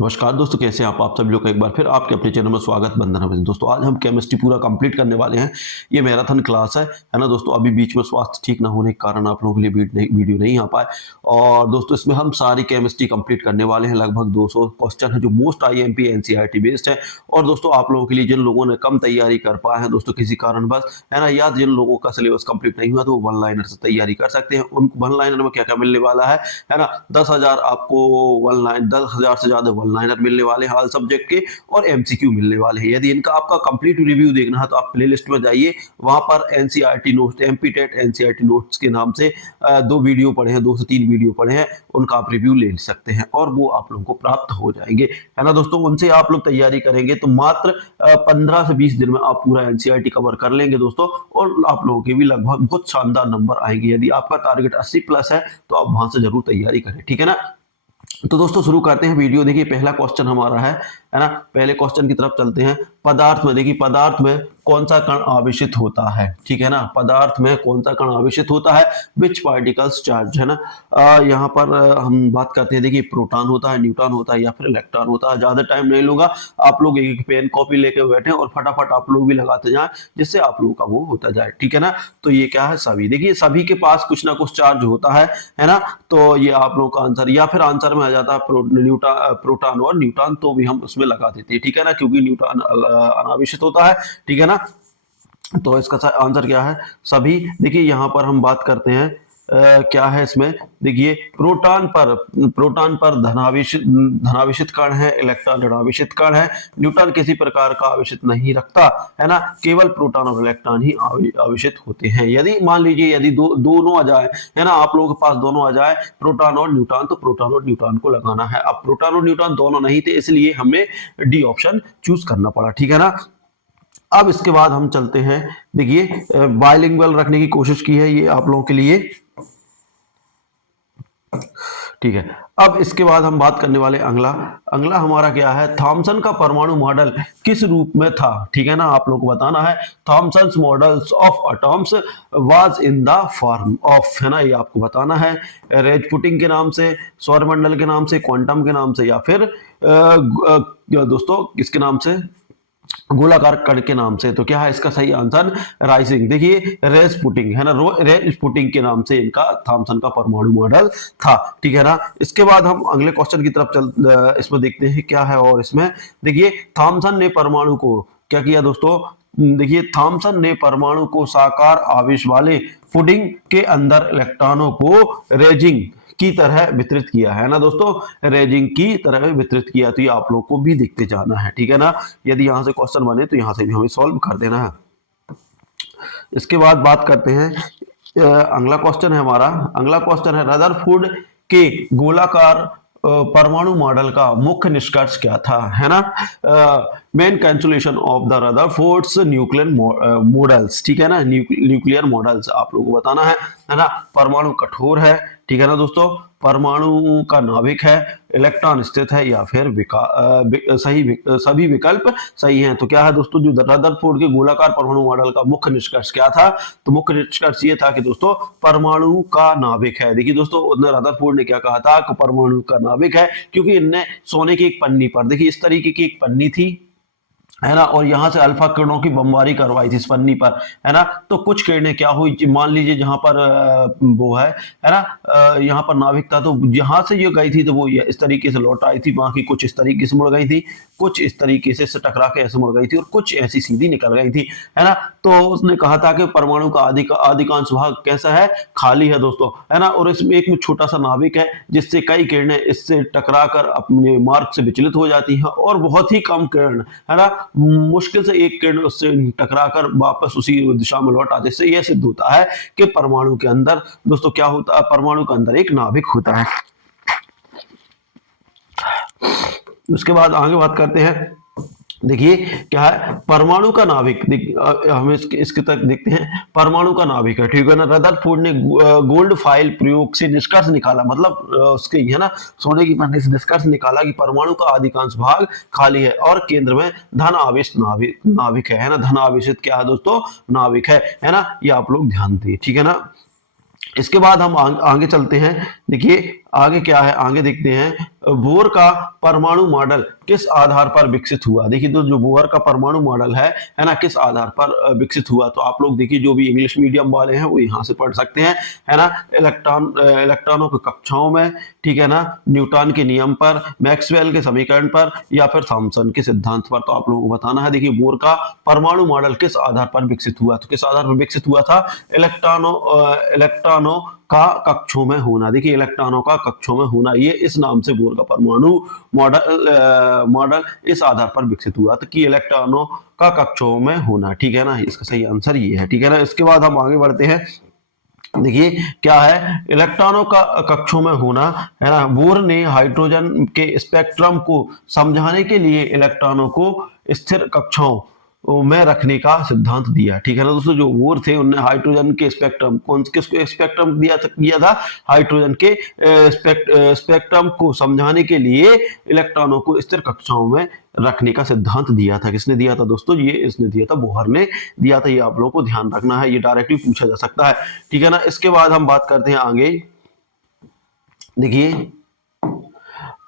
नमस्कार दोस्तों, कैसे हैं आप सभी लोग का एक बार फिर आपके अपने चैनल में स्वागत बंधन है। दोस्तों आज हम केमिस्ट्री पूरा कंप्लीट करने वाले हैं। ये मैराथन क्लास है ना दोस्तों। अभी बीच में स्वास्थ्य ठीक ना होने के कारण आप लोगों के लिए वीडियो नहीं आ पाए। और दोस्तों इसमें हम सारी केमिस्ट्री कंप्लीट करने वाले हैं। लगभग 200 क्वेश्चन है जो मोस्ट IMP NCERT बेस्ड है। और दोस्तों आप लोगों के लिए जिन लोगों ने कम तैयारी कर पाए हैं दोस्तों किसी कारणवश, है ना, या जिन लोगों का सिलेबस कंप्लीट नहीं हुआ तो वो वन लाइनर से तैयारी कर सकते हैं। उन वन लाइनर में क्या क्या मिलने वाला है ना, 10,000 आपको 10,000 से ज्यादा वन लाइनर मिलने वाले हैं ऑल सब्जेक्ट के, और MCQ मिलने वाले हैं। यदि इनका आपका कंप्लीट रिव्यू देखना है तो आप प्लेलिस्ट में जाइए, वहां पर NCERT notes, MP TET NCERT notes के नाम से 2 वीडियो पढ़े हैं, 2 से 3 वीडियो पढ़े हैं, उनका आप रिव्यू ले सकते हैं और वो आप लोगों को प्राप्त हो जाएंगे, है ना दोस्तों। उनसे आप लोग तैयारी करेंगे तो मात्र 15 से 20 दिन में आप पूरा NCERT कवर कर लेंगे दोस्तों, और आप लोगों के भी लगभग बहुत शानदार नंबर आएंगे। यदि आपका टारगेट 80+ है तो आप वहां से जरूर तैयारी करें, ठीक है ना। तो दोस्तों शुरू करते हैं वीडियो। देखिए पहला क्वेश्चन हमारा है ना। पहले क्वेश्चन की तरफ चलते हैं। पदार्थ में, देखिए पदार्थ में कौन सा कण आवेशित होता है, ठीक है ना। पदार्थ में कौन सा कण आवेशित होता है, विच पार्टिकल्स चार्ज, है ना। यहाँ पर हम बात करते हैं। देखिए प्रोटॉन होता है, न्यूट्रॉन होता है या फिर इलेक्ट्रॉन होता है। ज्यादा टाइम नहीं लूंगा, आप लोग एक पेन कॉपी लेके बैठे और फटाफट आप लोग भी लगाते जाएं जिससे आप लोगों का वो होता जाए, ठीक है ना। तो ये क्या है, सभी। देखिए सभी के पास कुछ ना कुछ चार्ज होता है ना। तो ये आप लोगों का आंसर, या फिर आंसर में आ जाता है प्रोटॉन और न्यूट्रॉन, तो भी हम उसमें लगा देते हैं, ठीक है ना, क्योंकि न्यूट्रॉन अनावेशित होता है, ठीक है ना। तो इसका आंसर क्या है, सभी। देखिए यहाँ पर हम बात करते हैं क्या है इसमें। देखिए प्रोटॉन पर धनावेशित कण है, इलेक्ट्रॉन ऋणावेशित कण है। न्यूट्रॉन किसी प्रकार का आवेशित नहीं रखता, है ना। केवल प्रोटॉन और इलेक्ट्रॉन ही आवेशित होते हैं। यदि मान लीजिए यदि दोनों आ जाए, है ना, आप लोगों के पास दोनों आ जाए, प्रोटॉन और न्यूट्रॉन, तो प्रोटॉन और न्यूट्रॉन को लगाना है। अब प्रोटॉन और न्यूट्रॉन दोनों नहीं थे, इसलिए हमें डी ऑप्शन चूज करना पड़ा, ठीक है ना। अब इसके बाद हम चलते हैं। देखिए बाइलिंगुअल रखने की कोशिश की है ये आप लोगों के लिए, ठीक है। अब इसके बाद हम बात करने वाले अगला हमारा क्या है, थॉमसन का परमाणु मॉडल किस रूप में था, ठीक है ना। आप लोग को बताना है। Thomson's models of atoms was in the form of, है ना, ये आपको बताना है। रेजपुटिंग के नाम से, सौरमंडल के नाम से, क्वांटम के नाम से, या फिर दोस्तों किसके नाम से, गोलाकार कण के नाम से। तो क्या है इसका सही आंसर, राइजिंग। देखिए रेसपुटिंग, है ना, रेसपुटिंग के नाम से इनका थॉमसन का परमाणु मॉडल था, ठीक है ना। इसके बाद हम अगले क्वेश्चन की तरफ इसमें देखते हैं क्या है। और इसमें देखिए थॉमसन ने परमाणु को क्या किया दोस्तों। देखिए थॉमसन ने परमाणु को साकार आवेश वाले पुडिंग के अंदर इलेक्ट्रॉनों को रेजिंग की तरह वितरित किया, है ना दोस्तों, रेजिंग की तरह वितरित किया। तो ये आप लोग को भी देखते जाना है, ठीक है ना। यदि यहां से क्वेश्चन बने तो यहां से भी हमें सॉल्व कर देना है। इसके बाद बात करते हैं अगला क्वेश्चन है हमारा। अगला क्वेश्चन है रदरफोर्ड के गोलाकार परमाणु मॉडल का मुख्य निष्कर्ष क्या था, है ना। Main cancellation of the Rutherford's nuclear models, ठीक है ना, न्यूक्लियर मॉडल्स आप लोगों को बताना है ना। परमाणु कठोर है, ठीक है ना दोस्तों, परमाणु का नाभिक है, इलेक्ट्रॉन स्थित है, या फिर सभी विकल्प सही हैं। तो क्या है दोस्तों, जो रदरफोर्ड के गोलाकार परमाणु मॉडल का मुख्य निष्कर्ष क्या था, तो मुख्य निष्कर्ष ये था कि दोस्तों परमाणु का नाभिक है। देखिए दोस्तों रदरफोर्ड ने क्या कहा था कि परमाणु का नाभिक है, क्योंकि इनने सोने की एक पन्नी पर, देखिए इस तरीके की एक पन्नी थी, है ना, और यहां से अल्फा किरणों की बमबारी करवाई थी इस पन्नी पर, है ना। तो कुछ किरणें क्या हुई, मान लीजिए जहां पर वो है ना, यहां पर नाभिक था, तो जहां से ये गई थी तो वो इस तरीके से लौट आई थी, बाकी कुछ इस तरीके से मुड़ गई थी, कुछ इस तरीके से टकरा के ऐसे मुड़ गई थी, और कुछ ऐसी सीधी निकल गई थी, है ना। तो उसने कहा था कि परमाणु का अधिकांश भाग कैसा है, खाली है दोस्तों, है ना, और इसमें एक छोटा सा नाभिक है जिससे कई किरणें इससे टकरा कर अपने मार्ग से विचलित हो जाती हैं, और बहुत ही कम किरण, है ना, मुश्किल से एक किरण उससे टकराकर वापस उसी दिशा में लौट आते। इससे यह सिद्ध होता है कि परमाणु के अंदर दोस्तों क्या होता है, परमाणु के अंदर एक नाभिक होता है। उसके बाद आगे बात करते हैं। देखिए क्या है, परमाणु का नाभिक, हम इसके तक देखते हैं। परमाणु का नाभिक है, ठीक है ना। रदरफोर्ड ने गोल्ड फाइल प्रयोग से निष्कर्ष निकाला, मतलब उसके, है ना, सोने की पन्नी से निष्कर्ष निकाला कि परमाणु का अधिकांश भाग खाली है और केंद्र में धन आवेश नाभिक है ना। धन आवेशित क्या है दोस्तों, नाभिक है ना। ये आप लोग ध्यान दिए, ठीक है ना। इसके बाद हम आगे चलते हैं। देखिए आगे क्या है, आगे देखते हैं बोर का परमाणु मॉडल किस आधार पर विकसित हुआ। देखिए तो जो बोर का परमाणु मॉडल है ना, किस आधार पर विकसित हुआ। तो आप लोग देखिए जो भी इंग्लिश मीडियम वाले हैं वो यहाँ से पढ़ सकते हैं, है ना। इलेक्ट्रॉनों की कक्षाओं में, ठीक है ना, न्यूटन के नियम पर, मैक्सवेल के समीकरण पर, या फिर थॉमसन के सिद्धांत पर। तो आप लोगों को बताना है। देखिए बोर का परमाणु मॉडल किस आधार पर विकसित हुआ, तो किस आधार पर विकसित हुआ था, इलेक्ट्रॉनों का कक्षों में होना। देखिए इलेक्ट्रॉनों का कक्षों में होना, ये इस नाम से बोर का परमाणु मॉडल इस आधार पर विकसित हुआ था कि इलेक्ट्रॉनों का कक्षों में होना, ठीक है ना। इसका सही आंसर ये है, ठीक है ना। इसके बाद हम आगे बढ़ते हैं। देखिए क्या है, इलेक्ट्रॉनों का कक्षों में होना, है ना। बोर ने हाइड्रोजन के स्पेक्ट्रम को समझाने के लिए इलेक्ट्रॉनों को स्थिर कक्षाओं में रखने का सिद्धांत दिया, ठीक है ना दोस्तों। जो बोर थे उन्होंने हाइड्रोजन के स्पेक्ट्रम, किसको स्पेक्ट्रम दिया था, हाइड्रोजन के स्पेक्ट्रम को समझाने के लिए इलेक्ट्रॉनों को स्थिर कक्षाओं में रखने का सिद्धांत दिया था। किसने दिया था दोस्तों, ये इसने दिया था, बोहर ने दिया था। ये आप लोगों को ध्यान रखना है, ये डायरेक्टली पूछा जा सकता है, ठीक है ना। इसके बाद हम बात करते हैं आगे। देखिए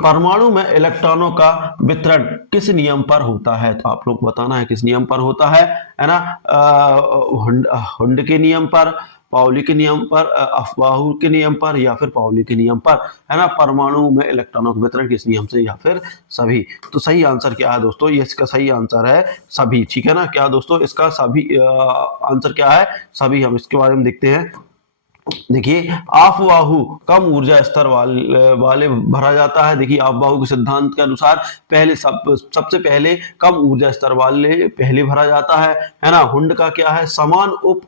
परमाणु में इलेक्ट्रॉनों का वितरण किस नियम पर होता है, तो आप लोग को बताना है किस नियम पर होता है ना। हुंड के नियम पर, पाउली के नियम पर, अफबाहु के नियम पर, या फिर पाउली के नियम पर, है ना। परमाणु में इलेक्ट्रॉनों का वितरण किस नियम से, या फिर सभी। तो सही आंसर क्या है दोस्तों, ये इसका सही आंसर है सभी, ठीक है ना। क्या दोस्तों, इसका सभी आंसर क्या है, सभी। हम इसके बारे में देखते हैं। देखिए अफवाहु कम ऊर्जा स्तर वाले भरा जाता है। देखिए अफवाहु के सिद्धांत के अनुसार सबसे पहले कम ऊर्जा स्तर वाले पहले भरा जाता है ना। हुंड का क्या है, समान उप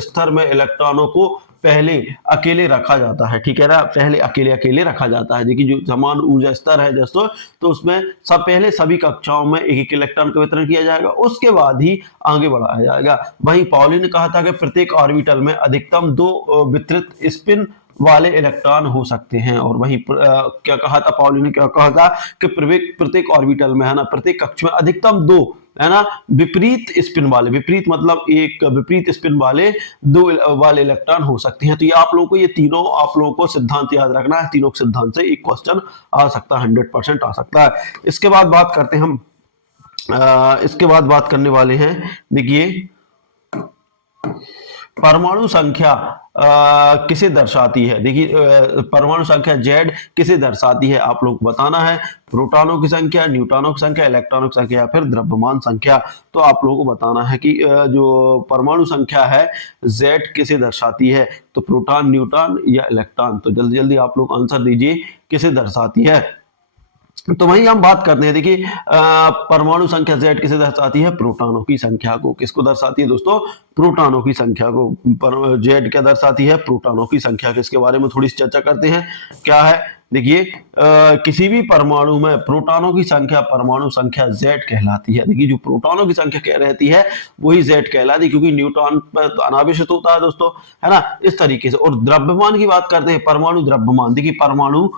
स्तर में इलेक्ट्रॉनों को पहले अकेले रखा जाता है, ठीक है ना। पहले अकेले रखा जाता है। देखिए जो समान ऊर्जा स्तर है दोस्तों, तो उसमें पहले सभी कक्षाओं में एक एक इलेक्ट्रॉन का वितरण किया जाएगा, उसके बाद ही आगे बढ़ाया जाएगा। वहीं पाउली ने कहा था कि प्रत्येक ऑर्बिटल में अधिकतम 2 वितरित स्पिन वाले इलेक्ट्रॉन हो सकते हैं। और वही क्या कहा था, पाउली ने क्या कहा था कि प्रत्येक ऑर्बिटल में, है ना, प्रत्येक कक्ष में अधिकतम 2, है ना, विपरीत स्पिन वाले, विपरीत मतलब एक विपरीत स्पिन वाले 2 वाले इलेक्ट्रॉन हो सकते हैं। तो ये आप लोगों को, ये तीनों आप लोगों को सिद्धांत याद रखना है। तीनों सिद्धांत से एक क्वेश्चन आ सकता है, 100% आ सकता है। इसके बाद बात करते हैं हम, इसके बाद बात करने वाले हैं। देखिए परमाणु संख्या किसे दर्शाती है। देखिए परमाणु संख्या Z किसे दर्शाती है, आप लोग को बताना है। प्रोटॉनों की संख्या, न्यूट्रॉनों की संख्या, इलेक्ट्रॉनों की संख्या, या फिर द्रव्यमान संख्या। तो आप लोगों को बताना है कि जो परमाणु संख्या है Z किसे दर्शाती है, तो प्रोटॉन, न्यूट्रॉन या इलेक्ट्रॉन। तो जल्दी जल्दी आप लोग आंसर दीजिए, किसे दर्शाती है। तो वही हम बात करते हैं। देखिए परमाणु संख्या Z किसे दर्शाती है, प्रोटॉनों की संख्या को। किसको दर्शाती है दोस्तों, प्रोटॉनों की संख्या को। Z क्या दर्शाती है, प्रोटॉनों की संख्या। किसके बारे में थोड़ी सी चर्चा करते हैं, क्या है। देखिए किसी भी परमाणु में प्रोटॉनों की संख्या परमाणु संख्या Z कहलाती है। देखिए जो प्रोटॉनों की संख्या क्या रहती है वही Z कहलाती है, क्योंकि न्यूट्रॉन पर तो अनावेशित होता है दोस्तों, है ना, इस तरीके से। और द्रव्यमान की बात करते हैं, परमाणु द्रव्यमान। देखिए परमाणु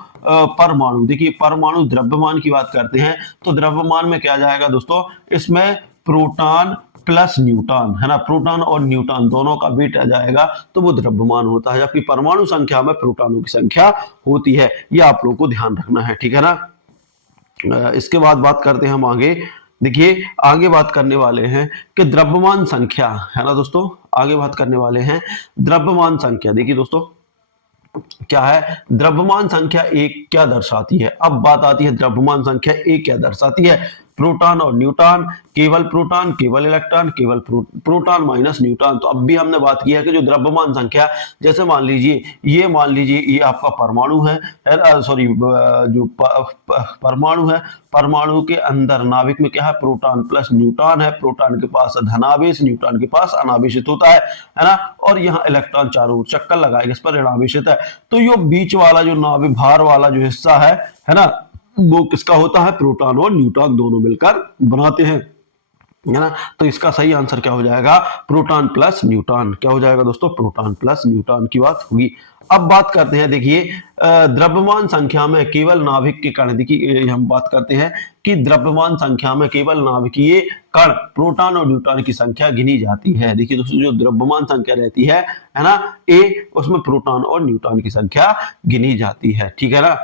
देखिए परमाणु द्रव्यमान की बात करते हैं, तो द्रव्यमान में क्या जाएगा दोस्तों, इसमें प्रोटॉन प्लस न्यूट्रॉन, है ना, प्रोटॉन और न्यूट्रॉन दोनों का वेट आ जाएगा, तो वो द्रव्यमान होता है। जबकि परमाणु संख्या में प्रोटॉनों की संख्या होती है। ये आप लोगों को ध्यान रखना है, ठीक है ना। इसके बाद बात करते हैं हम आगे। देखिए आगे बात करने वाले हैं कि द्रव्यमान संख्या, है ना दोस्तों, आगे बात करने वाले हैं द्रव्यमान संख्या। देखिए दोस्तों क्या है, द्रव्यमान संख्या एक क्या दर्शाती है। अब बात आती है द्रव्यमान संख्या एक क्या दर्शाती है। प्रोटॉन और न्यूट्रॉन, केवल प्रोटॉन केवल इलेक्ट्रॉन, केवल प्रोटॉन माइनस न्यूट्रॉन। तो अब भी हमने बात की है कि जो द्रव्यमान संख्या, जैसे मान लीजिए ये आपका परमाणु है, सॉरी जो परमाणु है, परमाणु के अंदर नाभिक में क्या है, प्रोटॉन प्लस न्यूट्रॉन है। प्रोटॉन के पास धनावेश, न्यूट्रॉन के पास अनावेशित होता है ना। और यहाँ इलेक्ट्रॉन चारों ओर चक्कर लगाएगा, इस पर ऋणावेशित है। तो ये बीच वाला जो नाभिक भार वाला जो हिस्सा है ना, वो किसका होता है, प्रोटॉन और न्यूट्रॉन दोनों मिलकर बनाते हैं। है ना। तो इसका सही आंसर क्या हो जाएगा, प्रोटॉन प्लस न्यूट्रॉन। क्या हो जाएगा दोस्तों, प्रोटॉन प्लस न्यूट्रॉन की बात होगी। अब बात करते हैं, देखिए द्रव्यमान संख्या में केवल नाभिक के कण, देखिए हम बात करते हैं कि द्रव्यमान संख्या में केवल नाभिकीय कण प्रोटॉन और न्यूट्रॉन की संख्या गिनी जाती है। देखिए दोस्तों, जो द्रव्यमान संख्या रहती है ना ए, उसमें प्रोटॉन और न्यूट्रॉन की संख्या गिनी जाती है, ठीक है ना।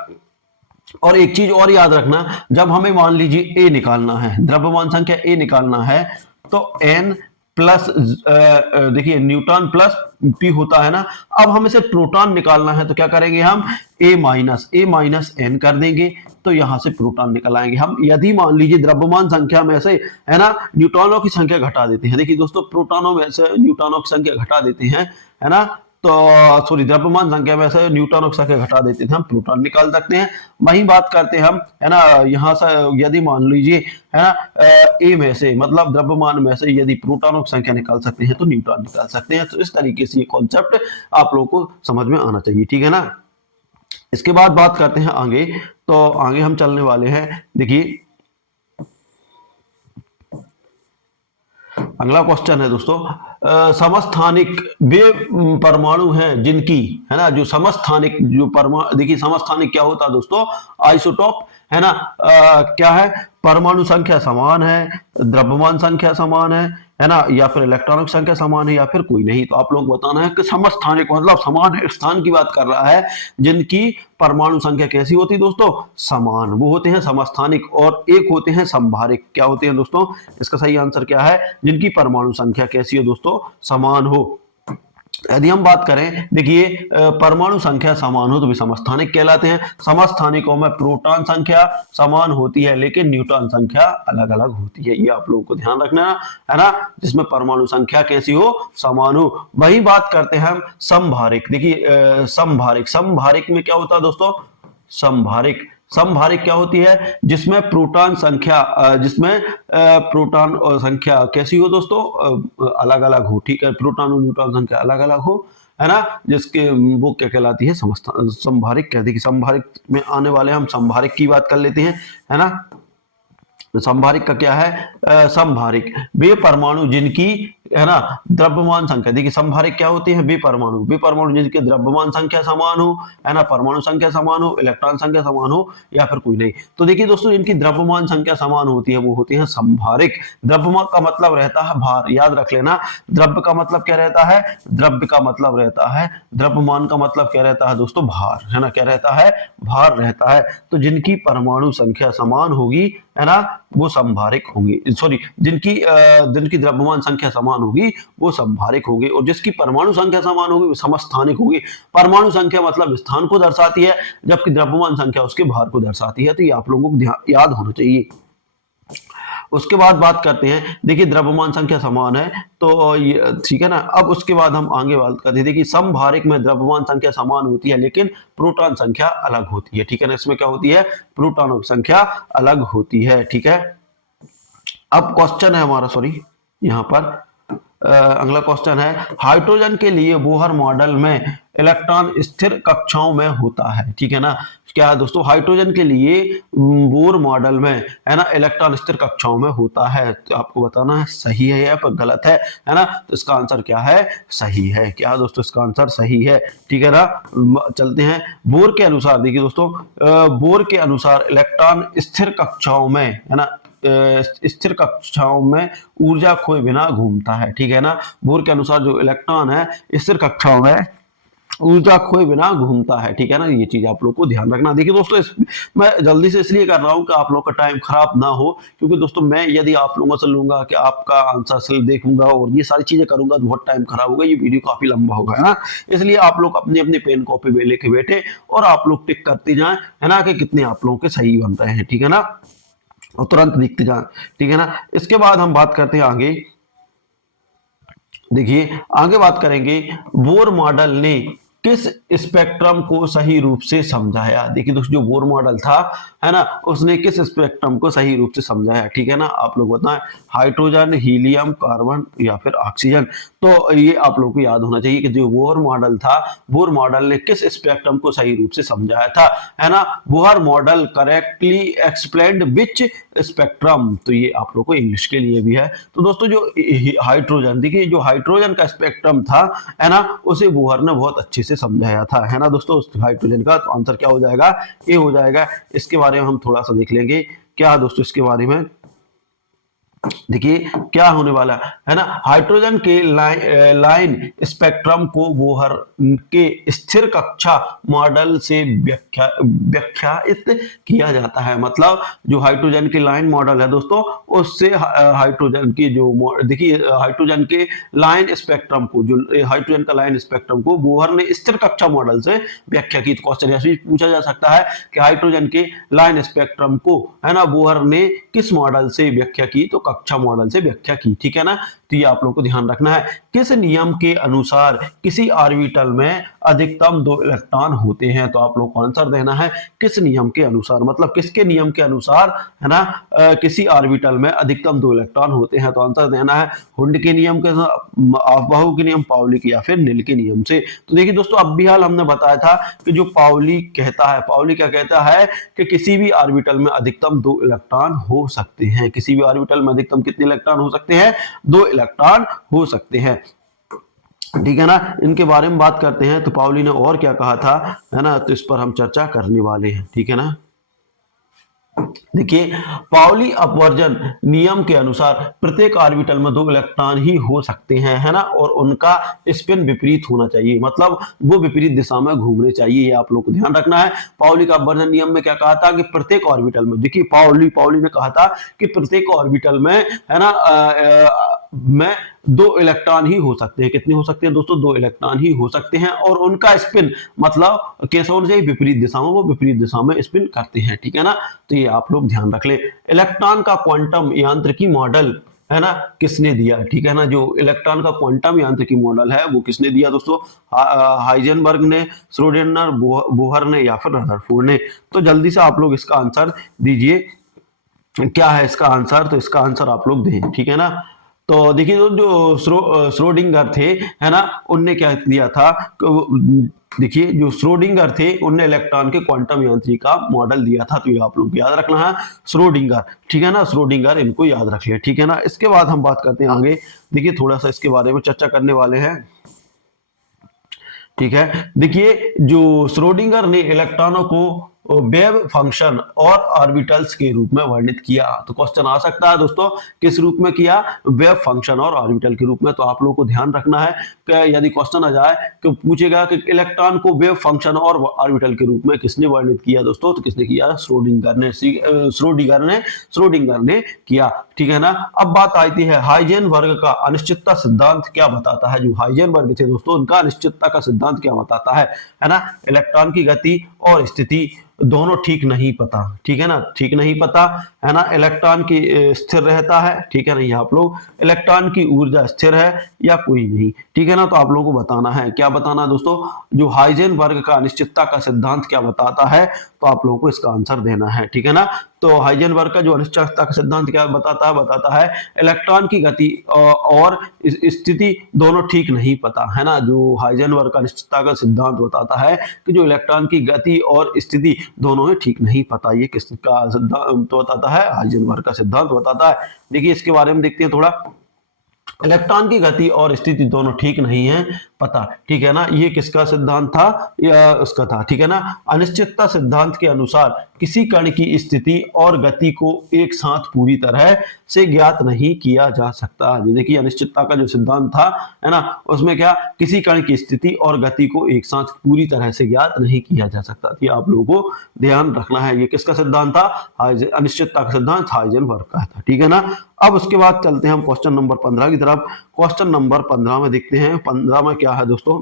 और एक चीज और याद रखना, जब हमें मान लीजिए ए निकालना है, द्रव्यमान संख्या ए निकालना है, तो एन प्लस देखिए न्यूट्रॉन प्लस पी होता है ना। अब हमें से प्रोटॉन निकालना है तो क्या करेंगे हम, ए माइनस एन कर देंगे, तो यहां से प्रोटॉन निकल आएंगे हम। यदि मान लीजिए द्रव्यमान संख्या में से, है ना, न्यूट्रॉनों की संख्या घटा देते हैं, देखिए दोस्तों प्रोटॉनों में से न्यूट्रॉनों की संख्या घटा देते हैं, है ना, तो सॉरी द्रव्यमान संख्या में से न्यूट्रॉनों की संख्या घटा देते थे, हम प्रोटॉन निकाल सकते हैं। वही बात करते हैं हम, है ना, यहाँ से यदि मान लीजिए, है ना, ए में से मतलब द्रव्यमान में से यदि प्रोटॉनों की संख्या निकाल सकते हैं तो न्यूट्रॉन निकाल सकते हैं। तो इस तरीके से ये कॉन्सेप्ट आप लोगों को समझ में आना चाहिए, ठीक है ना। इसके बाद बात करते हैं आगे, तो आगे हम चलने वाले हैं। देखिए अगला क्वेश्चन है दोस्तों, समस्थानिक वे परमाणु हैं जिनकी, है ना, जो समस्थानिक जो परमाणु, देखिए समस्थानिक क्या होता है दोस्तों, आइसोटॉप, है ना, क्या है, परमाणु संख्या समान है, द्रव्यमान संख्या समान है ना, या फिर इलेक्ट्रॉनिक संख्या समान है, या फिर कोई नहीं। तो आप लोग बताना है कि समस्थानिक मतलब समान स्थान की बात कर रहा है, जिनकी परमाणु संख्या कैसी होती है दोस्तों, समान, वो होते हैं समस्थानिक। और एक होते हैं संभारिक, क्या होते हैं दोस्तों, इसका सही आंसर क्या है, जिनकी परमाणु संख्या कैसी हो दोस्तों, समान हो। यदि हम बात करें, देखिए परमाणु संख्या समान हो तो भी समस्थानिक कहलाते हैं। समस्थानिकों में प्रोटॉन संख्या समान होती है लेकिन न्यूट्रॉन संख्या अलग अलग होती है, ये आप लोगों को ध्यान रखना है ना, जिसमें परमाणु संख्या कैसी हो, समान हो। वही बात करते हैं हम संभारिक। देखिए संभारिक में क्या होता है दोस्तों, संभारिक क्या होती है, जिसमें प्रोटॉन संख्या प्रोटॉन संख्या कैसी हो दोस्तों, अलग अलग हो, ठीक है, प्रोटॉन और न्यूट्रॉन संख्या अलग अलग हो, है ना, जिसके वो क्या कहलाती है, संभारिक कहते हैं। कि संभारिक में आने वाले हम संभारिक की बात कर लेते हैं, है ना। संभारिक का क्या है, संभारिक वे परमाणु जिनकी, है ना, द्रव्यमान संख्या, देखिए संभारिक क्या होती है, वे परमाणु जिनके द्रव्यमान संख्या समान हो, है ना, परमाणु संख्या समान हो, इलेक्ट्रॉन संख्या समान हो, या फिर कोई नहीं। तो देखिए दोस्तों, जिनकी द्रव्यमान संख्या समान होती है वो होती है संभारिक। द्रव्यमान का मतलब रहता है भार, याद रख लेना। द्रव्य का मतलब क्या रहता है, द्रव्य का मतलब रहता है, द्रव्यमान का मतलब क्या रहता है दोस्तों, भार, है ना, क्या रहता है, भार रहता है। तो जिनकी परमाणु संख्या समान होगी, है ना, वो संभारिक होंगे, सॉरी जिनकी द्रव्यमान संख्या समान होगी वो संभारिक होंगे, और जिसकी परमाणु संख्या समान होगी वो समस्थानिक होगी। परमाणु संख्या मतलब स्थान को दर्शाती है, जबकि द्रव्यमान संख्या उसके भार को दर्शाती है। तो ये आप लोगों को याद होना चाहिए। उसके बाद बात करते हैं, देखिए द्रव्यमान संख्या समान है तो ये ठीक है ना। अब उसके बाद हम आगे बात करते हैं, देखिए समभारिक में द्रव्यमान संख्या समान होती है लेकिन प्रोटॉन संख्या अलग होती है, ठीक है ना। इसमें क्या होती है, प्रोटॉनों की संख्या अलग होती है, ठीक है। अब क्वेश्चन है हमारा, सॉरी यहाँ पर अगला क्वेश्चन है, हाइड्रोजन के लिए बोहर मॉडल में इलेक्ट्रॉन स्थिर कक्षाओं में होता है, ठीक है ना। क्या है दोस्तों, हाइड्रोजन के लिए बोर मॉडल में, है ना, इलेक्ट्रॉन स्थिर कक्षाओं में होता है। तो आपको बताना है सही है या फिर गलत है ना। तो इसका आंसर क्या है, सही है। क्या दोस्तों, इसका आंसर सही है, ठीक है ना। चलते हैं बोर के अनुसार, देखिए दोस्तों बोर के अनुसार इलेक्ट्रॉन स्थिर कक्षाओं में, है ना, स्थिर कक्षाओं में ऊर्जा खोए बिना घूमता है, ठीक है ना। बोर के अनुसार जो इलेक्ट्रॉन है स्थिर कक्षाओं में ऊर्जा खोए बिना घूमता है, ठीक है ना। ये चीज आप लोग को ध्यान रखना। देखिए दोस्तों मैं जल्दी से इसलिए कर रहा हूं कि आप लोग का टाइम खराब ना हो, क्योंकि दोस्तों मैं यदि आप लोगों से लूंगा कि आपका आंसर देखूंगा और ये सारी चीजें करूंगा तो बहुत टाइम खराब होगा, ये वीडियो काफी लंबा होगा, है ना। इसलिए आप लोग अपनी अपनी पेन कॉपी में लेके बैठे और आप लोग टिक करते जाए, है ना, कि कितने आप लोगों के सही बन रहे हैं, ठीक है ना, और तुरंत दिखते जाए, ठीक है ना। इसके बाद हम बात करते हैं आगे, देखिए आगे बात करेंगे बोर मॉडल ने किस स्पेक्ट्रम को सही रूप से समझाया। देखिए दोस्तों, जो बोर मॉडल था, है ना, उसने किस स्पेक्ट्रम को सही रूप से समझाया, ठीक है ना। आप लोग बताएं, हाइड्रोजन, हीलियम, कार्बन या फिर ऑक्सीजन। तो ये आप लोग को याद होना चाहिए कि जो बोर मॉडल था, बोर मॉडल ने किस स्पेक्ट्रम को सही रूप से समझाया था, है ना। बोर मॉडल करेक्टली एक्सप्लेन्ड विच स्पेक्ट्रम। तो ये आप लोग को इंग्लिश के लिए भी है। तो दोस्तों, जो हाइड्रोजन, देखिए जो हाइड्रोजन का स्पेक्ट्रम था, है ना, उसे बोहर ने बहुत अच्छे से समझाया था, है ना दोस्तों, उस हाइड्रोजन का। तो आंसर क्या हो जाएगा, ए हो जाएगा। इसके बारे में हम थोड़ा सा देख लेंगे क्या दोस्तों, इसके बारे में देखिए क्या होने वाला है ना। हाइड्रोजन के लाइन स्पेक्ट्रम को बोहर के स्थिर कक्षा मॉडल से व्याख्यायित किया जाता है। मतलब जो हाइड्रोजन की लाइन मॉडल है दोस्तों, उससे हाइड्रोजन की जो, देखिए हाइड्रोजन के लाइन स्पेक्ट्रम को, जो हाइड्रोजन का लाइन स्पेक्ट्रम को बोहर ने स्थिर कक्षा मॉडल से व्याख्या की। क्वेश्चन ऐसे पूछा जा सकता है कि हाइड्रोजन के लाइन स्पेक्ट्रम को, है ना, बोहर ने किस मॉडल से व्याख्या की, तो कक्षा मॉडल से व्याख्या की, ठीक है ना। तो ये आप लोगों को ध्यान रखना है। किस नियम के अनुसार किसी ऑर्बिटल में अधिकतम 2 इलेक्ट्रॉन होते हैं, तो आप लोग को आंसर देना है किस नियम के अनुसार, मतलब किसके नियम के अनुसार, है ना, किसी ऑर्बिटल में अधिकतम 2 इलेक्ट्रॉन होते हैं। तो आंसर देना है हुंड के नियम के, अफबाहु के नियम, पाउली के, या फिर नील के नियम से। तो देखिए दोस्तों, अब भी हाल हमने बताया था कि जो पाउली कहता है, पाउली क्या कहता है कि किसी भी ऑर्बिटल में अधिकतम 2 इलेक्ट्रॉन हो सकते हैं। किसी भी ऑर्बिटल में अधिकतम कितने इलेक्ट्रॉन हो सकते हैं, 2 इलेक्ट्रॉन हो सकते हैं, ठीक है ना। इनके बारे में बात करते हैं, तो पाउली ने और क्या कहा था, है ना, तो इस पर हम चर्चा करने वाले हैं, ठीक है ना। देखिए, पाउली अपवर्जन नियम के अनुसार प्रत्येक ऑर्बिटल में 2 इलेक्ट्रॉन ही हो सकते हैं, है ना, और उनका स्पिन विपरीत होना चाहिए, मतलब वो विपरीत दिशा में घूमने चाहिए। ये आप लोग को ध्यान रखना है। पाउली का अपवर्जन नियम में क्या कहा था कि प्रत्येक ऑर्बिटल में, देखिए पाउली ने कहा था कि प्रत्येक ऑर्बिटल में, है ना, में 2 इलेक्ट्रॉन ही हो सकते हैं। कितने हो सकते हैं दोस्तों, 2 इलेक्ट्रॉन ही हो सकते हैं, और उनका स्पिन मतलब कैसे होना चाहिए, विपरीत दिशा में, वो विपरीत दिशा में स्पिन करते हैं, ठीक है ना। तो ये आप लोग ध्यान रख ले। इलेक्ट्रॉन का क्वांटम यांत्रिकी मॉडल, है ना, किसने दिया, ठीक है ना। जो इलेक्ट्रॉन का क्वांटम यांत्रिकी मॉडल है वो किसने दिया दोस्तों, हाइजेनबर्ग ने, श्रोडिंगर, बोहर ने, या फिर रदरफोर्ड ने। तो जल्दी से आप लोग इसका आंसर दीजिए, क्या है इसका आंसर, तो इसका आंसर आप लोग दें, ठीक है ना। तो देखिए जो श्रोडिंगर थे, है ना, उनने क्या दिया था, देखिए जो श्रोडिंगर थे उनने इलेक्ट्रॉन के क्वांटम यांत्रिकी का मॉडल दिया था। तो ये आप लोग याद रखना है, श्रोडिंगर, ठीक है ना, श्रोडिंगर, इनको याद रखिए, ठीक है ना। इसके बाद हम बात करते हैं आगे, देखिए थोड़ा सा इसके बारे में चर्चा करने वाले हैं, ठीक है। देखिए जो श्रोडिंगर ने इलेक्ट्रॉनों को वेव फंक्शन और ऑर्बिटल्स के रूप में वर्णित किया। तो क्वेश्चन आ सकता है दोस्तों, किस रूप में किया, वेव फंक्शन और ऑर्बिटल के रूप में। तो आप लोगों को ध्यान रखना है कि यदि क्वेश्चन आ जाए तो पूछेगा कि इलेक्ट्रॉन को वेव फंक्शन और ऑर्बिटल के रूप में किसने वर्णित किया दोस्तों, तो किसने किया, श्रोडिंगर ने किया, ठीक है ना। अब बात आती है हाइजेनबर्ग का अनिश्चितता सिद्धांत क्या बताता है। जो हाइजेनबर्ग थे दोस्तों, उनका अनिश्चितता का सिद्धांत क्या बताता है ना। इलेक्ट्रॉन की गति और स्थिति दोनों ठीक नहीं पता, ठीक है ना, ठीक नहीं पता, है ना। इलेक्ट्रॉन की स्थिर रहता है, ठीक है ना, ये आप लोग, इलेक्ट्रॉन की ऊर्जा स्थिर है या कोई नहीं, ठीक है ना। तो आप लोगों को बताना है, क्या बताना है दोस्तों, जो हाइजेनबर्ग का अनिश्चितता का सिद्धांत क्या बताता है, तो आप लोगों को इसका आंसर देना है, ठीक है ना। तो हाइजेनबर्ग का जो अनिश्चितता का सिद्धांत क्या बताता है इलेक्ट्रॉन की गति और स्थिति दोनों ठीक नहीं पता, है ना। जो हाइजेनबर्ग का अनिश्चितता का सिद्धांत बताता है कि जो इलेक्ट्रॉन की गति और स्थिति दोनों ही ठीक नहीं पता। ये किसका सिद्धांत बताता है, हाइजेनबर्ग का सिद्धांत बताता है। देखिए इसके बारे में देखते हैं थोड़ा, इलेक्ट्रॉन की गति और स्थिति दोनों ठीक नहीं है पता, ठीक है ना। ये किसका सिद्धांत था, या उसका था, ठीक है ना। अनिश्चितता सिद्धांत के अनुसार किसी कण की स्थिति और गति को एक साथ पूरी तरह से ज्ञात नहीं किया जा सकता। देखिए अनिश्चितता का जो सिद्धांत था, है ना, उसमें क्या, किसी कण की स्थिति और गति को एक साथ पूरी तरह से ज्ञात नहीं किया जा सकता। ये आप लोगों को ध्यान रखना है। ये किसका सिद्धांत था, अनिश्चितता का सिद्धांत हाइजेनबर्ग का था, ठीक है ना। अब उसके बाद चलते हैं हम क्वेश्चन नंबर 15 की तरफ। क्वेश्चन नंबर 15 में देखते हैं, 15 में क्या है दोस्तों,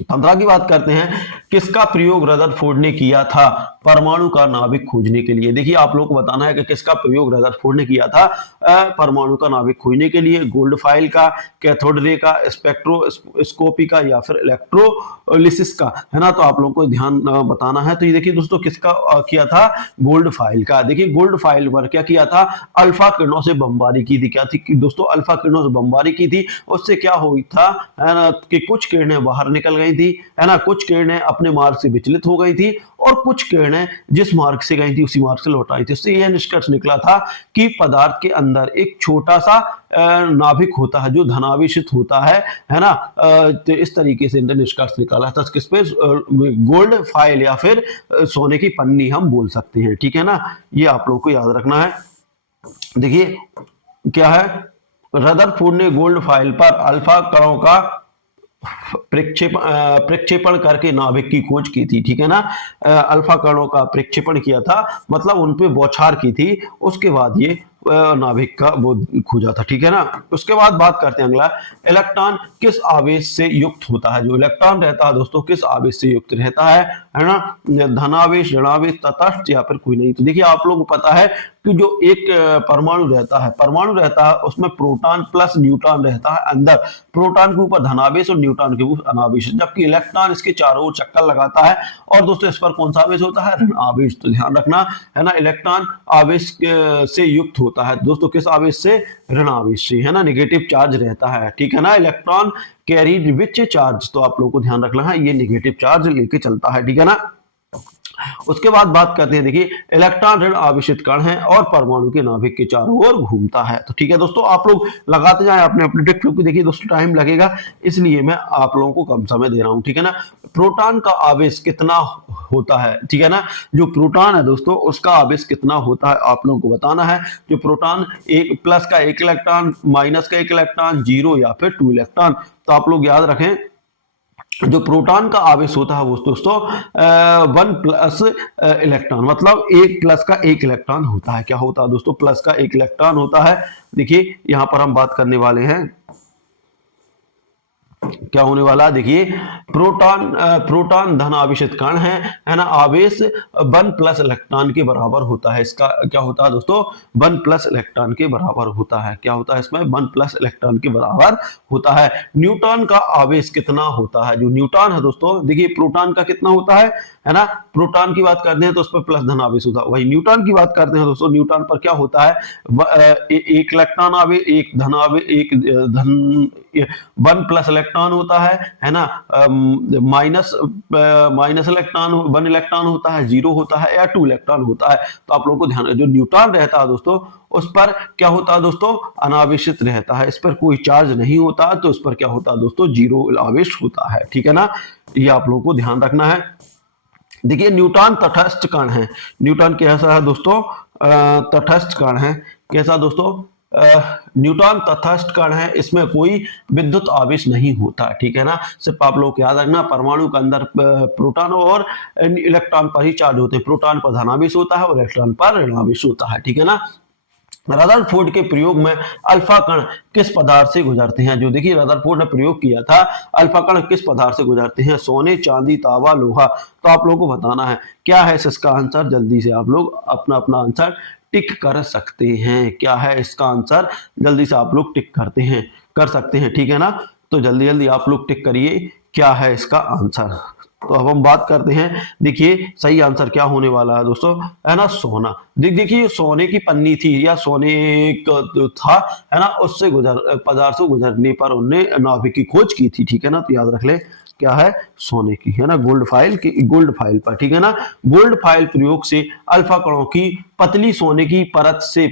15 की बात करते हैं, किसका प्रयोग रदरफोर्ड ने किया था परमाणु का नाभिक खोजने के लिए। देखिए आप लोगों को बताना है कि किसका प्रयोग रदरफोर्ड ने किया था परमाणु का नाभिक खोजने के लिए, गोल्ड फाइल का, कैथोड रे का, स्पेक्ट्रोस्कोपी का, या फिर इलेक्ट्रोलिसिस का, है ना। तो आप लोगों को ध्यान बताना है। तो ये देखिए दोस्तों किसका किया था, गोल्ड फाइल का। देखिए गोल्ड फाइल पर क्या किया था, अल्फा किरणों से बमबारी की थी। क्या थी कि दोस्तों, अल्फा किरणों से बमबारी की थी। उससे क्या हुई था, है ना, कि कुछ किरणें बाहर निकल गई थी, है ना, कुछ किरणें अपने मार्ग से विचलित हो गई थी, और कुछ किरणें जिस मार्ग से गई थी उसी मार्ग से लौट आई थी। उससे यह निष्कर्ष निकला था कि पदार्थ के अंदर एक छोटा सा नाभिक होता है जो धनावेशित होता है ना। तो इस तरीके से निष्कर्ष निकाला था। किस पे, गोल्ड फाइल या फिर सोने की पन्नी हम बोल सकते हैं, ठीक है ना। ये आप लोगों को याद रखना है। देखिए क्या है, रदरफोर्ड ने गोल्ड फाइल पर अल्फा कणों का प्रक्षेपण करके नाभिक की खोज की थी, ठीक है ना। अल्फा कणों का प्रक्षेपण किया था, मतलब उन पे बौछार की थी। उसके बाद ये नाभिक का वो खोजा था, ठीक है ना। उसके बाद बात करते हैं अगला, इलेक्ट्रॉन किस आवेश से युक्त होता है। जो इलेक्ट्रॉन रहता है दोस्तों किस आवेश से युक्त रहता है ना, धनावेश, ऋणावेश, तटस्थ, या फिर कोई नहीं। तो देखिए आप लोगों को पता है कि जो एक परमाणु रहता है उसमें प्रोटॉन प्लस न्यूट्रॉन रहता है अंदर। प्रोटॉन के ऊपर धनावेश और न्यूट्रॉन के ऊपर अनावेश, जबकि इलेक्ट्रॉन इसके चारों ओर चक्कर लगाता है। और दोस्तों इस पर कौन सा आवेश होता है, ऋण आवेश। तो ध्यान रखना है ना, इलेक्ट्रॉन आवेश से युक्त होता है दोस्तों किस आवेश से, ऋण आवेश से, है ना। नेगेटिव चार्ज रहता है, ठीक है ना। इलेक्ट्रॉन कैरीड विच चार्ज, तो आप लोगों को ध्यान रखना है ये नेगेटिव चार्ज लेके चलता है, ठीक है ना। उसके बाद बात करते हैं, देखिए इलेक्ट्रॉन ऋण आवेशित कण है और परमाणु के नाभिक के चारों ओर घूमता है। तो ठीक है दोस्तों, आप लोग लगाते जाएं अपने अपने टिक, क्योंकि देखिए दोस्तों टाइम लगेगा, इसलिए मैं आप लोगों को कम समय दे रहा हूं, ठीक है ना। प्रोटॉन का आवेश कितना होता है, ठीक है ना। जो प्रोटॉन है दोस्तों उसका आवेश कितना होता है आप लोगों को बताना है। जो प्रोटॉन एक प्लस का एक इलेक्ट्रॉन, माइनस का एक इलेक्ट्रॉन, 0 या फिर 2 इलेक्ट्रॉन। तो आप लोग याद रखें जो प्रोटॉन का आवेश होता है वो दोस्तों 1 प्लस इलेक्ट्रॉन, मतलब 1 प्लस का 1 इलेक्ट्रॉन होता है। क्या होता है दोस्तों, प्लस का 1 इलेक्ट्रॉन होता है। देखिए यहां पर हम बात करने वाले हैं, क्या होने वाला, देखिए प्रोटॉन धन आवेशित कण है ना। आवेश 1 प्लस इलेक्ट्रॉन के बराबर होता है। इसका क्या होता है दोस्तों, 1 प्लस इलेक्ट्रॉन के बराबर होता है। क्या होता है इसमें, 1 प्लस इलेक्ट्रॉन के बराबर होता है। न्यूट्रॉन का आवेश कितना होता है, जो न्यूट्रॉन है दोस्तों, देखिए प्रोटॉन का कितना होता है ना। प्रोटॉन की बात करते हैं तो उस पर प्लस धन आवेश होता है। वही न्यूट्रॉन की बात करते हैं दोस्तों, न्यूट्रॉन पर क्या होता है, 1 इलेक्ट्रॉन आवेश, 1 धन आवेश, 1 प्लस इलेक्ट्रॉन होता है ना। माइनस इलेक्ट्रॉन 1 इलेक्ट्रॉन होता है, 0 होता है, या 2 इलेक्ट्रॉन होता है। तो आप लोगों को ध्यान, जो न्यूट्रॉन रहता है दोस्तों उस पर क्या होता है दोस्तों, अनावेशित रहता है। इस पर कोई चार्ज नहीं होता, तो उस पर क्या होता है दोस्तों, 0 आवेश होता है, ठीक है ना। ये आप लोगों को ध्यान रखना है। देखिए न्यूट्रॉन तटस्थ कण है। न्यूट्रॉन कैसा है दोस्तों, तटस्थ कण है। कैसा दोस्तों, न्यूट्रॉन तटस्थ कण है, इसमें कोई विद्युत आवेश नहीं होता, ठीक है ना। सिर्फ आप लोग याद रखना, परमाणु के अंदर प्रोटॉन और इलेक्ट्रॉन पर ही चार्ज होते हैं। प्रोटॉन पर धनावेश होता है और इलेक्ट्रॉन पर ऋणावेश होता है, ठीक है ना। रदरफोर्ड के प्रयोग में अल्फा कण किस पदार्थ से गुजरते हैं। जो देखिए रदरफोर्ड ने प्रयोग किया था, अल्फा कण किस पदार्थ से गुजरते हैं, सोने, चांदी, तांबा, लोहा। तो आप लोगों को बताना है क्या है इसका आंसर। जल्दी से आप लोग अपना अपना आंसर टिक कर सकते हैं। क्या है इसका आंसर, जल्दी से आप लोग टिक कर सकते हैं, ठीक है ना। तो जल्दी जल्दी आप लोग टिक करिए, क्या है इसका आंसर। तो अब हम बात करते हैं, देखिए सही आंसर क्या होने वाला है दोस्तों, है ना, सोना। देखिए सोने की पन्नी थी या सोने का था, है ना, उससे पदार्थ से गुजरने पर उन्होंने नाभिक की खोज की थी, ठीक है ना। तो याद रख ले क्या है, सोने की, है ना, गोल्ड फाइल पर, ठीक है ना। गोल्ड फाइल प्रयोग से अल्फा कणों की पतली सोने की परत से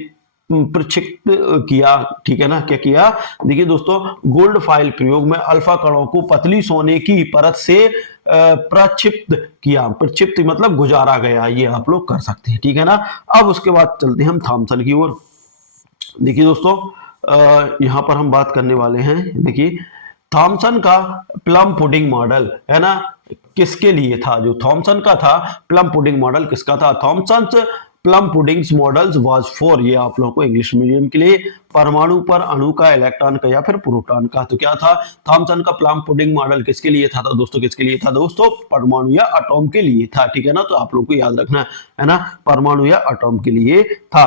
प्रक्षिप्त किया, ठीक है ना। क्या किया, देखिए दोस्तों गोल्ड फाइल प्रयोग में अल्फा कणों को पतली सोने की परत से प्रक्षिप्त किया। प्रक्षिप्त मतलब गुजारा गया, ये आप लोग कर सकते हैं, ठीक है ना। अब उसके बाद चलते हैं हम थॉमसन की ओर। देखिए दोस्तों यहां पर हम बात करने वाले हैं, देखिए थॉमसन का प्लम पुडिंग मॉडल, है ना, किसके लिए था। जो थॉमसन का था प्लम पुडिंग मॉडल किसका था, Thomson plum puddings models was for, ये आप लोगों को इंग्लिश मीडियम के लिए, परमाणु पर अणु का, इलेक्ट्रॉन का या फिर प्रोटॉन का। तो क्या था, थॉमसन का प्लम पुडिंग मॉडल किसके लिए था? तो दोस्तों किसके लिए था दोस्तों? परमाणु या एटॉम के लिए था, ठीक है ना। तो आप लोग को याद रखना है ना, परमाणु या एटॉम के लिए था।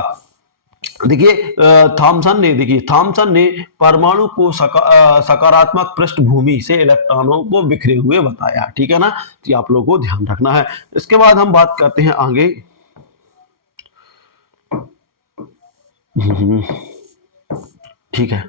देखिए थॉमसन ने परमाणु को सकारात्मक पृष्ठभूमि से इलेक्ट्रॉनों को बिखरे हुए बताया, ठीक है ना। तो आप लोगों को ध्यान रखना है। इसके बाद हम बात करते हैं आगे। ठीक है,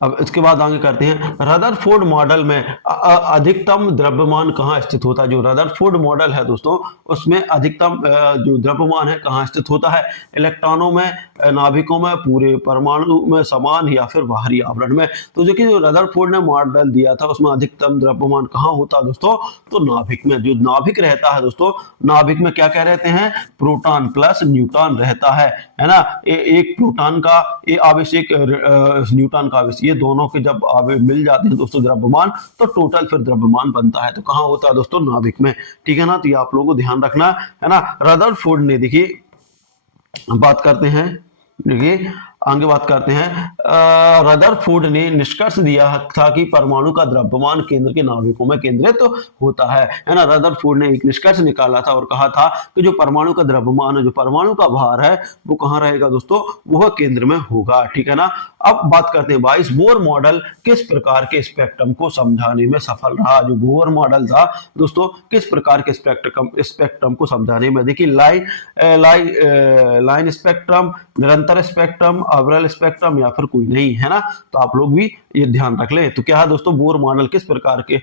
अब इसके बाद आगे करते हैं, रदरफोर्ड मॉडल में अधिकतम द्रव्यमान कहाँ स्थित होता है? जो रदरफोर्ड मॉडल है दोस्तों, उसमें अधिकतम जो द्रव्यमान है कहाँ स्थित होता है? इलेक्ट्रॉनों में, नाभिकों में, पूरे परमाणु में, समान या फिर बाहरी आवरण में। तो देखिए जो रदरफोर्ड ने मॉडल दिया था उसमें अधिकतम द्रव्यमान कहाँ होता है दोस्तों? तो नाभिक में। जो नाभिक रहता है दोस्तों, नाभिक में क्या क्या रहते हैं? प्रोटॉन प्लस न्यूट्रॉन रहता है ना। एक प्रोटॉन का आवेश, एक न्यूट्रॉन का आवेश, ये दोनों के जब आवेश मिल जाते हैं दोस्तों द्रव्यमान, तो टोटल फिर द्रव्यमान बनता है। तो कहाँ होता है दोस्तों? नाभिक में, ठीक है ना। तो ये आप लोगों को ध्यान रखना है ना। रदरफोर्ड ने, देखिए बात करते हैं, देखिए आगे बात करते हैं, रदरफोर्ड ने निष्कर्ष दिया था कि परमाणु का द्रव्यमान केंद्र के नाभिकों में केंद्रित तो होता है ना। रदरफोर्ड ने एक निष्कर्ष निकाला था और कहा था कि जो परमाणु का द्रव्यमान है, जो परमाणु का भार है, वो कहाँ रहेगा दोस्तों? वह केंद्र में होगा, ठीक है ना। अब बात करते हैं 22, बोर मॉडल किस प्रकार के स्पेक्ट्रम को समझाने में सफल रहा? जो बोर मॉडल था दोस्तों, किस प्रकार के स्पेक्ट्रम को समझाने में? देखिए लाइन स्पेक्ट्रम, निरंतर स्पेक्ट्रम, अवरल स्पेक्ट्रम या फिर कोई नहीं, है ना। तो आप लोग भी ये ध्यान रख लें। तो क्या है दोस्तों, बोर मॉडल किस प्रकार के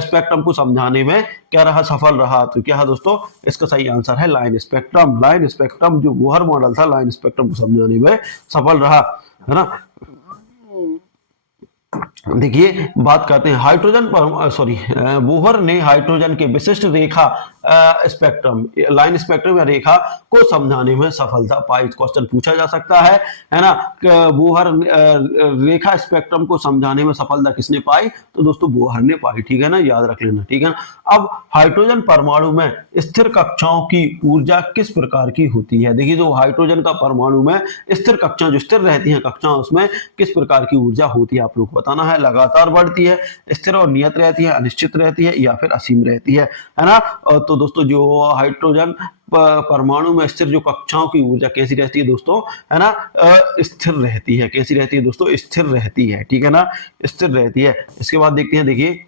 स्पेक्ट्रम को समझाने में क्या रहा? सफल रहा। तो क्या है दोस्तों, इसका सही आंसर है लाइन स्पेक्ट्रम। लाइन स्पेक्ट्रम, जो बोहर मॉडल था, लाइन स्पेक्ट्रम को समझाने में सफल रहा, है ना। देखिए बात करते हैं हाइड्रोजन पर, बोहर ने हाइड्रोजन के विशिष्ट रेखा स्पेक्ट्रम, लाइन स्पेक्ट्रम या रेखा को समझाने में सफलता पाई। क्वेश्चन पूछा जा सकता है ना। बोहर रेखा स्पेक्ट्रम को समझाने में सफलता किसने पाई? तो दोस्तों बोहर ने पाई, ठीक है ना, याद रख लेना, ठीक है ना। अब हाइड्रोजन परमाणु में स्थिर कक्षाओं की ऊर्जा किस प्रकार की होती है? देखिए जो हाइड्रोजन का परमाणु में स्थिर कक्षाएं, जो स्थिर रहती हैं कक्षाएं, उसमें किस प्रकार की ऊर्जा होती है? आप लोग को बताना है। लगातार बढ़ती है, स्थिर और नियत रहती है, अनिश्चित रहती है या फिर असीम रहती है ना। तो दोस्तों जो हाइड्रोजन परमाणु में स्थिर जो कक्षाओं की ऊर्जा कैसी रहती है दोस्तों, है ना, स्थिर रहती है। कैसी रहती है दोस्तों? स्थिर रहती है, ठीक है ना, स्थिर रहती है। इसके बाद देखते हैं, देखिए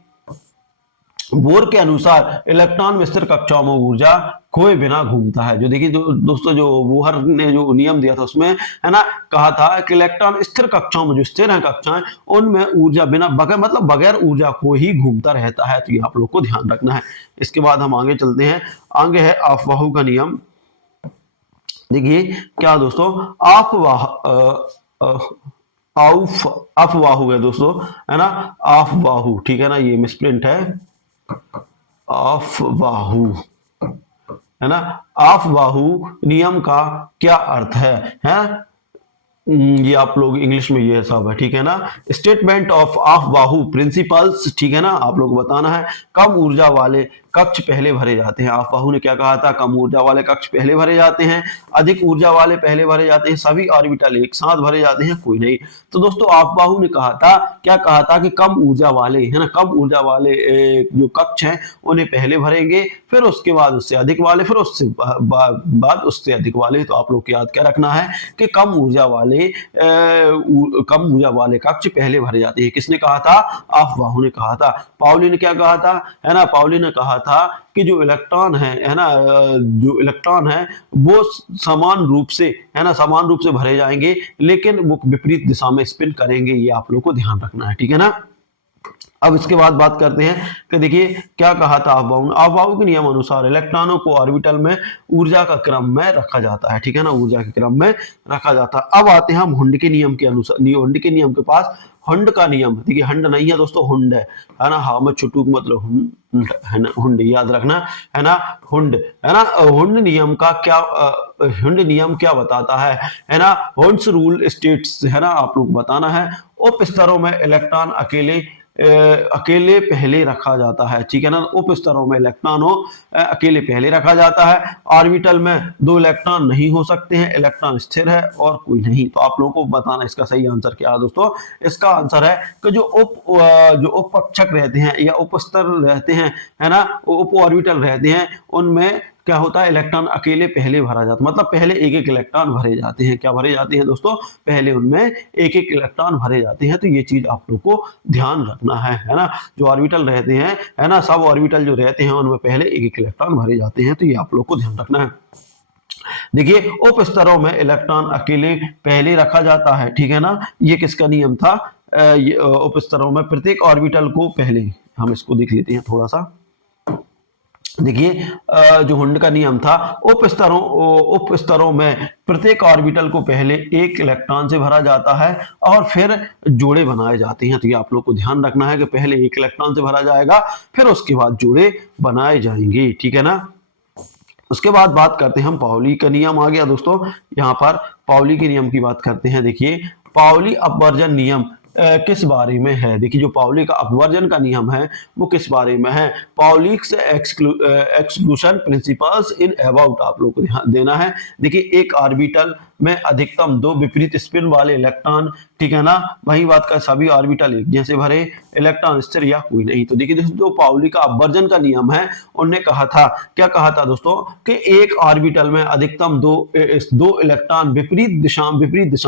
बोर के अनुसार इलेक्ट्रॉन में स्थिर कक्षाओं में ऊर्जा खोए बिना घूमता है। जो देखिए दोस्तों, जो बोहर ने जो नियम दिया था उसमें, है ना, कहा था कि इलेक्ट्रॉन स्थिर कक्षाओं में, जो स्थिर है कक्षाएं, उनमें ऊर्जा बिना बगैर ऊर्जा को ही घूमता रहता है। तो ये आप लोग को ध्यान रखना है। इसके बाद हम आगे चलते हैं। आगे है अफवाह का नियम। देखिए क्या दोस्तों, अफवाह है दोस्तों, है ना, अफवाह, ठीक है ना, ये मिसप्रिंट है, अफवाह, है ना। अफवाह नियम का क्या अर्थ है? ये आप लोग इंग्लिश में ये सब है, ठीक है ना। स्टेटमेंट ऑफ अफवाह प्रिंसिपल्स, ठीक है ना, आप लोग बताना है। कम ऊर्जा वाले कक्ष पहले भरे जाते हैं। अफवाह ने क्या कहा था? कम ऊर्जा वाले कक्ष पहले भरे जाते हैं, अधिक ऊर्जा वाले पहले भरे जाते हैं, सभी ऑर्बिटल एक साथ भरे जाते हैं, कोई नहीं। तो दोस्तों अफवाह ने कहा था, क्या कहा था कि कम ऊर्जा वाले, है ना, कम ऊर्जा वाले जो कक्ष हैं उन्हें पहले भरेंगे, फिर उसके बाद उससे अधिक वाले, फिर उससे बाद उससे अधिक वाले। तो आप लोग को याद क्या रखना है कि कम ऊर्जा वाले कक्ष पहले भरे जाते हैं। किसने कहा था? अफवाह ने कहा था। पाउली ने क्या कहा था? है ना, पाउली ने कहा था कि जो इलेक्ट्रॉन है ना, जो इलेक्ट्रॉन है वो समान रूप से, है ना, समान रूप से भरे जाएंगे, लेकिन वो विपरीत दिशा में स्पिन करेंगे। ये आप लोग को ध्यान रखना है, ठीक है ना। अब इसके बाद बात करते हैं कि देखिए क्या कहा था अफवाह के नियम अनुसार इलेक्ट्रॉनों को ऑर्बिटल में ऊर्जा का क्रम में रखा जाता है, ठीक है ना, ऊर्जा के क्रम में रखा जाता है। अब आते हैं हम हुंड के नियम के अनुसार, हुंड के नियम के पास। हुंड का नियम, देखिए हंड नहीं है दोस्तों, हुंड है ना, हाँ में छुटू मतलब हुंड, है ना, हुंड याद रखना, है ना, हुंड, है ना। हुंड नियम का क्या, हुंड नियम क्या बताता है ना। हुंड्स रूल स्टेट्स, है ना, आप लोग बताना है, उप स्तरों में इलेक्ट्रॉन अकेले अकेले पहले रखा जाता है, ठीक है ना। उप स्तरों में इलेक्ट्रॉन हो अकेले पहले रखा जाता है। ऑर्बिटल में 2 इलेक्ट्रॉन नहीं हो सकते हैं, इलेक्ट्रॉन स्थिर है और कोई नहीं। तो आप लोगों को बताना इसका सही आंसर क्या है दोस्तों। इसका आंसर है कि जो उप कक्षक रहते हैं या उप स्तर रहते हैं, है ना, उप ऑर्बिटल रहते हैं, उनमें क्या होता है, इलेक्ट्रॉन अकेले पहले भरा जाता है, मतलब पहले एक एक इलेक्ट्रॉन भरे जाते हैं। क्या भरे जाते हैं दोस्तों, पहले उनमें एक एक इलेक्ट्रॉन भरे जाते हैं। तो ये चीज आप लोग को ध्यान रखना है ना। जो ऑर्बिटल रहते हैं, है ना, सब ऑर्बिटल जो रहते हैं उनमें पहले एक एक इलेक्ट्रॉन भरे जाते हैं। तो ये आप लोग को ध्यान रखना है। देखिए, उप स्तरों में इलेक्ट्रॉन अकेले पहले रखा जाता है, ठीक है ना। ये किसका नियम था, उप स्तरों में प्रत्येक ऑर्बिटल को पहले, हम इसको देख लेते हैं थोड़ा सा। देखिए, जो हुंड का नियम था, उप स्तरों में प्रत्येक ऑर्बिटल को पहले एक इलेक्ट्रॉन से भरा जाता है और फिर जोड़े बनाए जाते हैं। तो ये आप लोग को ध्यान रखना है कि पहले एक इलेक्ट्रॉन से भरा जाएगा, फिर उसके बाद जोड़े बनाए जाएंगे, ठीक है ना। उसके बाद बात करते हैं हम पाउली का नियम आ गया दोस्तों। यहाँ पर पाउली के नियम की बात करते हैं। देखिए, पाउली अपवर्जन नियम किस बारे में है। देखिए, जो पाउली का अपवर्जन का नियम है वो किस बारे में है। पाउलिक्स एक्सक्लूशन प्रिंसिपल्स इन अबाउट आप लोग को ध्यान देना है। देखिए, एक ऑर्बिटल में अधिकतम 2 विपरीत स्पिन वाले इलेक्ट्रॉन, ठीक है ना। वही बात का सभी ऑर्बिटल एक जैसे भरे, इलेक्ट्रॉन स्थिर या कोई नहीं। तो देखिए दोस्तों, जो पाउली का अपवर्जन का नियम है, उन्होंने कहा था, क्या कहा था दोस्तों, कि एक ऑर्बिटल में अधिकतम दो इलेक्ट्रॉन विपरीत दिशा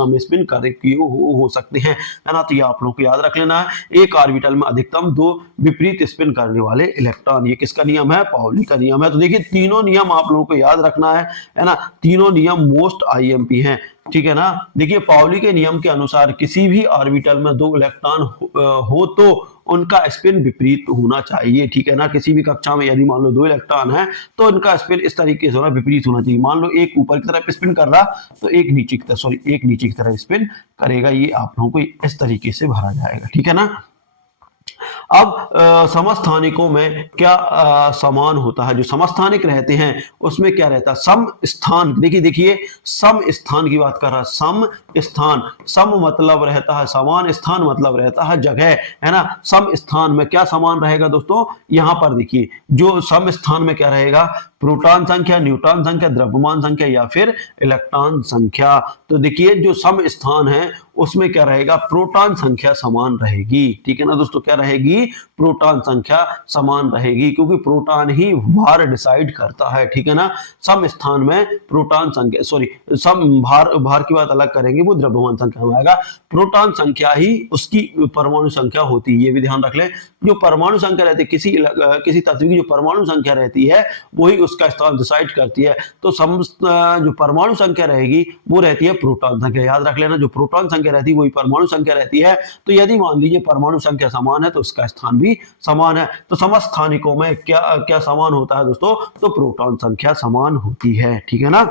में स्पिन हो सकते हैं, है ना। तो ये आप लोगों को याद रख लेना है। एक ऑर्बिटल में अधिकतम 2 विपरीत स्पिन करने वाले इलेक्ट्रॉन, ये किसका नियम है, पाउली का नियम है। तो देखिए, तीनों नियम आप लोगों को याद रखना है ना। तीनों नियम मोस्ट आईएमपी हैं, ठीक है ना। देखिए, पाउली के नियम के अनुसार किसी भी ऑर्बिटल में 2 इलेक्ट्रॉन हो तो उनका स्पिन विपरीत होना चाहिए, ठीक है ना। किसी भी कक्षा में यदि मान लो 2 इलेक्ट्रॉन है तो उनका स्पिन इस तरीके से होना, विपरीत होना चाहिए। मान लो एक ऊपर की तरफ स्पिन कर रहा तो एक नीचे की तरफ स्पिन करेगा। ये आप लोगों को इस तरीके से भरा जाएगा, ठीक है ना। अब समस्थानिकों में क्या समान होता है। जो समस्थानिक रहते हैं उसमें क्या रहता है, सम स्थान। देखिए सम स्थान की बात कर रहा है। सम स्थान, सम मतलब रहता है समान, स्थान मतलब रहता है जगह, है ना। सम स्थान में क्या समान रहेगा दोस्तों, यहां पर देखिए, जो सम स्थान में क्या रहेगा, प्रोटॉन संख्या, न्यूट्रॉन संख्या, द्रव्यमान संख्या या फिर इलेक्ट्रॉन संख्या। तो देखिए, जो सम स्थान है उसमें क्या रहेगा, प्रोटॉन संख्या समान रहेगी, ठीक है ना दोस्तों। क्या रहेगी, प्रोटॉन संख्या समान रहेगी, क्योंकि प्रोटॉन ही भार डिसाइड करता है, ठीक है ना। सम स्थान में प्रोटॉन संख्या, सम भार की बात अलग करेंगे, वो द्रव्यमान संख्या में आएगा। प्रोटॉन संख्या ही उसकी परमाणु संख्या होती है, ये भी ध्यान रख ले। जो परमाणु संख्या रहती है, किसी तत्व की जो परमाणु संख्या रहती है वही उसका स्थान डिसाइड करती है। तो जो परमाणु संख्या रहेगी वो रहती है प्रोटॉन संख्या, याद रख लेना। जो प्रोटॉन संख्या रहती है वही परमाणु संख्या रहती है। तो यदि मान लीजिए परमाणु संख्या समान है तो उसका स्थान भी समान है। तो समस्थानिकों में क्या क्या समान होता है दोस्तों, तो प्रोटॉन संख्या समान होती है, ठीक है ना।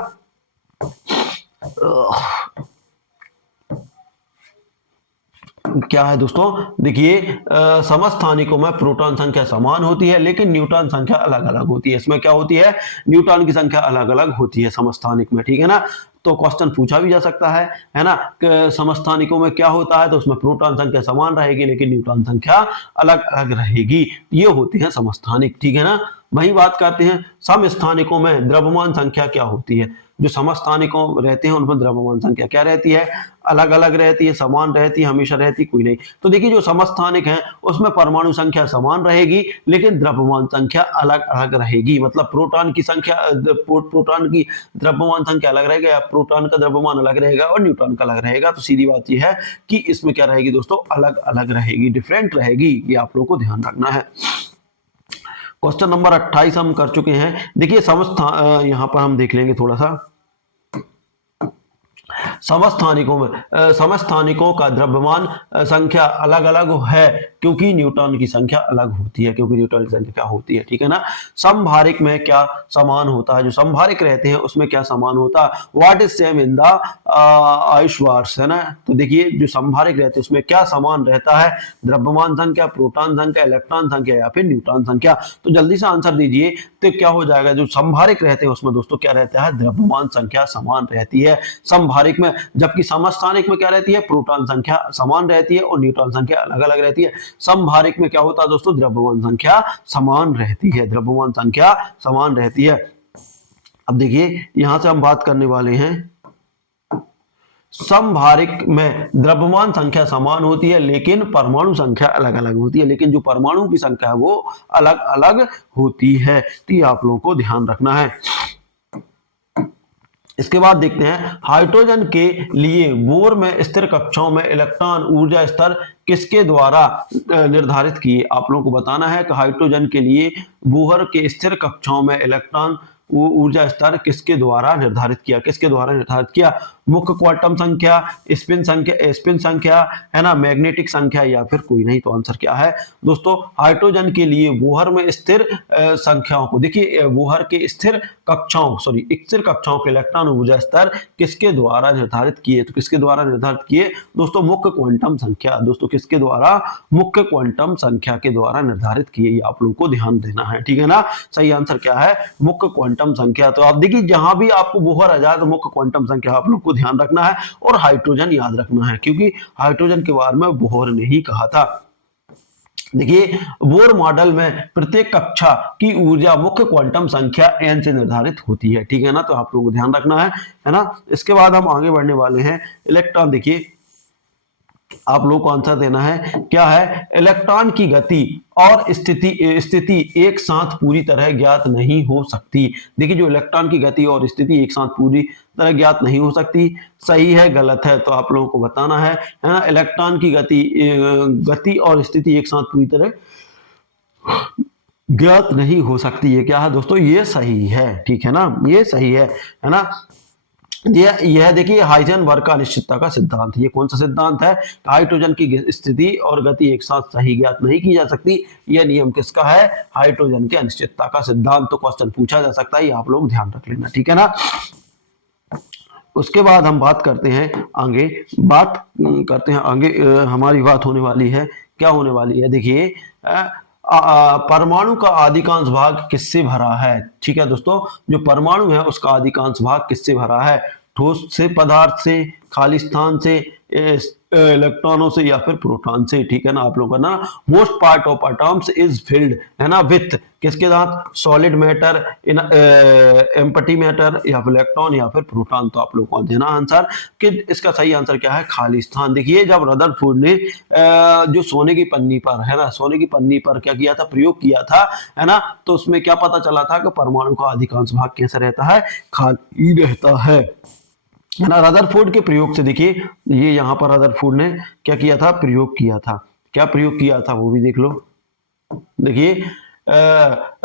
क्या है दोस्तों, देखिए, समस्थानिकों में प्रोटॉन संख्या समान होती है लेकिन न्यूट्रॉन संख्या अलग अलग होती है। इसमें क्या होती है, न्यूट्रॉन की संख्या अलग अलग होती है समस्थानिक में, ठीक है ना। तो क्वेश्चन पूछा भी जा सकता है ना, समस्थानिकों में क्या होता है, तो उसमें प्रोटॉन संख्या समान रहेगी लेकिन न्यूट्रॉन संख्या अलग अलग रहेगी। ये होती है समस्थानिक, ठीक है ना। वही बात करते हैं, समस्थानिकों में द्रव्यमान संख्या क्या होती है। जो समस्थानिकों रहते हैं उनमें द्रव्यमान संख्या क्या रहती है, अलग अलग रहती है, समान रहती है, हमेशा रहती कोई नहीं। तो देखिए, जो समस्थानिक है उसमें परमाणु संख्या समान रहेगी लेकिन द्रव्यमान संख्या अलग अलग रहेगी। मतलब प्रोटॉन की द्रव्यमान संख्या अलग रहेगा, या प्रोटॉन का द्रव्यमान अलग रहेगा और न्यूट्रॉन का अलग रहेगा। तो सीधी बात यह है कि इसमें क्या रहेगी दोस्तों, अलग अलग रहेगी, डिफरेंट रहेगी। ये आप लोगों को ध्यान रखना है। क्वेश्चन नंबर 28 हम कर चुके हैं। देखिए, यहां पर हम देख लेंगे थोड़ा सा। समस्थानिकों का द्रव्यमान संख्या अलग अलग है क्योंकि न्यूट्रॉन की संख्या अलग होती है, क्या होती है, ठीक है ना। समभारिक में क्या समान होता है, जो समभारिक रहते हैं उसमें क्या समान होता है, what is same in the isobars, है ना। तो देखिए, जो समभारिक रहते हैं उसमें क्या समान रहता है, द्रव्यमान संख्या, प्रोटॉन संख्या, इलेक्ट्रॉन संख्या या फिर न्यूट्रॉन संख्या। तो जल्दी से आंसर दीजिए, तो क्या हो जाएगा, जो समभारिक रहते हैं उसमें दोस्तों क्या रहता है, द्रव्यमान संख्या समान रहती है। समभारिक में जबकि समस्थानिक में क्या रहती है, प्रोटॉन संख्या समान रहती है और न्यूट्रॉन संख्या अलग अलग रहती है। समभारिक में क्या होता है दोस्तों, द्रव्यमान संख्या समान रहती है, द्रव्यमान संख्या समान रहती है। अब देखिए यहां से हम बात करने वाले हैं, समभारिक में द्रव्यमान संख्या समान होती है लेकिन परमाणु संख्या अलग अलग होती है, लेकिन जो परमाणु की संख्या है वो अलग अलग होती है। तो ये आप लोगों को ध्यान रखना है। इसके बाद देखते हैं हाइड्रोजन के लिए बोर में स्थिर कक्षाओं में इलेक्ट्रॉन ऊर्जा स्तर किसके द्वारा निर्धारित किए। आप लोगों को बताना है कि हाइड्रोजन के लिए बोहर के स्थिर कक्षाओं में इलेक्ट्रॉन ऊर्जा स्तर किसके द्वारा निर्धारित किया, किसके द्वारा निर्धारित किया, मुख्य क्वांटम संख्या, स्पिन संख्या है ना, मैग्नेटिक संख्या या फिर कोई नहीं। तो आंसर क्या है दोस्तों, हाइड्रोजन के लिए बोहर में स्थिर संख्याओं को, देखिए बोहर के स्थिर कक्षाओं के इलेक्ट्रॉन ऊर्जा स्तर किसके द्वारा निर्धारित किए, तो किसके द्वारा निर्धारित किए दोस्तों, मुख्य क्वांटम संख्या, दोस्तों किसके द्वारा, मुख्य क्वांटम संख्या के द्वारा निर्धारित किए। ये आप लोगों को ध्यान देना है, ठीक है ना। सही आंसर क्या है, मुख्य क्वांटम संख्या। तो आप देखिए जहां भी आपको बोहर आ जाए तो मुख्य क्वांटम संख्या आप लोग को ध्यान रखना है और हाइड्रोजन याद रखना है, क्योंकि हाइड्रोजन के बारे में बोहर ने ही कहा था। देखिए बोर मॉडल में प्रत्येक कक्षा की ऊर्जा मुख्य क्वांटम संख्या n से निर्धारित होती है, ठीक है ना। तो आप लोगों को ध्यान रखना है ना। इसके बाद हम आगे बढ़ने वाले हैं इलेक्ट्रॉन। देखिए आप लोगों को आंसर देना है, क्या है, इलेक्ट्रॉन की गति और स्थिति एक साथ पूरी तरह ज्ञात नहीं हो सकती। देखिए जो इलेक्ट्रॉन की गति और स्थिति एक साथ पूरी तरह ज्ञात नहीं हो सकती, सही है गलत है, तो आप लोगों को बताना है ना। इलेक्ट्रॉन की गति और स्थिति एक साथ पूरी तरह ज्ञात नहीं हो सकती, ये क्या है दोस्तों, ये सही है, ठीक है ना, ये सही है ना। यह देखिए हाइजेनबर्ग का अनिश्चितता का सिद्धांत, ये कौन सा सिद्धांत है, हाइड्रोजन की स्थिति और गति एक साथ सही ज्ञात नहीं की जा सकती। यह नियम किसका है, हाइड्रोजन के अनिश्चितता का सिद्धांत। तो क्वेश्चन पूछा जा सकता है, ये आप लोग ध्यान रख लेना, ठीक है ना। उसके बाद हम बात करते हैं आगे, हमारी बात होने वाली है, क्या होने वाली है, देखिए परमाणु का अधिकांश भाग किससे भरा है। ठीक है दोस्तों, जो परमाणु है उसका अधिकांश भाग किससे भरा है, ठोस से पदार्थ से, खाली स्थान से, इलेक्ट्रॉनों से या फिर प्रोटॉन से, ठीक है ना। आप लोगों का ना most part of atoms is filled है ना विथ किसके साथ, सॉलिड मैटर, एम्प्टी मैटर या फिर इलेक्ट्रॉन या फिर प्रोटॉन। तो आप लोगों को देना आंसर कि इसका सही आंसर क्या है, खाली स्थान। देखिए जब रदरफोर्ड ने जो सोने की पन्नी पर है ना, सोने की पन्नी पर क्या किया था, प्रयोग किया था है ना, तो उसमें क्या पता चला था कि परमाणु का अधिकांश भाग कैसे रहता है, खाली रहता है ना। रदरफोर्ड के प्रयोग से देखिए, ये यहाँ पर रदरफोर्ड ने क्या किया था, प्रयोग किया था, क्या प्रयोग किया था वो भी देख लो। देखिए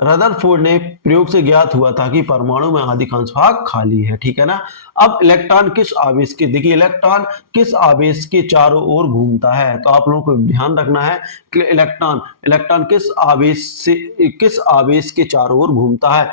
रदरफोर्ड ने प्रयोग से ज्ञात हुआ था कि परमाणु में अधिकांश भाग खाली है, ठीक है ना। अब इलेक्ट्रॉन किस आवेश के, देखिए इलेक्ट्रॉन किस आवेश के चारों ओर घूमता है, तो आप लोगों को ध्यान रखना है कि इलेक्ट्रॉन किस आवेश के चारों ओर घूमता है,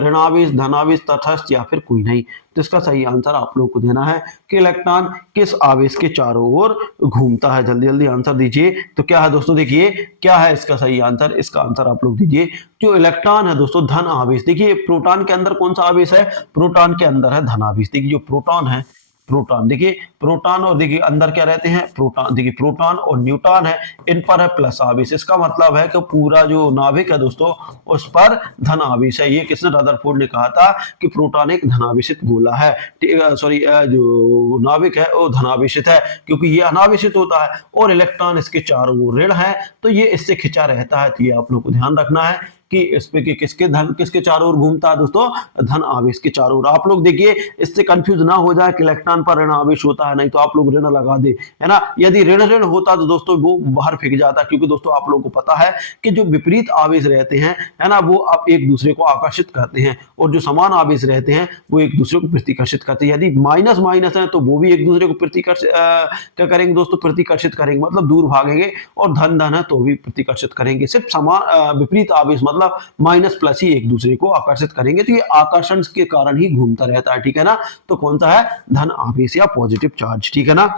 ऋणावेश, धनावेश, तटस्थ या फिर कोई नहीं। तो इसका सही आंसर आप लोगों को देना है कि इलेक्ट्रॉन किस आवेश के चारों ओर घूमता है। जल्दी जल्दी आंसर दीजिए। तो क्या है दोस्तों, देखिए क्या है इसका सही आंसर, इसका आंसर आप लोग दीजिए। जो इलेक्ट्रॉन है दोस्तों धन आवेश, देखिए प्रोटॉन के अंदर कौन सा आवेश है, प्रोटॉन के अंदर है धन आवेश। देखिए जो प्रोटॉन है, प्रोटॉन देखिए प्रोटॉन और देखिए अंदर क्या रहते हैं, प्रोटॉन, देखिए प्रोटॉन और न्यूट्रॉन है, इन पर है प्लस आवेश। इसका मतलब है कि पूरा जो नाभिक है दोस्तों उस पर धन आवेश है। ये किसने, रदरफोर्ड ने कहा था कि प्रोटॉन एक धनावेशित गोला है, सॉरी जो नाभिक है वो धनावेशित है, क्योंकि ये अनावेशित होता है और इलेक्ट्रॉन इसके चारों ओर ऋण है, तो ये इससे खिंचा रहता है। तो ये आप लोग को ध्यान रखना है कि इसमें कि किसके चारों ओर घूमता है दोस्तों, धन आवेश के चारों ओर। आप लोग देखिए इससे कंफ्यूज ना हो जाए कि इलेक्ट्रॉन पर ऋण आवेश होता है, नहीं तो आप लोग ऋण लगा दे है ना। यदि ऋण ऋण होता तो दोस्तों वो बाहर फेंक जाता, क्योंकि दोस्तों आप लोगों को पता है कि जो विपरीत आवेश रहते हैं है ना, वो आप एक दूसरे को आकर्षित करते हैं, और जो समान आवेश रहते हैं वो एक दूसरे को प्रतिकर्षित करते हैं। यदि माइनस माइनस है तो वो भी एक दूसरे को क्या करेंगे दोस्तों, प्रतिकर्षित करेंगे, मतलब दूर भागेंगे, और धन धन है तो भी प्रतिकर्षित करेंगे। सिर्फ समान विपरीत आवेश मतलब माइनस प्लस ही एक दूसरे को आकर्षित करेंगे, तो ये आकर्षण के कारण ही घूमता रहता है, ठीक है ना। तो कौन सा है, धन आवेश या पॉजिटिव चार्ज, ठीक है ना।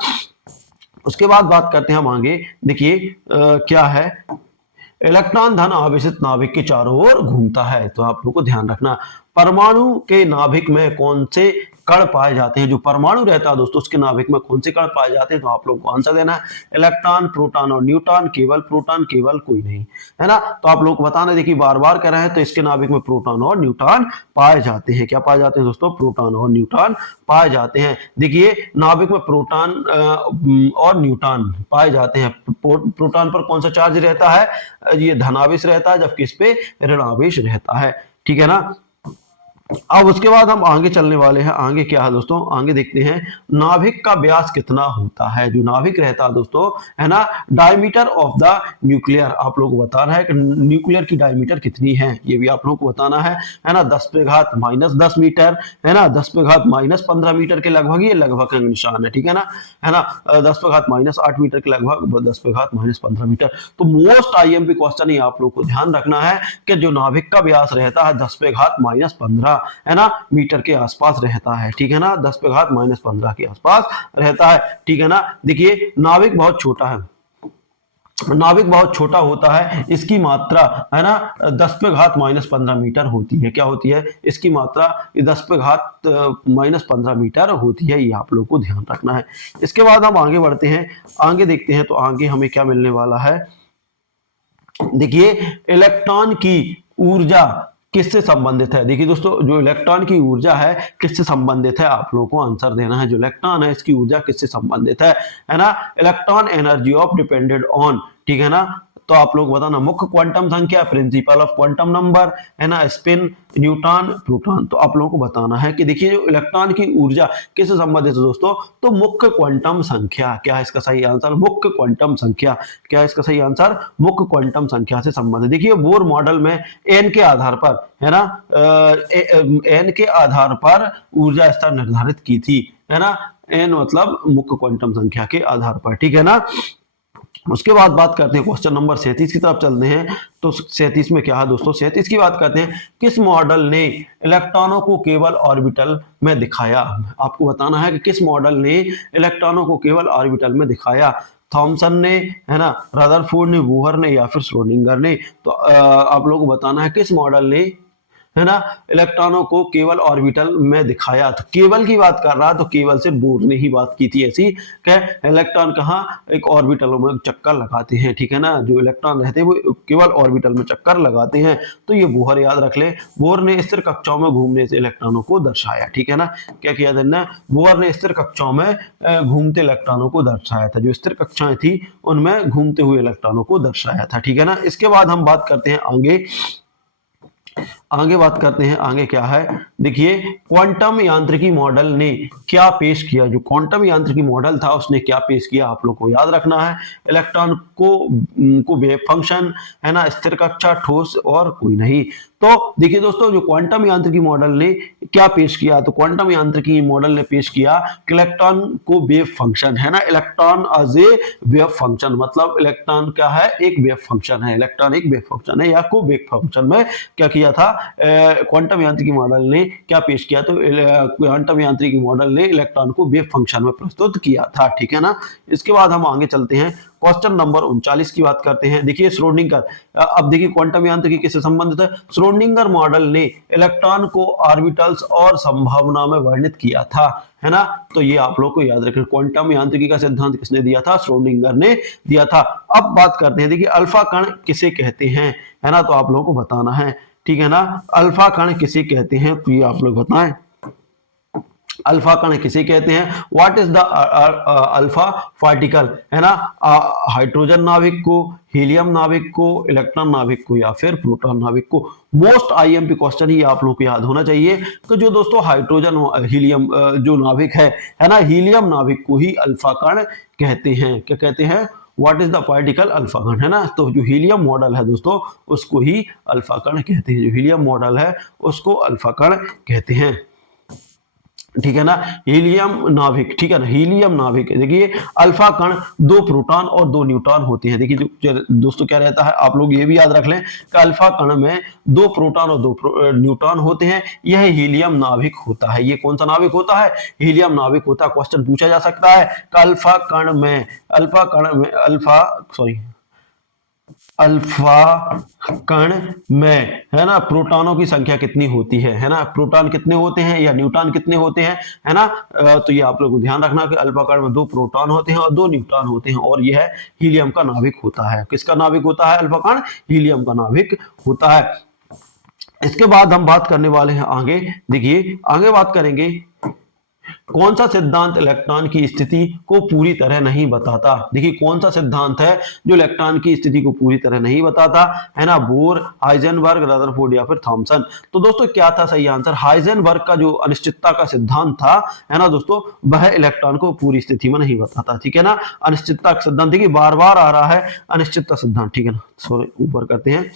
उसके बाद बात करते हैं हम आगे। देखिए क्या है, इलेक्ट्रॉन धन आवेशित नाभिक के चारों ओर घूमता है। तो आप लोगों को ध्यान रखना, परमाणु के नाभिक में कौन से कण पाए जाते हैं, जो परमाणु रहता है दोस्तों उसके नाभिक में कौन से कण पाए जाते हैं, तो आप लोगों को आंसर देना है इलेक्ट्रॉन, प्रोटॉन और न्यूट्रॉन, केवल प्रोटॉन, केवल कोई नहीं, है ना। तो आप लोगों को बताना, देखिए बार बार कह रहे हैं, तो इसके नाभिक में प्रोटॉन और न्यूट्रॉन पाए जाते हैं। क्या पाए जाते हैं दोस्तों, प्रोटॉन और न्यूट्रॉन पाए जाते हैं। देखिए नाभिक में प्रोटॉन और न्यूट्रॉन पाए जाते हैं। प्रोटॉन पर कौन सा चार्ज रहता है, ये धनावेश रहता है, जबकि इस पे ऋणावेश रहता है, ठीक है ना। अब उसके बाद हम आगे चलने वाले हैं, आगे क्या है दोस्तों, आगे देखते हैं नाभिक का व्यास कितना होता है। जो नाभिक रहता है दोस्तों, है ना, डायमीटर ऑफ द न्यूक्लियर, आप लोगों को बताना है कि न्यूक्लियर की डायमीटर कितनी है, ये भी आप लोगों को बताना है ना। 10 पे घात -10 मीटर, है ना, 10 पे घात -15 मीटर के लगभग, ये लगभग का निशान है, ठीक है ना। 10 पे घात -8 मीटर के लगभग, 10 पे घात -15 मीटर। तो मोस्ट आईएमपी क्वेश्चन ही आप लोग को ध्यान रखना है कि जो नाभिक का व्यास रहता है 10 पे घात -15, है ना, मीटर के आसपास रहता है, ठीक है ना, 10 पे घात -15 के आसपास रहता है, ठीक है ना। देखिए नाभिक बहुत छोटा है, नाभिक बहुत छोटा होता है, इसकी मात्रा, है ना, 10 पे घात -15 मीटर होती है। क्या होती है, इसकी मात्रा 10 पे घात -15 मीटर होती है, ये आप लोग को ध्यान रखना है। इसके बाद हम आगे बढ़ते हैं, आगे देखते हैं, तो आगे हमें क्या मिलने वाला है। देखिए इलेक्ट्रॉन की ऊर्जा किससे संबंधित है। देखिए दोस्तों, जो इलेक्ट्रॉन की ऊर्जा है किससे संबंधित है, आप लोगों को आंसर देना है। जो इलेक्ट्रॉन है इसकी ऊर्जा किससे संबंधित है ना। Electron energy of depended on, ठीक है ना। तो आप लोग बताना, मुख्य क्वांटम संख्या, प्रिंसिपल ऑफ क्वांटम नंबर, है ना, स्पिन, न्यूट्रॉन, प्रोटॉन। तो आप लोगों को बताना है कि देखिए जो इलेक्ट्रॉन की ऊर्जा किससे संबंधित है दोस्तों, तो मुख्य क्वांटम संख्या। क्या है इसका सही आंसर, मुख्य क्वांटम संख्या। क्या है इसका सही आंसर, मुख्य क्वांटम संख्या से संबंधित। देखिए बोर मॉडल में एन के आधार पर, है ना, एन के आधार पर ऊर्जा स्तर निर्धारित की थी, है ना। एन मतलब मुख्य क्वांटम संख्या के आधार पर, ठीक है ना। उसके बाद बात करते हैं क्वेश्चन नंबर 37 की तरफ चलते हैं। तो 37 में क्या है दोस्तों, 37 की बात करते हैं, किस मॉडल ने इलेक्ट्रॉनों को केवल ऑर्बिटल में दिखाया। आपको बताना है कि किस मॉडल ने इलेक्ट्रॉनों को केवल ऑर्बिटल में दिखाया। थॉमसन ने, है ना, रदरफोर्ड ने, बोहर ने, या फिर श्रोडिंगर ने। तो आप लोगों को बताना है किस मॉडल ने, है ना, इलेक्ट्रॉनों को केवल ऑर्बिटल में दिखाया। तो केवल की बात कर रहा, तो केवल से बोर ने ही बात की थी ऐसी कि इलेक्ट्रॉन कहाँ एक ऑर्बिटलों में चक्कर लगाते हैं, ठीक है ना। जो इलेक्ट्रॉन रहते हैं वो केवल ऑर्बिटल में चक्कर लगाते हैं। तो ये बोहर याद रख ले, बोहर ने स्थिर कक्षाओं में घूमने से इलेक्ट्रॉनों को दर्शाया, ठीक है ना। क्या किया था, बोहर ने स्थिर कक्षाओं में घूमते इलेक्ट्रॉनों को दर्शाया था। जो स्थिर कक्षाएं थी उनमें घूमते हुए इलेक्ट्रॉनों को दर्शाया था, ठीक है ना। इसके बाद हम बात करते हैं आगे बात करते हैं, आगे क्या है। देखिए क्वांटम यांत्रिकी मॉडल ने क्या पेश किया। जो क्वांटम यांत्रिकी मॉडल था उसने क्या पेश किया, आप लोग को याद रखना है। इलेक्ट्रॉन को वेव फंक्शन, है ना, स्थिर कक्षा, ठोस और कोई नहीं। तो देखिए दोस्तों, जो क्वांटम यांत्रिकी मॉडल ने क्या पेश किया, तो क्वांटम यांत्रिकी मॉडल ने पेश किया कि इलेक्ट्रॉन को वेव फंक्शन, है ना, electron as a wave function. मतलब इलेक्ट्रॉन क्या है, एक वेव फंक्शन है, इलेक्ट्रॉन एक वेव फंक्शन है, या को वेव फंक्शन में क्या किया था, क्वांटम यांत्रिकी मॉडल ने क्या पेश किया, तो क्वांटम यांत्रिकी मॉडल ने इलेक्ट्रॉन को वेव फंक्शन में प्रस्तुत किया था, ठीक है ना। इसके बाद हम आगे चलते हैं, क्वेश्चन नंबर 39 की बात करते हैं। देखिए श्रोडिंगर, अब देखिए क्वांटम यांत्रिकी किससे संबंधित है। श्रोडिंगर मॉडल ने इलेक्ट्रॉन को ऑर्बिटल्स और संभावना में वर्णित किया था, है ना। तो ये आप लोग को याद रखें, क्वांटम यांत्रिकी का सिद्धांत किसने दिया था, श्रोडिंगर ने दिया था। अब बात करते हैं, देखिए अल्फा कण किसे कहते हैं, है ना, तो आप लोगों को बताना है, ठीक है ना। अल्फा कण किसे कहते हैं, तो ये आप लोग बताएं, अल्फा कण किसे कहते हैं। What is the alpha particle, है ना, हाइड्रोजन नाभिक को, हीलियम नाभिक को, इलेक्ट्रॉन नाभिक को, या फिर प्रोटॉन नाभिक को। मोस्ट आईएमपी क्वेश्चन ही आप लोग को याद होना चाहिए। तो जो दोस्तों हाइड्रोजन हीलियम जो नाभिक है ना, हीलियम नाभिक को ही अल्फा कण कहते हैं। क्या कहते हैं, what is the particle, alpha कण, है ना। तो जो हीलियम मॉडल है दोस्तों उसको ही अल्फा कण कहते हैं। जो हीलियम मॉडल है उसको अल्फा कण कहते हैं, ठीक है ना। हीलियम नाभिक, ठीक है ना, हीलियम नाभिक। देखिए अल्फा कण 2 प्रोटॉन और 2 न्यूट्रॉन होते हैं। देखिए दोस्तों क्या रहता है, आप लोग ये भी याद रख लें कि अल्फा कण में 2 प्रोटॉन और 2 न्यूट्रॉन होते हैं। यह हीलियम नाभिक होता है। ये कौन सा नाभिक होता है, हीलियम नाभिक होता है। क्वेश्चन पूछा जा सकता है कि अल्फा अल्फा कण में, है ना, प्रोटॉनों की संख्या कितनी होती है ना, प्रोटॉन कितने होते हैं या न्यूट्रॉन कितने होते हैं, है ना। तो ये आप लोगों को ध्यान रखना कि अल्फा कण में 2 प्रोटॉन होते हैं और 2 न्यूट्रॉन होते हैं, और यह हीलियम का नाभिक होता है। किसका नाभिक होता है? अल्फा कण हीलियम का नाभिक होता है। इसके बाद हम बात करने वाले हैं आगे, देखिए आगे बात करेंगे कौन सा सिद्धांत इलेक्ट्रॉन की स्थिति को पूरी तरह नहीं बताता। देखिए कौन सा सिद्धांत है जो इलेक्ट्रॉन की स्थिति को पूरी तरह नहीं बताता, है ना, बोर, हाइजेनबर्ग, रदरफोर्ड या फिर थॉमसन। तो दोस्तों क्या था सही आंसर? हाइजेनबर्ग का जो अनिश्चितता का सिद्धांत था, है ना दोस्तों, वह इलेक्ट्रॉन को पूरी स्थिति में नहीं बताता, ठीक है ना। अनिश्चितता का सिद्धांत देखिए बार बार आ रहा है, अनिश्चितता सिद्धांत, ठीक है ना। सॉरी, ऊपर करते हैं,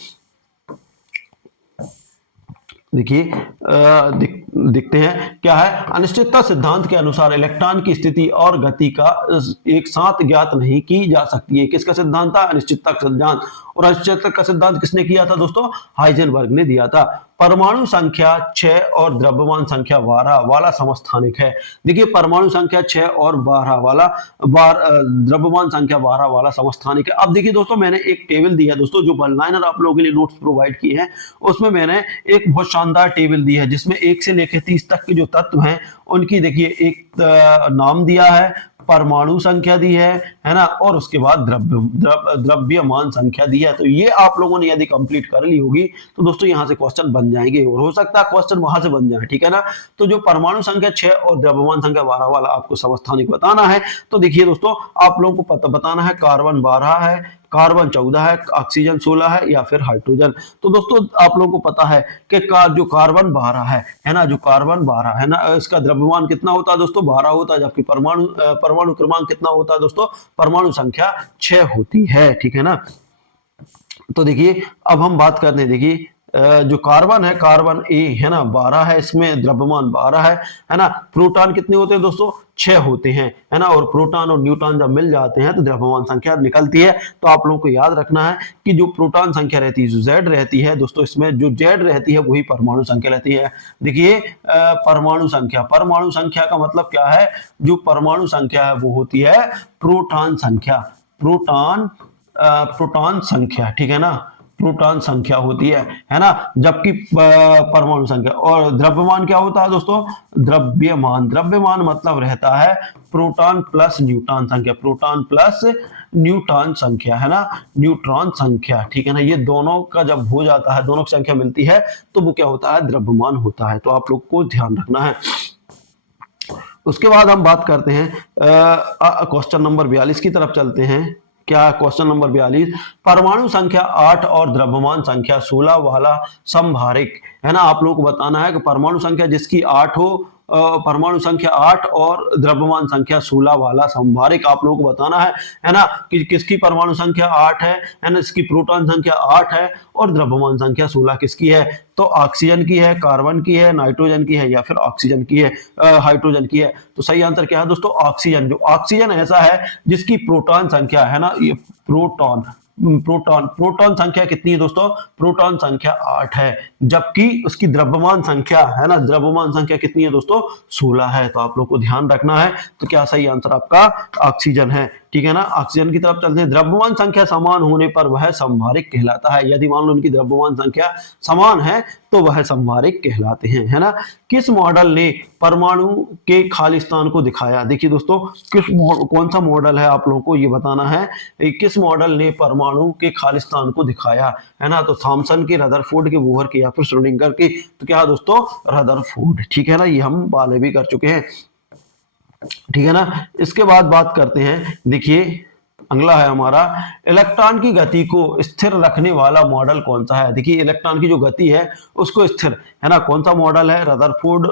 देखिए दिखते हैं क्या है। अनिश्चितता सिद्धांत के अनुसार इलेक्ट्रॉन की स्थिति और गति का एक साथ ज्ञात नहीं की जा सकती है। किसका सिद्धांत था? अनिश्चितता का सिद्धांत। और अनिश्चितता का सिद्धांत किसने किया था दोस्तों? हाइजेनबर्ग ने दिया था। परमाणु संख्या 6 और द्रव्यमान संख्या 12 वाला समस्थानिक है। देखिए परमाणु संख्या 6 और 12 वाला द्रव्यमान संख्या 12 वाला समस्थानिक है। अब देखिए दोस्तों मैंने एक टेबल दिया दोस्तों, जो वन लाइनर आप लोगों के लिए नोट्स प्रोवाइड किए हैं, उसमें मैंने एक बहुत शानदार टेबल दी है जिसमें 1 से लेकर 30 तक के जो तत्व हैं उनकी देखिए एक नाम दिया है, परमाणु संख्या दी है ना, और उसके बाद द्रव्यमान संख्या दी है। तो ये आप लोगों ने यदि कंप्लीट कर ली होगी तो दोस्तों यहां से क्वेश्चन बन जाएंगे, और हो सकता है क्वेश्चन वहां से बन जाए, ठीक है ना। तो जो परमाणु संख्या 6 और द्रव्यमान संख्या 12 वाला आपको समस्थानिक बताना है। तो देखिए दोस्तों आप लोगों को बताना है कार्बन 12 है, कार्बन 14 है, ऑक्सीजन 16 है या फिर हाइड्रोजन। तो दोस्तों आप लोगों को पता है कि जो कार्बन 12 है ना, जो कार्बन 12 है ना, इसका द्रव्यमान कितना होता है दोस्तों? 12 होता है, जबकि परमाणु क्रमांक कितना होता है दोस्तों? परमाणु संख्या 6 होती है, ठीक है ना। तो देखिए अब हम बात करते हैं, देखिए जो कार्बन है, कार्बन ए है ना 12 है, इसमें द्रव्यमान 12 है ना। प्रोटॉन कितने होते हैं दोस्तों? 6 होते हैं, है ना। और प्रोटॉन और न्यूट्रॉन जब मिल जाते हैं तो द्रव्यमान संख्या निकलती है। तो आप लोगों को याद रखना है कि जो प्रोटॉन संख्या रहती है, जो जेड रहती है दोस्तों, इसमें जो जेड रहती है वही परमाणु संख्या रहती है। देखिए परमाणु संख्या का मतलब क्या है? जो परमाणु संख्या है वो होती है प्रोटॉन संख्या, प्रोटॉन संख्या, ठीक है ना, प्रोटॉन संख्या होती है ना। जबकि परमाणु संख्या, और द्रव्यमान क्या होता है दोस्तों? द्रव्यमान मतलब रहता है प्रोटॉन प्लस न्यूट्रॉन संख्या, प्रोटॉन प्लस न्यूट्रॉन संख्या, है ना, न्यूट्रॉन संख्या, ठीक है ना। ये दोनों का जब हो जाता है, दोनों की संख्या मिलती है तो वो क्या होता है? द्रव्यमान होता है। तो आप लोग को ध्यान रखना है। उसके बाद हम बात करते हैं क्वेश्चन नंबर 42 की तरफ चलते हैं। क्या? क्वेश्चन नंबर 42, परमाणु संख्या 8 और द्रव्यमान संख्या 16 वाला समभारिक, है ना। आप लोगों को बताना है कि परमाणु संख्या जिसकी 8 हो, परमाणु संख्या 8 और द्रव्यमान संख्या 16 वाला समभारिक आप लोगों को बताना है ना, कि किसकी परमाणु संख्या 8 है ना, इसकी प्रोटॉन संख्या 8 है और द्रव्यमान संख्या 16 किसकी है? तो ऑक्सीजन की है, कार्बन की है, नाइट्रोजन की है या फिर ऑक्सीजन की है, हाइड्रोजन की है। तो सही आंसर क्या है दोस्तों? ऑक्सीजन। जो ऑक्सीजन ऐसा है जिसकी प्रोटॉन संख्या है ना, ये प्रोटॉन संख्या कितनी है दोस्तों? प्रोटॉन संख्या 8 है, जबकि उसकी द्रव्यमान संख्या है ना, द्रव्यमान संख्या कितनी है दोस्तों? 16 है। तो आप लोग को ध्यान रखना है। तो क्या सही आंसर आपका ऑक्सीजन है, ठीक है ना। ऑक्सीजन की तरफ चलते हैं। द्रव्यमान संख्या समान होने पर वह समभारिक कहलाता है। यदि मान लो उनकी द्रव्यमान संख्या समान है तो वह समभारिक कहलाते हैं, है ना। किस मॉडल ने परमाणु के खाली स्थान को दिखाया? देखिए दोस्तों कौन सा मॉडल है आप लोगों को ये बताना है। किस मॉडल ने परमाणु के खाली स्थान को दिखाया, है ना। तो थॉमसन के, रदरफोर्ड के, बोहर के या फिर श्रोडिंगर के? तो क्या दोस्तों? रदरफोर्ड, ठीक है ना। ये हम पहले भी कर चुके हैं, ठीक है ना। इसके बाद बात करते हैं, देखिए अगला है हमारा, इलेक्ट्रॉन की गति को स्थिर रखने वाला मॉडल कौन सा है? देखिए इलेक्ट्रॉन की जो गति है उसको स्थिर, है ना, कौन सा मॉडल है? रदरफोर्ड,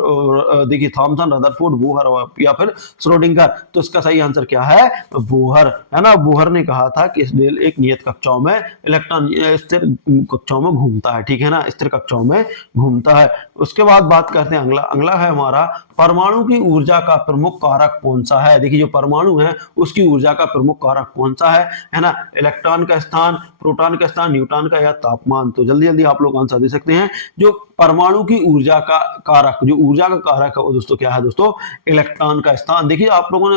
देखिए थॉमसन, रदरफोर्ड, बोहर या फिर श्रोडिंगर। तो इसका सही आंसर क्या है? बोहर, है ना। बोहर ने कहा था कि एक नियत कक्षाओं में इलेक्ट्रॉन स्थिर कक्षाओं में घूमता है, ठीक है ना, स्थिर कक्षाओं में घूमता है। उसके बाद बात करते हैं अगला है हमारा, परमाणु की ऊर्जा का प्रमुख कारक कौन सा है? देखिए जो परमाणु है उसकी ऊर्जा का प्रमुख कारक कौन सा है ना। इलेक्ट्रॉन का स्थान, प्रोटॉन का स्थान, न्यूट्रॉन का या तापमान? तो जल्दी जल्दी आप लोग आंसर दे सकते हैं। जो परमाणु की ऊर्जा का कारक, जो ऊर्जा का कारक है वो दोस्तों क्या है दोस्तों, इलेक्ट्रॉन का स्थान। देखिए आप लोगों ने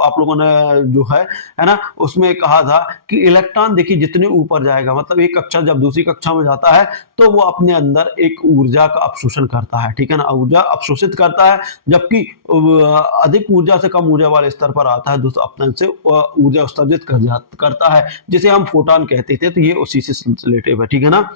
आप लोगों ने जो है ना, उसमें कहा था कि इलेक्ट्रॉन देखिए जितने ऊपर जाएगा, मतलब एक कक्षा जब दूसरी कक्षा में जाता है तो वो अपने अंदर एक ऊर्जा का अवशोषण करता है, ठीक है ना, ऊर्जा अवशोषित करता है, जबकि अधिक ऊर्जा से कम ऊर्जा वाले स्तर पर आता है दोस्तों अपने से ऊर्जा उत्सर्जित करता है, जिसे हम फोटोन कहते थे। तो ये उसी से रिलेटिव है, ठीक है ना।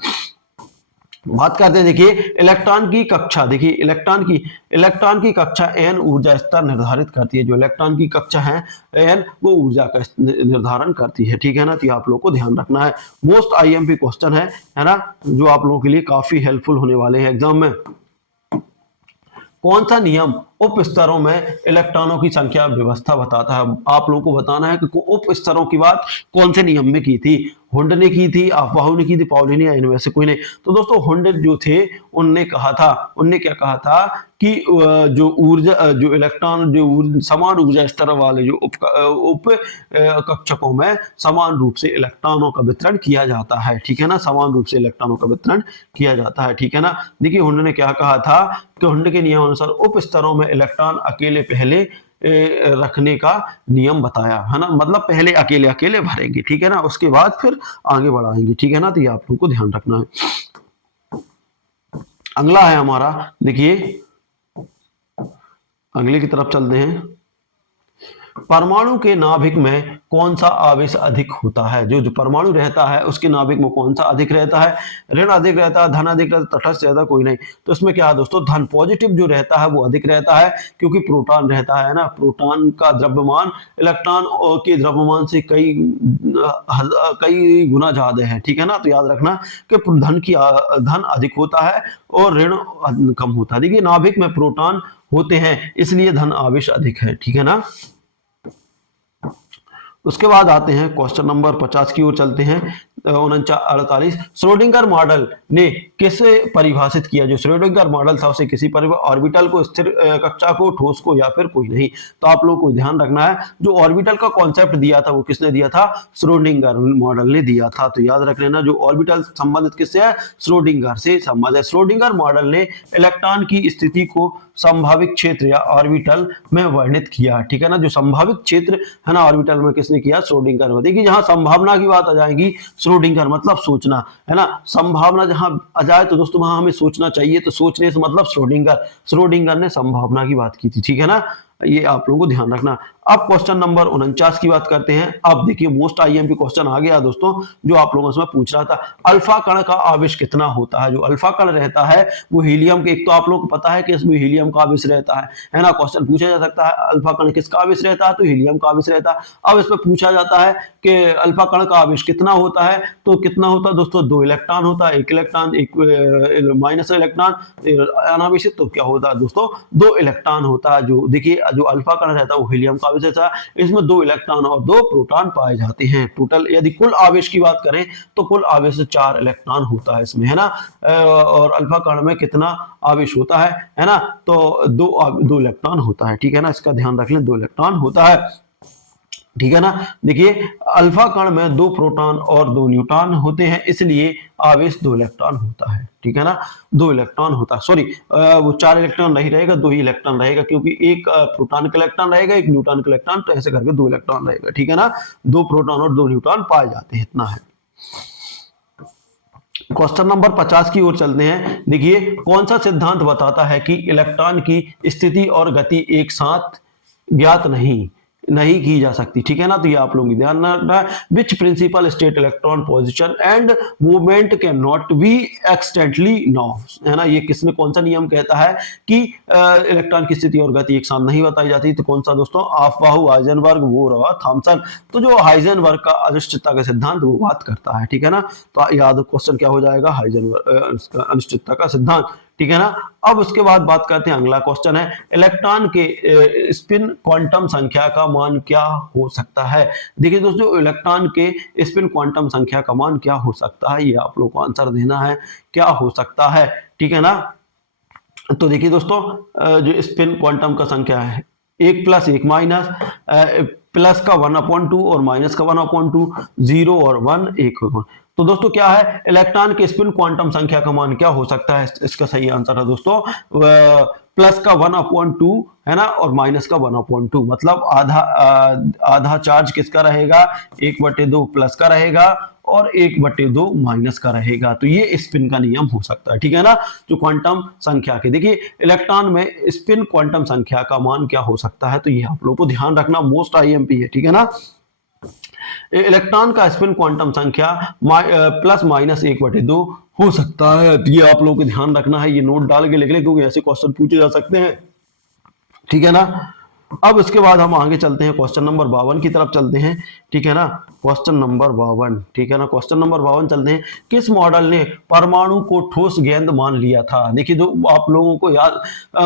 बात करते हैं देखिए इलेक्ट्रॉन की कक्षा। देखिए इलेक्ट्रॉन की कक्षा n ऊर्जा स्तर निर्धारित करती है। जो इलेक्ट्रॉन की कक्षा है n वो ऊर्जा का निर्धारण करती है, ठीक है ना। तो आप लोगों को ध्यान रखना है, मोस्ट आईएमपी क्वेश्चन है ना, जो आप लोगों के लिए काफी हेल्पफुल होने वाले हैं एग्जाम में। कौन सा नियम उप स्तरों में इलेक्ट्रॉनों की संख्या व्यवस्था बताता है? आप लोगों को बताना है कि उप स्तरों की बात कौन से नियम में की थी, हुंड ने की थी, अफवाहू ने की थी, पाउली ने, या इनमें से कोई नहीं। तो दोस्तों हुंड जो थे उनने क्या कहा था कि जो ऊर्जा, जो इलेक्ट्रॉन, जो समान ऊर्जा स्तर वाले जो उप कक्षकों में समान रूप से इलेक्ट्रॉनों का वितरण किया जाता है, ठीक है ना, समान रूप से इलेक्ट्रॉनों का वितरण किया जाता है, ठीक है ना। देखिए हुंड ने क्या कहा था कि हुंड के नियमानुसार उप स्तरों में इलेक्ट्रॉन अकेले पहले रखने का नियम बताया, है ना, मतलब पहले अकेले अकेले भरेंगे, ठीक है ना, उसके बाद फिर आगे बढ़ाएंगे, ठीक है ना। तो ये आप लोगों को ध्यान रखना है। अगला है हमारा, देखिए अगले की तरफ चलते हैं। परमाणु के नाभिक में कौन सा आवेश अधिक होता है? जो परमाणु रहता है उसके नाभिक में कौन सा अधिक रहता है? ऋण अधिक रहता है, धन अधिक रहता है, तटस्थ ज्यादा कोई नहीं। तो इसमें क्या है दोस्तों, धन पॉजिटिव जो रहता है वो अधिक रहता है, क्योंकि प्रोटॉन रहता है ना, प्रोटॉन का द्रव्यमान इलेक्ट्रॉन के द्रव्यमान से कई गुना ज्यादा है, ठीक है ना। तो याद रखना कि धन अधिक होता है और ऋण कम होता है। देखिए नाभिक में प्रोटॉन होते हैं इसलिए धन आवेश अधिक है, ठीक है ना। उसके बाद आते हैं क्वेश्चन नंबर 50 की ओर चलते हैं। 49 श्रोडिंगर मॉडल ने किसे परिभाषित किया? जो श्रोडिंगर मॉडल था उसे किसी ऑर्बिटल को, स्थिर कक्षा को, ठोस को, या फिर कोई नहीं। तो आप लोगों को ध्यान रखना है जो ऑर्बिटल का कॉन्सेप्ट दिया था वो किसने दिया था? श्रोडिंगर मॉडल ने दिया था। तो याद रख लेना जो ऑर्बिटल संबंधित किससे है? श्रोडिंगर से संबंधित है। श्रोडिंगर मॉडल ने इलेक्ट्रॉन की स्थिति को संभावित क्षेत्र या ऑर्बिटल में वर्णित किया, ठीक है ना। जो संभावित क्षेत्र है ना ऑर्बिटल में किसने किया? श्रोडिंगर में। देखिए जहां संभावना की बात आ जाएगी, श्रोडिंगर मतलब सोचना, है ना, संभावना जहां आ जाए तो दोस्तों वहां हमें सोचना चाहिए, तो सोचने से मतलब श्रोडिंगर ने संभावना की बात की थी, ठीक है ना। ये आप लोगों को ध्यान रखना। अब क्वेश्चन नंबर 49 की बात करते हैं। अब देखिए मोस्ट आईएमपी क्वेश्चन आ गया दोस्तों, जो आप लोगों से पूछ रहा था, अल्फा कण का आवेश कितना होता है? जो अल्फा कण रहता है वो हीलियम के, एक तो आप लोगों को पता है कि इसमें हीलियम का आवेश रहता है ना। क्वेश्चन पूछा जा सकता है अल्फा कण किसका आवेश रहता है? तो हीलियम का आवेश रहता है। अब इसमें पूछा जाता है कि अल्फा कण का आवेश कितना होता है? तो कितना होता है दोस्तों? 2 इलेक्ट्रॉन होता है, एक इलेक्ट्रॉन, एक माइनस इलेक्ट्रॉन अनावेशित, तो क्या होता है दोस्तों? 2 इलेक्ट्रॉन होता है। जो देखिए जो अल्फा कण रहता है वो हीलियम का आवेश रहता है, इसमें 2 इलेक्ट्रॉन और 2 प्रोटॉन पाए जाते हैं। टोटल यदि कुल आवेश की बात करें तो कुल आवेश 4 इलेक्ट्रॉन होता है इसमें, है ना। और अल्फा कण में कितना आवेश होता है ना, तो 2 इलेक्ट्रॉन होता है, ठीक है ना। इसका ध्यान रख लें, 2 इलेक्ट्रॉन होता है, ठीक है ना। देखिए अल्फा कण में 2 प्रोटॉन और 2 न्यूट्रॉन होते हैं, इसलिए आवेश 2 इलेक्ट्रॉन होता है, ठीक है ना। 2 इलेक्ट्रॉन होता है, सॉरी वो 4 इलेक्ट्रॉन नहीं रहेगा, 2 ही इलेक्ट्रॉन रहेगा, क्योंकि एक प्रोटॉन का इलेक्ट्रॉन रहेगा, एक न्यूट्रॉन का इलेक्ट्रॉन, तो ऐसे करके 2 इलेक्ट्रॉन रहेगा, ठीक है ना। 2 प्रोटॉन और 2 न्यूट्रॉन पाए जाते हैं, इतना है। क्वेश्चन नंबर 50 की ओर चलते हैं। देखिए कौन सा सिद्धांत बताता है कि इलेक्ट्रॉन की स्थिति और गति एक साथ ज्ञात नहीं की जा सकती, ठीक है ना। तो ये आप लोग ध्यान रखना है। Which principle state electron position and movement can not be exactly know, है ना। ये किसने, कौन सा नियम कहता है कि इलेक्ट्रॉन की स्थिति और गति एक साथ नहीं बताई जाती? तो कौन सा दोस्तों? अफवाहू, हाइजेनबर्ग, बोर और थॉमसन। तो जो हाइजेनबर्ग का अनिश्चितता का सिद्धांत वो बात करता है, ठीक है ना। तो याद क्वेश्चन क्या हो जाएगा? हाइजेनबर्ग अनिश्चितता का सिद्धांत, ठीक है ना। अब उसके बाद बात करते हैं, अगला क्वेश्चन है इलेक्ट्रॉन के स्पिन क्वांटम संख्या का मान क्या हो सकता है? देखिए दोस्तों इलेक्ट्रॉन के स्पिन क्वांटम संख्या का मान क्या हो सकता है, ये आप लोग को आंसर देना है, क्या हो सकता है, ठीक है ना। तो देखिए दोस्तों जो स्पिन क्वांटम का संख्या है 1 + 1 - प्लस का 1/2 और माइनस का 1/2, 0 और 1 1 होगा। तो दोस्तों क्या है, इलेक्ट्रॉन के स्पिन क्वांटम संख्या का मान क्या हो सकता है, इसका सही आंसर है दोस्तों प्लस का 1/2 है ना, और माइनस का 1/2, मतलब आधा चार्ज किसका रहेगा, 1/2 प्लस का रहेगा और 1/2 माइनस का रहेगा। तो ये स्पिन का नियम हो सकता है, ठीक है ना। जो क्वांटम संख्या के, देखिए इलेक्ट्रॉन में स्पिन क्वांटम संख्या का मान क्या हो सकता है, तो ये आप लोगों को ध्यान रखना, मोस्ट आईएमपी है, ठीक है ना। इलेक्ट्रॉन का स्पिन क्वांटम संख्या प्लस माइनस 1/2 हो सकता है। तो ये आप लोगों को ध्यान रखना है, ये नोट डाल के लिख लें क्योंकि ऐसे क्वेश्चन पूछे जा सकते हैं, ठीक है ना। अब इसके बाद हम आगे चलते हैं, क्वेश्चन नंबर 52 की तरफ चलते हैं, ठीक है ना। क्वेश्चन नंबर 52, ठीक है ना, क्वेश्चन नंबर 52 चलते हैं। किस मॉडल ने परमाणु को ठोस गेंद मान लिया था। देखिए तो आप लोगों को याद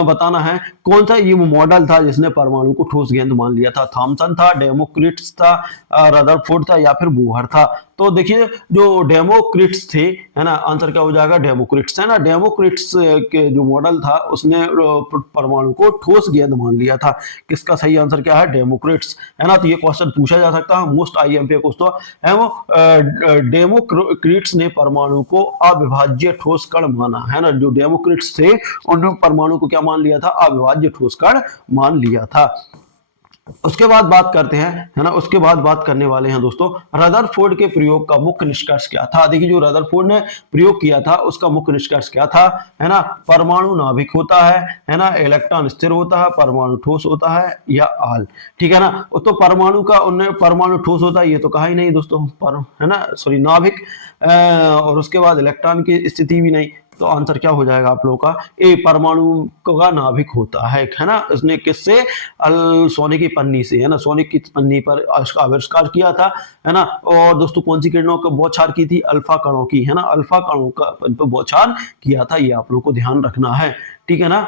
बताना है कौन सा ये मॉडल था जिसने परमाणु को ठोस गेंद मान लिया था। थॉमसन था, डेमोक्रिट्स था, रदरफोर्ड था या फिर बोहर था। तो देखिए जो डेमोक्रिट्स थे, है ना, आंसर क्या हो जाएगा, डेमोक्रिट्स, है ना। डेमोक्रिट्स के जो मॉडल था उसने परमाणु को ठोस गेंद मान लिया था। किसका सही आंसर क्या है, डेमोक्रिट्स, है ना। तो ये क्वेश्चन पूछा जा सकता है, मोस्ट आईएमपी क्वेश्चन है वो। डेमोक्रिट्स ने परमाणु को अविभाज्य ठोस कण माना, है ना। जो डेमोक्रिट्स थे उन्होंने परमाणु को क्या मान लिया था, अविभाज्य ठोस कण मान लिया था। उसके बाद बात करते हैं, है ना, उसके बाद बात करने वाले हैं दोस्तों रदरफोर्ड के प्रयोग का मुख्य निष्कर्ष क्या था। देखिए जो रदरफोर्ड ने प्रयोग किया था उसका मुख्य निष्कर्ष क्या था, है ना। परमाणु नाभिक होता है ना, इलेक्ट्रॉन स्थिर होता है, परमाणु ठोस होता है या आल, ठीक है ना। तो परमाणु का उन्हें परमाणु ठोस होता है ये तो कहा ही नहीं दोस्तों, है ना, सॉरी नाभिक, और उसके बाद इलेक्ट्रॉन की स्थिति भी नहीं। तो आंसर क्या हो जाएगा आप लोगों का, ए परमाणु का नाभिक होता है ना। उसने किससे, सोने की पन्नी से, है ना, सोने की पन्नी पर इसका आविष्कार किया था, है ना। और दोस्तों कौन सी किरणों का बौछार की थी, अल्फा कणों की, है ना, अल्फा कणों का बौछार किया था, ये आप लोगों को ध्यान रखना है, ठीक है ना।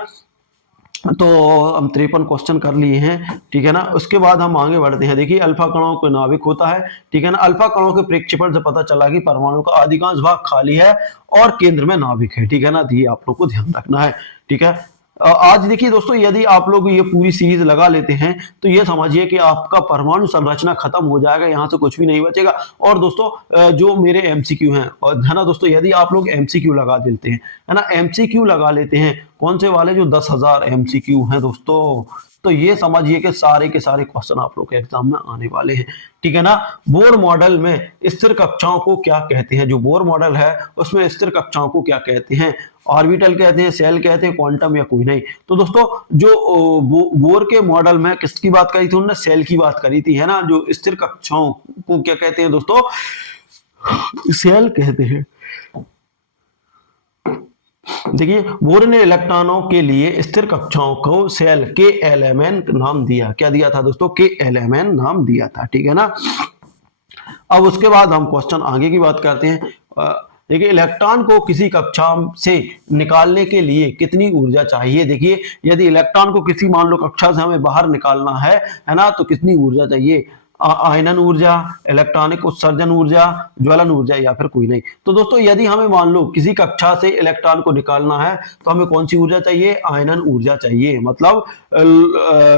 तो हम 53 क्वेश्चन कर लिए हैं, ठीक है ना। उसके बाद हम आगे बढ़ते हैं। देखिए अल्फा कणों का नाभिक होता है, ठीक है ना। अल्फा कणों के प्रक्षेपण से पता चला कि परमाणु का अधिकांश भाग खाली है और केंद्र में नाभिक है, ठीक है ना। ये आप लोग को ध्यान रखना है, ठीक है। आज देखिए दोस्तों यदि आप लोग ये पूरी सीरीज लगा लेते हैं तो ये समझिए कि आपका परमाणु संरचना खत्म हो जाएगा, यहाँ से कुछ भी नहीं बचेगा। और दोस्तों जो मेरे एमसीक्यू हैं, और है ना दोस्तों, यदि आप लोग एमसीक्यू लगा देते हैं, है ना, एमसीक्यू लगा लेते हैं, कौन से वाले, जो 10,000 एमसीक्यू हैं दोस्तों, तो ये समझिए कि सारे के सारे क्वेश्चन आप लोग के एग्जाम में आने वाले हैं, ठीक है ना। बोर मॉडल में स्थिर कक्षाओं को क्या कहते हैं, जो बोर मॉडल है उसमें स्थिर कक्षाओं को क्या कहते हैं, ऑर्बिटल कहते हैं, सेल कहते हैं, क्वांटम या कोई नहीं। तो दोस्तों जो बोर के मॉडल में किसकी बात करी थी उन्होंने, सेल की बात करी थी, है ना। जो स्थिर कक्षाओं को क्या कहते हैं दोस्तों, सेल कहते हैं। देखिए बोर ने इलेक्ट्रॉनों के लिए स्थिर कक्षाओं को सेल KLMN नाम दिया। क्या दिया था दोस्तों, KLMN नाम दिया था, ठीक है ना। अब उसके बाद हम क्वेश्चन आगे की बात करते हैं। देखिए इलेक्ट्रॉन को किसी कक्षा से निकालने के लिए कितनी ऊर्जा चाहिए। देखिए यदि इलेक्ट्रॉन को किसी मान लो कक्षा से हमें बाहर निकालना है ना, तो कितनी ऊर्जा चाहिए, आयनन ऊर्जा, इलेक्ट्रॉनिक उत्सर्जन ऊर्जा, ज्वलन ऊर्जा या फिर कोई नहीं। तो दोस्तों यदि हमें मान लो किसी कक्षा से इलेक्ट्रॉन को निकालना है तो हमें कौन सी ऊर्जा चाहिए, आयनन ऊर्जा चाहिए, मतलब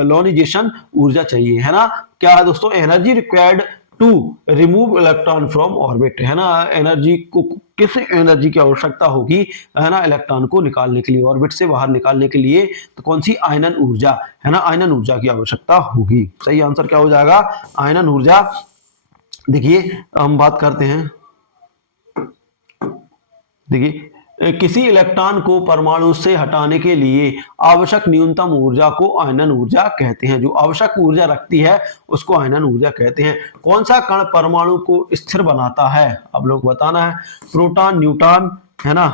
लोनिजेशन ऊर्जा चाहिए, है ना। क्या है दोस्तों, energy required to remove electron from orbit, है ना। एनर्जी को, किस एनर्जी की आवश्यकता होगी, है ना, इलेक्ट्रॉन को निकालने के लिए, ऑर्बिट से बाहर निकालने के लिए, तो कौन सी, आयनन ऊर्जा, है ना, आयनन ऊर्जा की आवश्यकता होगी। सही आंसर क्या हो जाएगा, आयनन ऊर्जा। देखिए हम बात करते हैं, देखिए किसी इलेक्ट्रॉन को परमाणु से हटाने के लिए आवश्यक न्यूनतम ऊर्जा को आयनन ऊर्जा कहते हैं। जो आवश्यक ऊर्जा रखती है उसको आयनन ऊर्जा कहते हैं। कौन सा कण परमाणु को स्थिर बनाता है, आप लोग बताना है। प्रोटॉन, न्यूट्रॉन, है ना,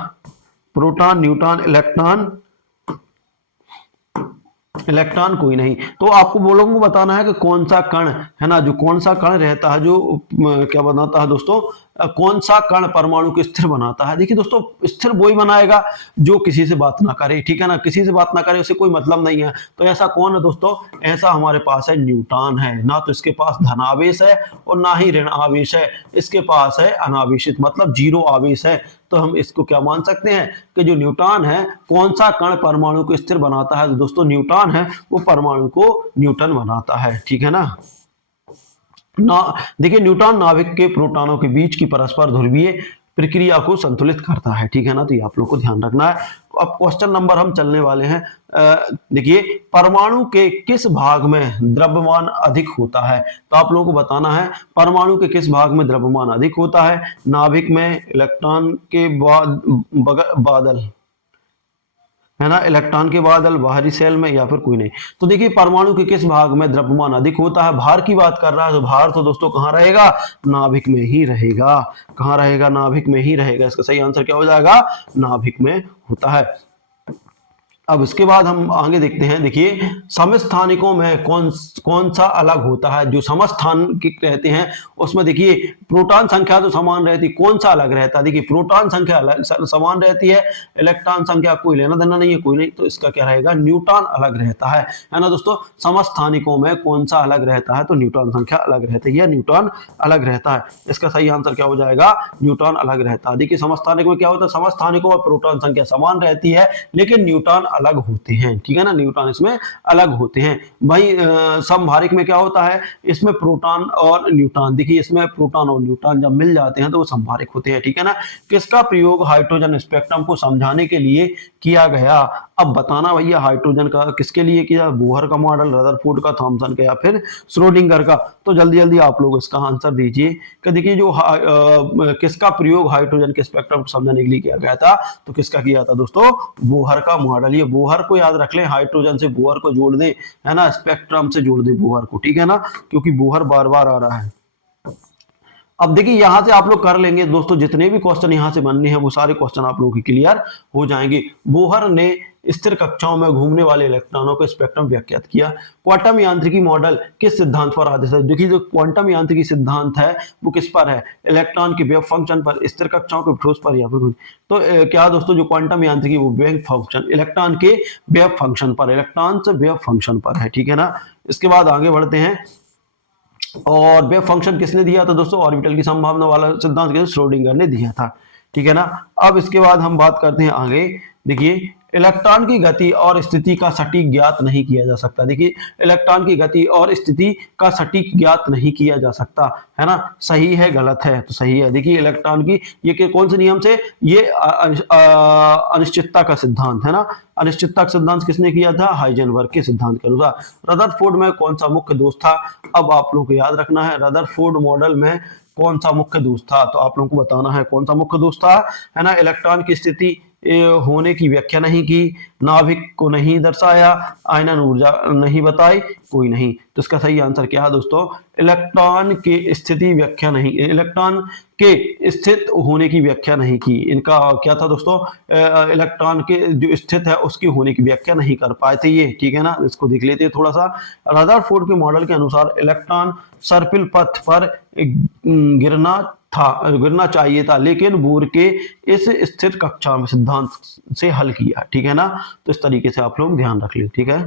प्रोटॉन, न्यूट्रॉन, इलेक्ट्रॉन कोई नहीं। तो आपको बोलोगे बताना है कि कौन सा कण, है ना, जो कौन सा कण रहता है, जो क्या बनाता है दोस्तों, कौन सा कण परमाणु को स्थिर बनाता है। देखिए दोस्तों स्थिर वही बनाएगा जो किसी से बात ना करे, ठीक है ना, किसी से बात ना करे उसे कोई मतलब नहीं है। तो ऐसा कौन है दोस्तों, ऐसा हमारे पास है न्यूट्रॉन है ना। तो इसके पास धनावेश है और ना ही ऋण आवेश है, इसके पास है अनावेशित, मतलब 0 आवेश है। तो हम इसको क्या मान सकते हैं कि जो न्यूट्रॉन है, कौन सा कण परमाणु को स्थिर बनाता है, तो दोस्तों न्यूट्रॉन है, वो परमाणु को न्यूटन बनाता है, ठीक है ना। ना देखिए न्यूट्रॉन नाभिक के प्रोटॉनों के बीच की परस्पर ध्रुवीय प्रक्रिया को संतुलित करता है, ठीक है ना। तो ये आप लोग को ध्यान रखना है। तो अब क्वेश्चन नंबर हम चलने वाले हैं। देखिए परमाणु के किस भाग में द्रव्यमान अधिक होता है, तो आप लोगों को बताना है परमाणु के किस भाग में द्रव्यमान अधिक होता है। नाभिक में, इलेक्ट्रॉन के बाद बादल, है ना, इलेक्ट्रॉन के बादल, बाहरी सेल में, या फिर कोई नहीं। तो देखिए परमाणु के किस भाग में द्रव्यमान अधिक होता है, भार की बात कर रहा है तो भार तो दोस्तों कहाँ रहेगा, नाभिक में ही रहेगा। कहाँ रहेगा, नाभिक में ही रहेगा। इसका सही आंसर क्या हो जाएगा, नाभिक में होता है। अब इसके बाद हम आगे देखते हैं। देखिए समस्थानिकों में कौन सा अलग होता है। जो समस्थानिक रहते हैं उसमें देखिए प्रोटॉन संख्या तो समान रहती है, कौन सा अलग रहता है। देखिए प्रोटॉन संख्या अलग समान रहती है, इलेक्ट्रॉन संख्या कोई लेना देना नहीं है, कोई नहीं। तो इसका क्या रहेगा, न्यूट्रॉन अलग रहता है ना दोस्तों। समस्थानिकों में कौन सा अलग रहता है, तो न्यूट्रॉन संख्या अलग रहती है, न्यूट्रॉन अलग रहता है। इसका सही आंसर क्या हो जाएगा, न्यूट्रॉन अलग रहता है। देखिए समस्थानिक में क्या होता है, समस्थानिकों में प्रोटॉन संख्या समान रहती है लेकिन न्यूट्रॉन अलग होते हैं, ठीक है ना, न्यूट्रॉन इसमें अलग होते हैं। भाई समभारिक में क्या होता है, इसमें प्रोटॉन और न्यूट्रॉन, देखिए इसमें प्रोटॉन और न्यूट्रॉन जब मिल जाते हैं तो वो समभारिक होते हैं, ठीक है ना। किसका प्रयोग हाइड्रोजन स्पेक्ट्रम को समझाने के लिए किया गया। अब बताना भैया हाइड्रोजन का किसके लिए किया, बोहर का मॉडल, रदरफोर्ड का, थॉमसन का, या फिर श्रोडिंगर का। तो जल्दी जल्दी आप लोग इसका आंसर दीजिए कि देखिए जो किसका प्रयोग हाइड्रोजन के स्पेक्ट्रम को समझाने के लिए किया गया था, तो किसका किया था दोस्तों, बोहर का मॉडल। ये बोहर को याद रख लें, हाइड्रोजन से बोहर को जोड़ दें, है ना, स्पेक्ट्रम से जोड़ दें बोहर को, ठीक है ना, क्योंकि बोहर बार बार आ रहा है। अब देखिए यहां से आप लोग कर लेंगे दोस्तों, जितने भी क्वेश्चन यहां से बनने हैं वो सारे क्वेश्चन आप लोगों की क्लियर हो जाएंगे। बोहर ने स्थिर कक्षाओं में घूमने वाले इलेक्ट्रॉनों को स्पेक्ट्रम व्याख्यात किया। क्वांटम यांत्रिकी मॉडल किस सिद्धांत पर आधारित है। देखिए जो क्वांटम यांत्रिकी सिद्धांत है वो किस पर है, इलेक्ट्रॉन के वेव फंक्शन पर, स्थिर कक्षाओं के ठोस पर, या फिर तो क्या दोस्तों जो क्वांटम यांत्रिकी वो वेव फंक्शन, इलेक्ट्रॉन के वेव फंक्शन पर, इलेक्ट्रॉन से वेव फंक्शन पर है, ठीक है ना। इसके बाद आगे बढ़ते हैं। और वेव फंक्शन किसने दिया था दोस्तों, ऑर्बिटल की संभावना वाला सिद्धांत श्रोडिंगर ने दिया था, ठीक है ना। अब इसके बाद हम बात करते हैं आगे। देखिए इलेक्ट्रॉन की गति और स्थिति का सटीक ज्ञात नहीं किया जा सकता। देखिए इलेक्ट्रॉन की गति और स्थिति का सटीक ज्ञात नहीं किया जा सकता, है ना। सही है गलत है, तो सही है। देखिए इलेक्ट्रॉन की ये कौन से नियम से, ये अनिश्चितता का सिद्धांत, है ना। अनिश्चितता का सिद्धांत किसने किया था, हाइजेनबर्ग के सिद्धांत के अनुसार। रदरफोर्ड में कौन सा मुख्य दोष था। अब आप लोगों को याद रखना है रदरफोर्ड मॉडल में कौन सा मुख्य दोष था, तो आप लोगों को बताना है कौन सा मुख्य दोष था, है ना। इलेक्ट्रॉन की स्थिति होने की व्याख्या नहीं की, नाभिक को नहीं दर्शाया, आयनन ऊर्जा नहीं बताई, कोई नहीं। तो इसका सही आंसर क्या है दोस्तों, इलेक्ट्रॉन की स्थिति व्याख्या नहीं, इलेक्ट्रॉन के स्थित होने की व्याख्या नहीं की। इनका क्या था दोस्तों, इलेक्ट्रॉन के जो स्थित है उसकी होने की व्याख्या नहीं कर पाए थे ये, ठीक है ना। इसको देख लेते हैं थोड़ा सा। रदरफोर्ड के मॉडल के अनुसार इलेक्ट्रॉन सर्पिल पथ पर गिरना चाहिए था, लेकिन बोर के इस स्थिर कक्षा में सिद्धांत से हल किया, ठीक है ना। तो इस तरीके से आप लोग ध्यान रख लें, ठीक है।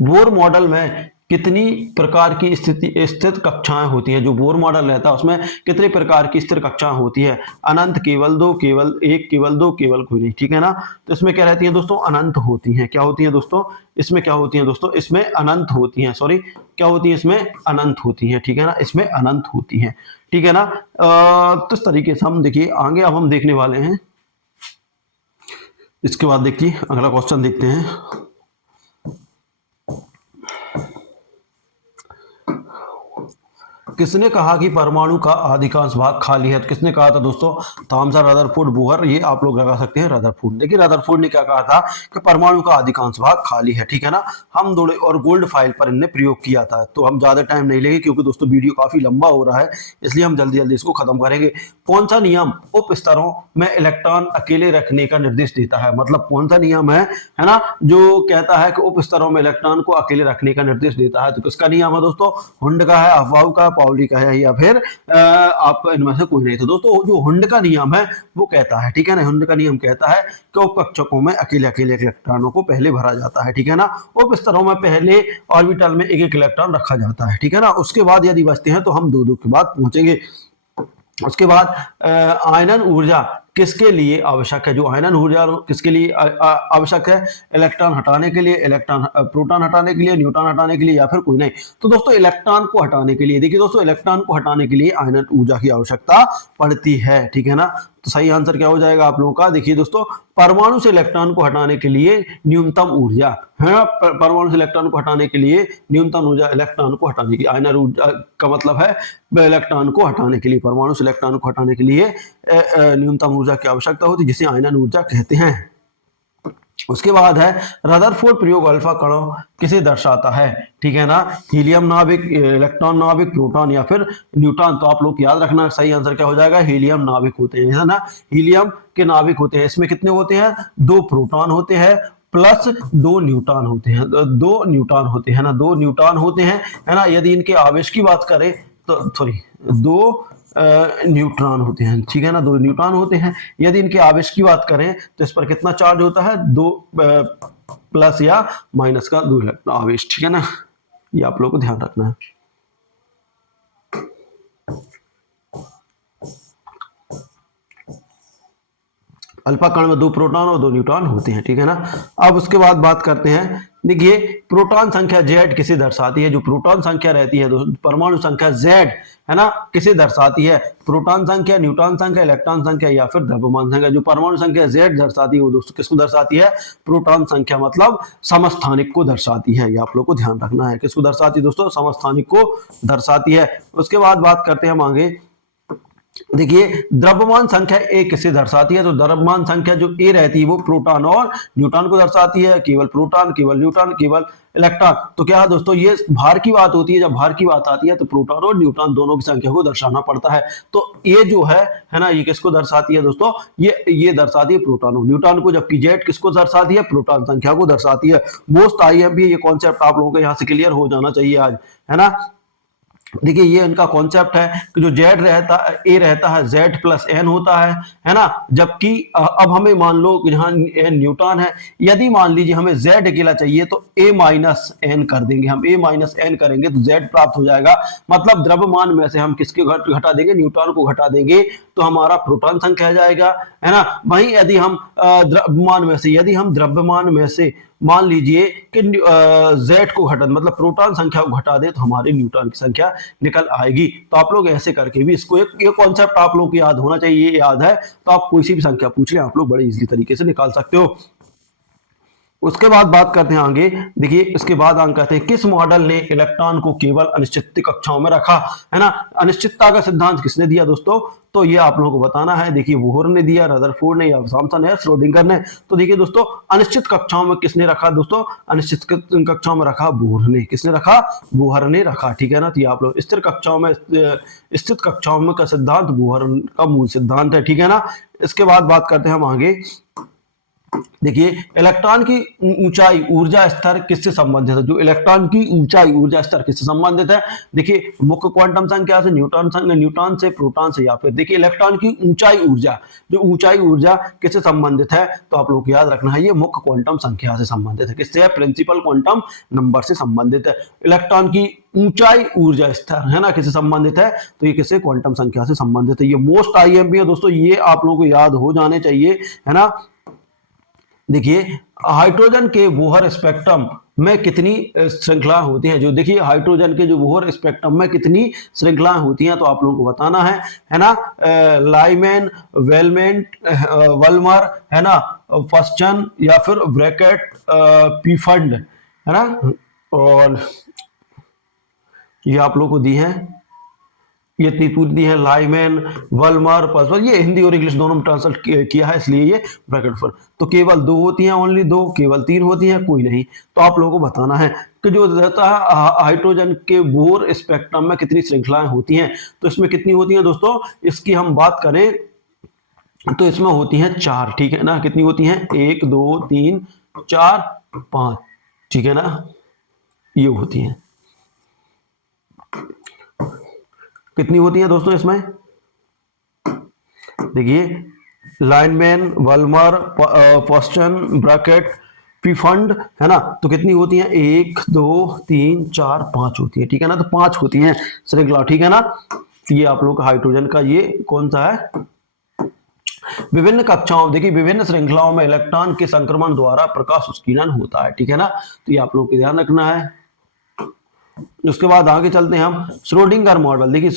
बोर मॉडल में कितनी प्रकार की स्थित कक्षाएं होती हैं। जो बोर मॉडल रहता है उसमें कितने प्रकार की स्थिर कक्षाएं होती है, अनंत, केवल दो, केवल एक, केवल दो, केवल कोई नहीं, ठीक है ना। तो इसमें क्या रहती है दोस्तों, अनंत होती हैं। क्या होती हैं दोस्तों, इसमें क्या होती हैं दोस्तों, इसमें अनंत होती हैं, सॉरी क्या होती है, इसमें अनंत होती हैं, ठीक है ना, इसमें अनंत होती हैं, ठीक है ना। तो इस तरीके से हम देखिए आगे अब हम देखने वाले हैं। इसके बाद देखिए अगला क्वेश्चन देखते हैं। किसने कहा कि परमाणु का अधिकांश भाग खाली है। तो किसने कहा था दोस्तों, थॉमसन, रदरफोर्ड, बोहर, ये आप लोग लगा सकते हैं रदरफोर्ड। देखिए रदरफोर्ड ने क्या कहा था कि परमाणु का अधिकांश भाग खाली है, ठीक है ना। हम दौड़े और गोल्ड फाइल पर इनने प्रयोग किया था। तो हम ज्यादा टाइम नहीं लेंगे क्योंकि दोस्तों वीडियो काफी लंबा हो रहा है, इसलिए हम जल्दी जल्दी इसको खत्म करेंगे। कौन सा नियम उप स्तरों में इलेक्ट्रॉन अकेले रखने का निर्देश देता है। मतलब कौन सा नियम है ना, जो कहता है कि उप स्तरों में इलेक्ट्रॉन को अकेले रखने का निर्देश देता है। तो किसका नियम है दोस्तों, हुंड का है, अफवाह का, पाउली का है, या फिर आपका इनमें से कोई नहीं। तो दोस्तों जो हुंड का नियम है वो कहता है, ठीक है ना, हुंड का नियम कहता है कि उपकक्षकों में अकेले अकेले इलेक्ट्रॉनों को पहले भरा जाता है, ठीक है ना। उप स्तरों में पहले ऑर्बिटल में एक एक इलेक्ट्रॉन रखा जाता है, ठीक है ना। उसके बाद यदि बचते हैं तो हम दो दो के बाद पहुंचेंगे। उसके बाद आयनन ऊर्जा किसके लिए आवश्यक है, जो आयनन ऊर्जा किसके लिए आवश्यक है, इलेक्ट्रॉन हटाने के लिए, इलेक्ट्रॉन प्रोटॉन हटाने के लिए, न्यूट्रॉन हटाने के लिए, या फिर कोई नहीं। तो दोस्तों इलेक्ट्रॉन को हटाने के लिए, देखिए दोस्तों इलेक्ट्रॉन को हटाने के लिए आयनन ऊर्जा की आवश्यकता पड़ती है, ठीक है ना। तो सही आंसर क्या हो जाएगा आप लोगों का, देखिए दोस्तों परमाणु से इलेक्ट्रॉन को हटाने के लिए न्यूनतम ऊर्जा है ना, परमाणु से इलेक्ट्रॉन को हटाने के लिए न्यूनतम ऊर्जा, इलेक्ट्रॉन को हटाने की, आयनन ऊर्जा का मतलब है इलेक्ट्रॉन को हटाने के लिए, परमाणु से इलेक्ट्रॉन को हटाने के लिए न्यूनतम ऊर्जा की आवश्यकता होती है, जिसे आयनन ऊर्जा कहते हैं। उसके बाद है रदरफोर्ड प्रयोग अल्फा कणों किसे दर्शाता है, ठीक है ना, हीलियम नाभिक, इलेक्ट्रॉन नाभिक, प्रोटॉन या फिर न्यूट्रॉन। तो आप लोग याद रखना सही आंसर क्या हो जाएगा, हीलियम नाभिक होते हैं, है ना, हीलियम के नाभिक होते हैं। इसमें कितने होते हैं, 2 प्रोटॉन होते हैं प्लस 2 न्यूट्रॉन होते हैं, 2 न्यूट्रॉन होते हैं ना, 2 न्यूट्रॉन होते हैं, है ना। यदि इनके आवेश की बात करें तो सॉरी 2 न्यूट्रॉन होते हैं, ठीक है ना, 2 न्यूट्रॉन होते हैं। यदि इनके आवेश की बात करें तो इस पर कितना चार्ज होता है, 2 प्लस या माइनस का 2 इलेक्ट्रॉन आवेश, ठीक है ना, ये आप लोगों को ध्यान रखना है। अल्फा कण में 2 प्रोटॉन और 2 न्यूट्रॉन होते हैं, ठीक है ना। अब उसके बाद बात करते हैं, देखिए प्रोटॉन संख्या Z किसे दर्शाती है, जो प्रोटॉन संख्या रहती है परमाणु संख्या Z, है ना, किसे दर्शाती है, प्रोटॉन संख्या, न्यूट्रॉन संख्या, इलेक्ट्रॉन संख्या या फिर द्रव्यमान संख्या। जो परमाणु संख्या Z दर्शाती है वो दोस्तों किसको दर्शाती है, प्रोटॉन संख्या मतलब समस्थानिक को दर्शाती है, ये आप लोग को ध्यान रखना है, किसको दर्शाती है दोस्तों, समस्थानिक को दर्शाती है। उसके बाद बात करते हैं हम आगे, देखिए द्रव्यमान संख्या ए किसे दर्शाती है, तो द्रव्यमान संख्या जो ए रहती है वो प्रोटॉन और न्यूट्रॉन को दर्शाती है, केवल प्रोटॉन, केवल न्यूट्रॉन, केवल इलेक्ट्रॉन। तो क्या है दोस्तों, ये भार की बात होती है, जब भार की बात आती है तो प्रोटॉन और न्यूट्रॉन दोनों की संख्या को दर्शाना पड़ता है। तो ये जो है ना, ये किसको दर्शाती है दोस्तों, ये दर्शाती है प्रोटॉन और न्यूट्रॉन को, जबकि जेड किसको दर्शाती है, प्रोटॉन संख्या को दर्शाती है। मोस्ट आईएमपी ये कॉन्सेप्ट आप लोगों को यहाँ से क्लियर हो जाना चाहिए आज, है ना। देखिए ये इनका कॉन्सेप्ट है कि जो जेड रहता है, ए रहता है, जेड प्लस एन होता है ना। जबकि अब हमें मान लो कि यहाँ न्यूटन है, यदि मान लीजिए हमें जेड अकेला चाहिए तो ए माइनस एन कर देंगे, हम ए माइनस एन करेंगे तो जेड प्राप्त हो जाएगा। मतलब द्रव्यमान में से हम किसके घटा देंगे, न्यूट्रॉन को घटा देंगे तो हमारा प्रोटॉन संख्या आ जाएगा, है ना। वहीं यदि हम द्रव्यमान में से मान लीजिए कि जेड को घटा, मतलब प्रोटॉन संख्या को घटा दे तो हमारे न्यूट्रॉन की संख्या निकल आएगी। तो आप लोग ऐसे करके भी इसको ये कॉन्सेप्ट आप लोग को याद होना चाहिए, ये याद है तो आप कोई सी भी संख्या पूछ लें, आप लोग बड़े इजीली तरीके से निकाल सकते हो। उसके बाद बात करते हैं आगे, देखिए इसके बाद हम कहते हैं किस मॉडल ने इलेक्ट्रॉन को केवल अनिश्चित कक्षाओं में रखा, है ना। अनिश्चितता का सिद्धांत किसने दिया दोस्तों, तो ये आप लोगों को बताना है। देखिए बोहर ने दिया, रदरफोर्ड ने, या थॉमसन है, श्रोडिंगर ने। तो देखिए दोस्तों अनिश्चित कक्षाओं में किसने रखा दोस्तों, अनिश्चित कक्षाओं में रखा बोहर ने। किसने रखा, बोहर ने रखा, ठीक है ना। तो ये आप लोग स्थिर कक्षाओं में, स्थित कक्षाओं में का सिद्धांत बोहर का मूल सिद्धांत है, ठीक है ना। इसके बाद बात करते हैं हम आगे, देखिए इलेक्ट्रॉन की ऊंचाई ऊर्जा स्तर किससे संबंधित है, जो इलेक्ट्रॉन की ऊंचाई ऊर्जा स्तर किससे संबंधित है। देखिए मुख्य क्वांटम संख्या से, न्यूट्रॉन से, प्रोटॉन से, या फिर देखिए इलेक्ट्रॉन की ऊंचाई ऊर्जा, जो ऊंचाई ऊर्जा किससे संबंधित है, तो आप लोग को याद रखना है ये मुख्य क्वांटम संख्या से संबंधित है। किससे है, प्रिंसिपल क्वांटम नंबर से संबंधित है। इलेक्ट्रॉन की ऊंचाई ऊर्जा स्तर, है ना, किससे संबंधित है, तो ये किससे, क्वांटम संख्या से संबंधित है। ये मोस्ट आईएमपी है दोस्तों, ये आप लोगों को याद हो जाने चाहिए, है ना। देखिए हाइड्रोजन के बोहर स्पेक्ट्रम में कितनी श्रृंखलाएं होती हैं, जो देखिए हाइड्रोजन के जो बोहर स्पेक्ट्रम में कितनी श्रृंखलाएं होती हैं, तो आप लोगों को बताना है ना। लाइमैन, वेलमेंट, वल्मर, है ना, फस्टन या फिर ब्रैकेट, पीफंड, है ना। और ये आप लोगों को दी है, ये त्रिपुर दी है, लाइमैन, वल्मर, पल्सर, ये हिंदी और इंग्लिश दोनों में ट्रांसलेट किया है इसलिए ये ब्रैकेट पर। तो केवल 2 होती हैं, ओनली 2, केवल 3 होती हैं, कोई नहीं। तो आप लोगों को बताना है कि जो रहता है हाइड्रोजन के बोहर स्पेक्ट्रम में कितनी श्रृंखलाएं होती हैं, तो इसमें कितनी होती हैं दोस्तों, इसकी हम बात करें तो इसमें होती हैं 4, ठीक है ना। कितनी होती हैं, 1 2 3 4 5, ठीक है ना, ये होती हैं। कितनी होती है दोस्तों इसमें, देखिए लाइनमैन, वल्मर, फस्टन, ब्रैकेट, पीफंड, है ना। तो कितनी होती हैं, 1 2 3 4 5 होती है, ठीक है ना। तो 5 होती हैं श्रृंखला, ठीक है ना। ये आप लोग का हाइड्रोजन का ये कौन सा है, विभिन्न कक्षाओं, देखिए विभिन्न श्रृंखलाओं में इलेक्ट्रॉन के संक्रमण द्वारा प्रकाश उत्कीर्णन होता है, ठीक है ना। तो ये आप लोग को ध्यान रखना है। उसके बाद आगे चलते हैं हम श्रोडिंगर मॉडल। देखिए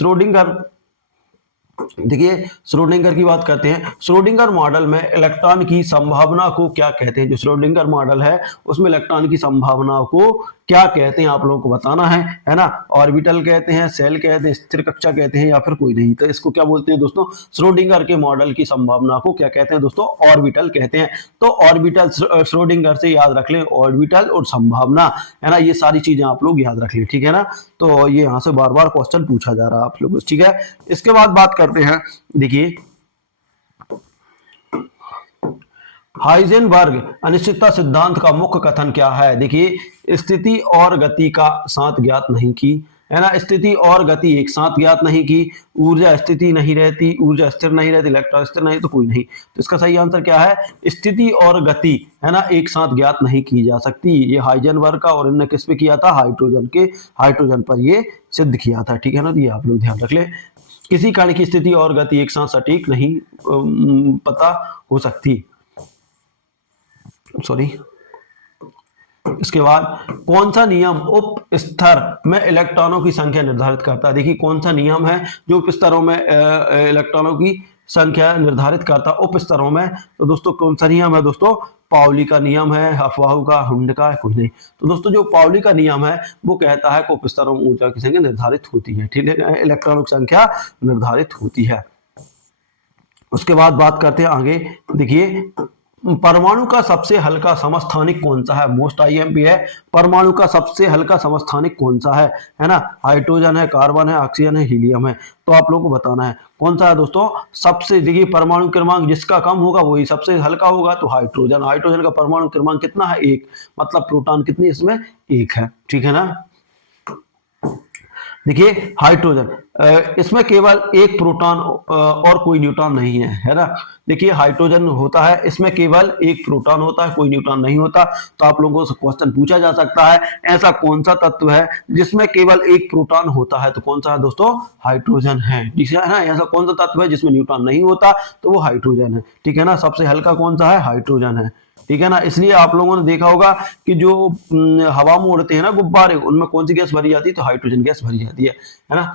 श्रोडिंगर की बात करते हैं। श्रोडिंगर मॉडल में इलेक्ट्रॉन की संभावना को क्या कहते हैं? जो श्रोडिंगर मॉडल है उसमें इलेक्ट्रॉन की संभावना को क्या कहते हैं आप लोगों को बताना है ना। ऑर्बिटल कहते हैं, सेल कहते हैं, स्थिर कक्षा कहते हैं, या फिर कोई नहीं। तो इसको क्या बोलते हैं दोस्तों? श्रोडिंगर के मॉडल की संभावना को क्या कहते हैं दोस्तों? ऑर्बिटल कहते हैं। तो ऑर्बिटल श्रोडिंगर से याद रख लें, ऑर्बिटल और संभावना, है ना, ये सारी चीजें आप लोग याद रख लें, ठीक है ना। तो ये यहाँ से बार बार क्वेश्चन पूछा जा रहा है आप लोगों से, ठीक है। इसके बाद बात करते हैं, देखिए हाइजेनबर्ग अनिश्चितता सिद्धांत का मुख्य कथन क्या है? देखिए स्थिति और गति का साथ ज्ञात नहीं की, है ना। स्थिति और गति एक साथ ज्ञात नहीं की, ऊर्जा स्थिति नहीं रहती, ऊर्जा स्थिर नहीं रहती, इलेक्ट्रॉन स्थिर नहीं, तो कोई नहीं। तो इसका सही आंसर क्या है? स्थिति और गति, है ना, एक साथ ज्ञात नहीं की जा सकती। ये हाइजेनबर्ग का, और इन्होंने किस पे किया था? हाइड्रोजन पर ये सिद्ध किया था, ठीक है ना। तो ये आप लोग ध्यान रख ले। किसी कण की स्थिति और गति एक साथ सटीक नहीं पता हो सकती, सॉरी। इसके बाद कौन सा नियम उप स्तर में इलेक्ट्रॉनों की संख्या निर्धारित करता है? देखिए कौन सा नियम है जो उप स्तरों में इलेक्ट्रॉनों की संख्या निर्धारित करता है उप स्तरों में? तो दोस्तों कौन सा नियम है दोस्तों? पाउली का नियम है, अफवाहू का, हुंड का, कुछ नहीं। तो दोस्तों जो पाउली का नियम है वो कहता है कि उप स्तरों में ऊर्जा की संख्या निर्धारित होती है, ठीक है, इलेक्ट्रॉनों की संख्या निर्धारित होती है। उसके बाद बात करते हैं आगे। देखिए परमाणु का सबसे हल्का समस्थानिक कौन सा है? मोस्ट आईएमपी है। परमाणु का सबसे हल्का समस्थानिक कौन सा है ना। हाइड्रोजन है, कार्बन है, ऑक्सीजन है, हीलियम है। तो आप लोगों को बताना है कौन सा है दोस्तों सबसे। देखिए परमाणु क्रमांक जिसका कम होगा वही सबसे हल्का होगा, तो हाइड्रोजन। हाइड्रोजन का परमाणु क्रमांक कितना है? 1, मतलब प्रोटॉन कितनी इसमें? 1 है, ठीक है ना। देखिए हाइड्रोजन, इसमें केवल एक प्रोटॉन और कोई न्यूट्रॉन नहीं है ना। देखिए हाइड्रोजन होता है, इसमें केवल एक प्रोटॉन होता है, कोई न्यूट्रॉन नहीं होता। तो आप लोगों से क्वेश्चन पूछा जा सकता है ऐसा कौन सा तत्व है जिसमें केवल एक प्रोटॉन होता है? तो कौन सा है दोस्तों? हाइड्रोजन है, ठीक है ना। ऐसा कौन सा तत्व है जिसमें न्यूट्रॉन नहीं होता? तो वो हाइड्रोजन है, ठीक है ना। सबसे हल्का कौन सा है? हाइड्रोजन है, ठीक है ना। इसलिए आप लोगों ने देखा होगा कि जो हवा में उड़ते हैं ना गुब्बारे, उनमें कौन सी गैस भरी जाती है? तो हाइड्रोजन गैस भरी जाती है ना,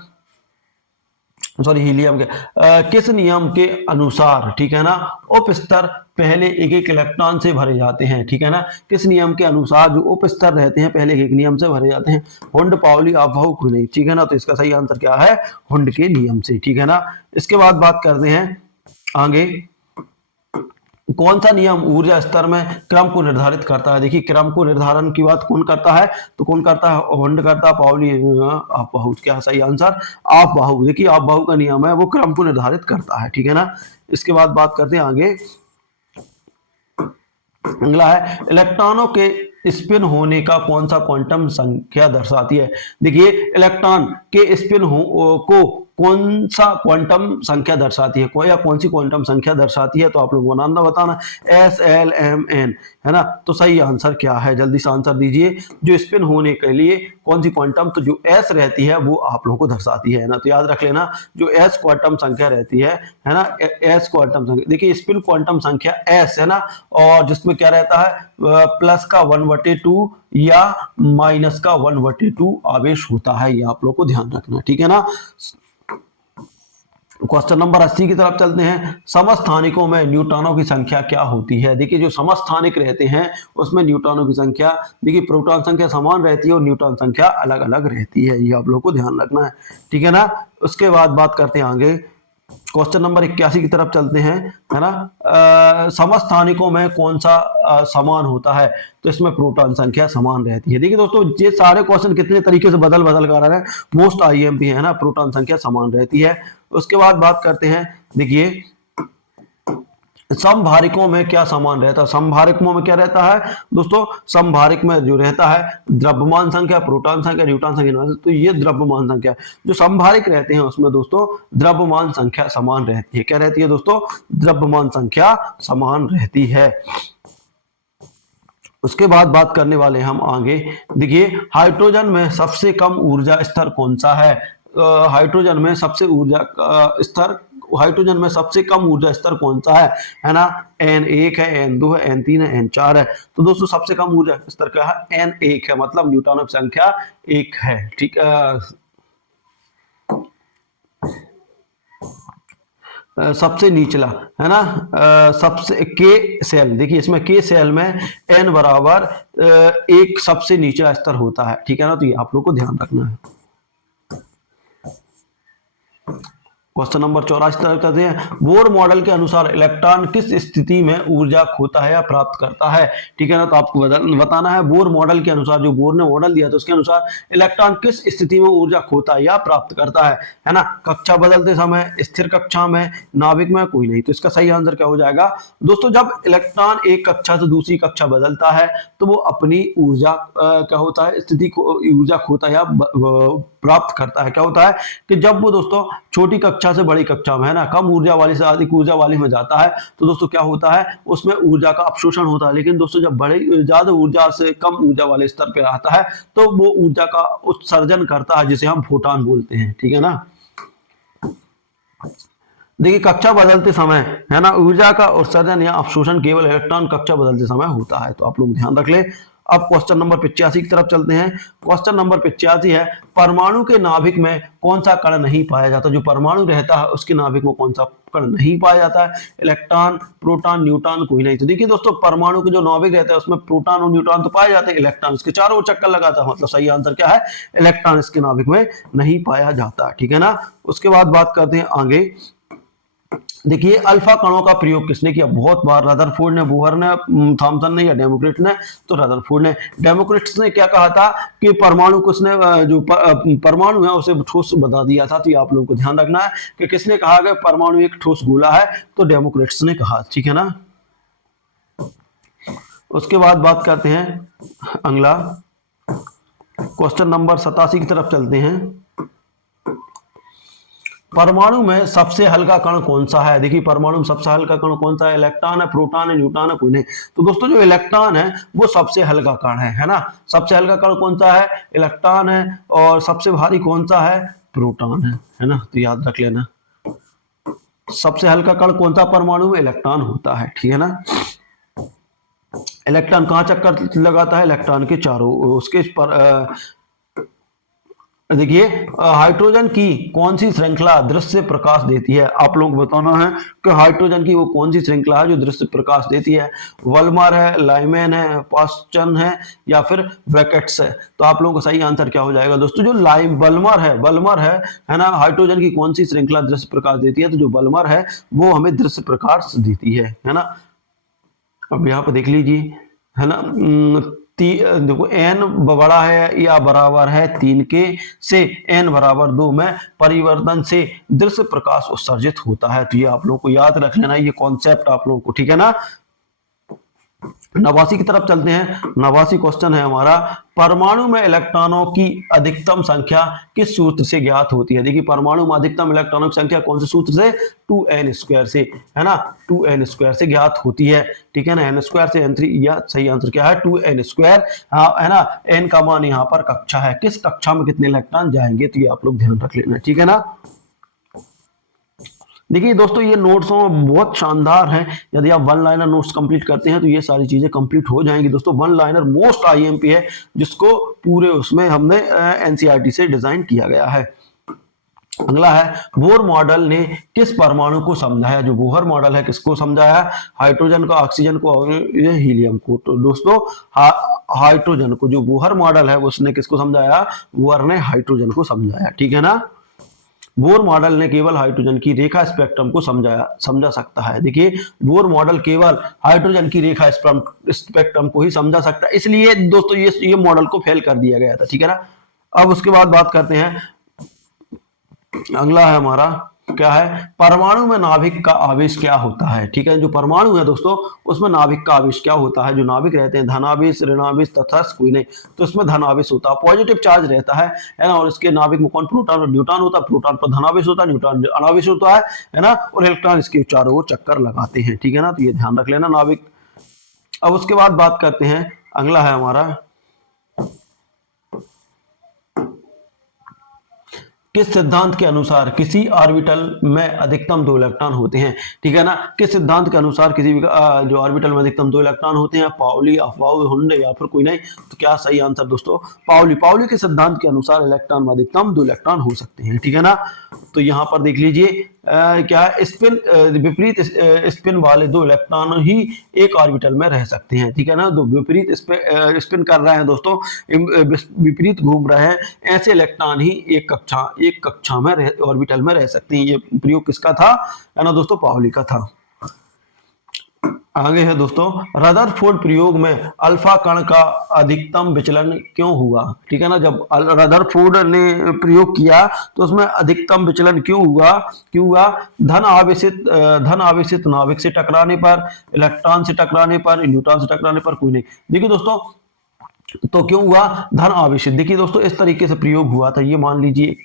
सॉरी हीलियम के। किस नियम के अनुसार, ठीक है ना, उप स्तर पहले एक एक इलेक्ट्रॉन से भरे जाते हैं, ठीक है ना। किस नियम के अनुसार जो उप स्तर रहते हैं पहले एक एक नियम से भरे जाते हैं? हुंड, पाउली, अफवाहू, कोई नहीं, ठीक है ना। तो इसका सही आंसर क्या है? हुंड के नियम से, ठीक है ना। इसके बाद बात करते हैं आगे, कौन सा नियम ऊर्जा स्तर में क्रम को निर्धारित करता है? देखिए क्रम को निर्धारण की बात कौन करता है? तो कौन करता है? हुंड करता है, पाउली, अफवाहू। क्या सही आंसर? अफवाहू। देखिए अफवाहू का नियम है वो क्रम को निर्धारित करता है, ठीक है ना। इसके बाद बात करते हैं आगे, अगला है इलेक्ट्रॉनों के स्पिन होने का कौन सा क्वांटम संख्या दर्शाती है? देखिए इलेक्ट्रॉन के स्पिन को कौन सा क्वांटम संख्या दर्शाती है, कोई या कौन सी क्वांटम संख्या दर्शाती है? तो आप लोग बनाना बताना, SLMN, है ना। तो सही आंसर क्या है? जल्दी से आंसर दीजिए। जो स्पिन होने के लिए कौन सी क्वांटम, तो जो S रहती है वो आप लोगों को दर्शाती है ना। तो याद रख लेना जो S क्वांटम संख्या रहती है ना, S क्वांटम संख्या। देखिए स्पिन क्वांटम संख्या S है ना, और जिसमें क्या रहता है? प्लस का 1/2 या माइनस का 1/2 आवेश होता है। ये आप लोग को ध्यान रखना, ठीक है ना। क्वेश्चन नंबर 80 की तरफ चलते हैं। समस्थानिकों में न्यूट्रॉनों की संख्या क्या होती है? देखिए जो समस्थानिक रहते हैं उसमें न्यूट्रॉनों की संख्या, देखिए प्रोटॉन संख्या समान रहती है और न्यूट्रॉन संख्या अलग अलग रहती है। ये आप लोग को ध्यान रखना है, ठीक है ना। उसके बाद बात करते हैं आगे, क्वेश्चन नंबर 81 की तरफ चलते हैं, है ना। समस्थानिकों में कौन सा समान होता है? तो इसमें प्रोटॉन संख्या समान रहती है। देखिए दोस्तों ये सारे क्वेश्चन कितने तरीके से बदल बदल कर रहे हैं, मोस्ट आईएमपी है ना, प्रोटॉन संख्या समान रहती है। उसके बाद बात करते हैं, देखिए समभारिकों में क्या समान रहता है? समभारिकों में क्या रहता है दोस्तों? समभारिक में जो रहता है द्रव्यमान संख्या, प्रोटॉन संख्या, न्यूट्रॉन संख्या। तो ये द्रव्यमान संख्या, जो समभारिक रहते हैं उसमें दोस्तों द्रव्यमान संख्या समान रहती है। क्या रहती है दोस्तों? द्रव्यमान संख्या समान रहती है। उसके बाद बात करने वाले हम आगे, देखिए हाइड्रोजन में सबसे कम ऊर्जा स्तर कौन सा है? हाइड्रोजन में सबसे ऊर्जा स्तर हाइड्रोजन में सबसे कम ऊर्जा स्तर कौन सा है ना? N1 है, N2 है, N3 है, N4 है। तो दोस्तों सबसे कम ऊर्जा स्तर क्या है? N1 है, मतलब न्यूटनों की संख्या 1 है। ठीक सबसे निचला है ना, सबसे के सेल, देखिए इसमें के सेल में n बराबर 1 सबसे नीचला स्तर होता है। ठीक है ना, तो ये आप लोग को ध्यान रखना है। क्वेश्चन नंबर 84 तरफ करते हैं। बोर मॉडल के अनुसार इलेक्ट्रॉन किस स्थिति में ऊर्जा खोता है या प्राप्त करता है? ठीक है ना, तो आपको बताना है बोर मॉडल के अनुसार, जो बोर ने मॉडल दिया था उसके अनुसार इलेक्ट्रॉन किस स्थिति में ऊर्जा खोता है या प्राप्त करता है ना? कक्षा बदलते समय, स्थिर कक्षा में, नाभिक में, कोई नहीं। तो इसका सही आंसर क्या हो जाएगा दोस्तों? जब इलेक्ट्रॉन एक कक्षा से दूसरी कक्षा बदलता है तो वो अपनी ऊर्जा क्या होता है, स्थिति को ऊर्जा खोता है या प्राप्त करता है। क्या होता है कि जब वो दोस्तों छोटी कक्षा से बड़ी कक्षा में, है ना, कम ऊर्जा वाली से अधिक ऊर्जा वाली में जाता है तो दोस्तों क्या होता है, उसमें ऊर्जा का अवशोषण होता है। लेकिन दोस्तों जब बड़े ज्यादा ऊर्जा से कम ऊर्जा वाले स्तर पे आता है तो वो ऊर्जा का उत्सर्जन करता है, जिसे हम फोटॉन बोलते हैं। ठीक है ना, देखिए कक्षा बदलते समय, है ना, ऊर्जा का उत्सर्जन या अवशोषण केवल इलेक्ट्रॉन कक्षा बदलते समय होता है। तो आप लोग ध्यान रख ले। अब क्वेश्चन नंबर 85 की तरफ चलते हैं। क्वेश्चन नंबर 85 है, परमाणु के नाभिक में कौन सा कण नहीं पाया जाता? जो परमाणु रहता है उसके नाभिक में कौन सा कण नहीं पाया जाता है? इलेक्ट्रॉन, प्रोटॉन, न्यूट्रॉन, कोई नहीं। तो देखिए दोस्तों परमाणु के जो नाभिक रहता है उसमें प्रोटॉन और न्यूट्रॉन तो पाए जाते हैं, इलेक्ट्रॉन इसके चारों ओर चक्कर लगाता है। मतलब सही आंसर क्या है? इलेक्ट्रॉन इसके नाभिक में नहीं पाया जाता। ठीक है ना, उसके बाद बात करते हैं आगे। देखिए अल्फा कणों का प्रयोग किसने किया? बहुत बार रदरफोर्ड ने, बोहर ने, थॉमसन ने या डेमोक्रिट ने? तो रदरफोर्ड ने। डेमोक्रिट्स ने क्या कहा था कि परमाणु को उसने जो परमाणु है उसे ठोस बता दिया था। तो ये आप लोगों को ध्यान रखना है कि किसने कहा कि परमाणु एक ठोस गोला है? तो डेमोक्रिट्स ने कहा। ठीक है ना, उसके बाद बात करते हैं अगला क्वेश्चन नंबर 87 की तरफ चलते हैं। परमाणु में सबसे हल्का कण कौन सा है? देखिए परमाणु में सबसे हल्का कण कौन सा है? इलेक्ट्रॉन है, प्रोटॉन है, न्यूट्रॉन है, कोई नहीं। तो दोस्तों जो इलेक्ट्रॉन है वो सबसे हल्का कण है ना। सबसे हल्का कण कौन सा है? इलेक्ट्रॉन है। और सबसे भारी कौन सा है? प्रोटॉन है ना, तो याद रख लेना। सबसे हल्का कण कौन सा परमाणु में? इलेक्ट्रॉन होता है। ठीक है ना, इलेक्ट्रॉन कहाँ चक्कर लगाता है? इलेक्ट्रॉन के चारों, उसके पर देखिए हाइड्रोजन की कौन सी श्रृंखला दृश्य प्रकाश देती है? आप लोगों को बताना है कि हाइड्रोजन की वो कौन सी श्रृंखला है जो दृश्य प्रकाश देती है। वल्मर है, लाइमेन है, पास्चन है या फिर ब्रैकेट्स है? तो आप लोगों का सही आंसर क्या हो जाएगा दोस्तों? जो वल्मर है ना, हाइड्रोजन की कौन सी श्रृंखला दृश्य प्रकाश देती है? तो जो वल्मर है वो हमें दृश्य प्रकाश देती है ना। अब यहाँ पे देख लीजिए, है ना, देखो n बड़ा है या बराबर है 3 के से n बराबर 2 में परिवर्तन से दृश्य प्रकाश उत्सर्जित होता है। तो ये आप लोगों को याद रख लेना, ये कॉन्सेप्ट आप लोगों को। ठीक है ना, 89 की तरफ चलते हैं। 89 क्वेश्चन है हमारा, परमाणु में इलेक्ट्रॉनों की अधिकतम संख्या किस सूत्र से ज्ञात होती है? देखिए परमाणु में अधिकतम इलेक्ट्रॉनों की संख्या कौन से सूत्र से? 2n² से, है ना, 2n² से ज्ञात होती है। ठीक है ना, n² से n3, या सही आंसर क्या है? 2n², है ना। n का मान यहाँ पर कक्षा है, किस कक्षा में कितने इलेक्ट्रॉन जाएंगे, तो ये आप लोग ध्यान रख लेना। ठीक है ना, देखिए दोस्तों ये नोट्स बहुत शानदार हैं। यदि आप वन लाइनर नोट्स कंप्लीट करते हैं तो ये सारी चीजें कंप्लीट हो जाएंगी दोस्तों। वन लाइनर मोस्ट आईएमपी है, जिसको पूरे उसमें हमने एनसीईआरटी से डिजाइन किया गया है। अगला है, बोर मॉडल ने किस परमाणु को समझाया? जो बोहर मॉडल है किसको समझाया? हाइड्रोजन को, ऑक्सीजन को, हीलियम को। तो दोस्तों हाइड्रोजन को, जो बोहर मॉडल है उसने किसको समझाया? बोहर ने हाइड्रोजन को समझाया। ठीक है ना, बोर मॉडल ने केवल हाइड्रोजन की रेखा स्पेक्ट्रम को समझा सकता है। देखिए बोर मॉडल केवल हाइड्रोजन की रेखा स्पेक्ट्रम को ही समझा सकता है, इसलिए दोस्तों ये मॉडल को फेल कर दिया गया था। ठीक है ना, अब उसके बाद बात करते हैं, अगला है हमारा क्या है? परमाणु में नाभिक का आवेश क्या होता है? ठीक है, जो परमाणु है दोस्तों उसमें नाभिक का आवेश क्या होता है? जो नाभिक रहते हैं धनावेश, ऋणावेश, तटस्थ, कोई नहीं। तो इसमें धनावेश होता है, पॉजिटिव चार्ज रहता है ना। और इसके नाभिक में कौन? प्रोटॉन और न्यूट्रॉन होता है। प्रोटॉन पर धनावेश होता है, न्यूट्रॉन अनावेश होता है ना। और इलेक्ट्रॉन इसके चारों ओर चक्कर लगाते हैं। ठीक है ना, तो ये ध्यान रख लेना नाभिक। अब उसके बाद बात करते हैं, अगला है हमारा किस सिद्धांत के अनुसार किसी ऑर्बिटल में अधिकतम 2 इलेक्ट्रॉन होते हैं, ठीक है ना। किस सिद्धांत के अनुसार किसी भी जो ऑर्बिटल में अधिकतम 2 इलेक्ट्रॉन होते हैं, पाउली, अफबाउ, हुंडे या फिर कोई नहीं। तो क्या सही आंसर दोस्तों, पाउली। पाउली के सिद्धांत के अनुसार इलेक्ट्रॉन में अधिकतम 2 इलेक्ट्रॉन हो सकते हैं, ठीक है ना। तो यहाँ पर देख लीजिए क्या है, स्पिन विपरीत स्पिन वाले 2 इलेक्ट्रॉन ही एक ऑर्बिटल में रह सकते हैं, ठीक है ना। तो विपरीत स्पिन कर रहे हैं दोस्तों, विपरीत घूम रहे हैं, ऐसे इलेक्ट्रॉन ही एक कक्षा में ऑर्बिटल में रह सकते हैं। ये प्रयोग किसका था, है ना दोस्तों, पाउली का था। आगे है दोस्तों, रदरफोर्ड प्रयोग में अल्फा कण का अधिकतम विचलन क्यों हुआ, ठीक है ना। जब रदरफोर्ड ने प्रयोग किया तो उसमें अधिकतम विचलन क्यों हुआ, धन आवेशित नाभिक से टकराने पर, इलेक्ट्रॉन से टकराने पर, न्यूट्रॉन से टकराने पर, कोई नहीं। देखिए दोस्तों, तो क्यों हुआ, धन आवेशित। देखिए दोस्तों, इस तरीके से प्रयोग हुआ था। ये मान लीजिए,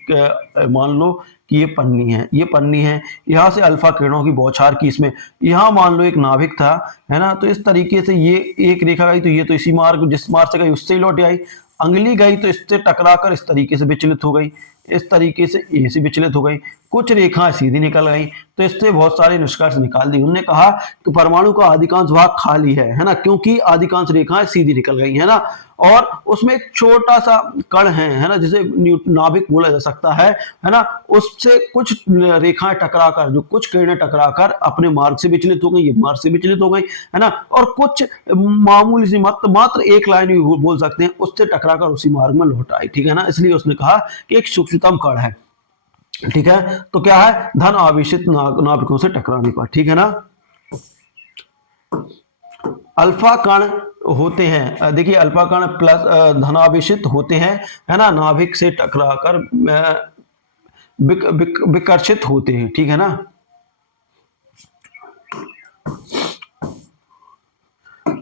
मान लो कि ये पन्नी है, यहाँ से अल्फा किरणों की बौछार की इसमें, यहाँ मान लो एक नाभिक था, है ना। तो इस तरीके से ये एक रेखा गई, तो ये तो इसी मार्ग, जिस मार्ग से गई उससे ही लौट आई। अंगुली गई तो इससे टकराकर इस तरीके से विचलित हो गई, इस तरीके से ए से विचलित हो गई। कुछ रेखाएं सीधी निकल गई। तो इससे बहुत सारे निष्कर्ष निकाल दी। उन्होंने कहा कि परमाणु का अधिकांश भाग खाली है ना, क्योंकि अधिकांश रेखाएं सीधी निकल गई है ना, और उसमें एक छोटा सा कण है ना, जिसे नाभिक बोला जा सकता है ना। उससे कुछ रेखाएं टकराकर, जो कुछ किरणें टकराकर अपने मार्ग से विचलित हो गई, ये मार्ग से विचलित हो गई, है ना। और कुछ मामूली सी मात्र एक लाइन भी बोल सकते हैं, उससे टकराकर उसी मार्ग में लौट आई, ठीक है ना। इसलिए उसने कहा कि एक सूक्ष्मतम कण है, ठीक है। तो क्या है, धन आवेशित नाभिकों से टकराने पर, ठीक है ना। अल्फा कण होते हैं, देखिए अल्फा कण प्लस धनावेशित होते हैं, है ना, नाभिक से टकराकर विकर्षित होते हैं, ठीक है ना।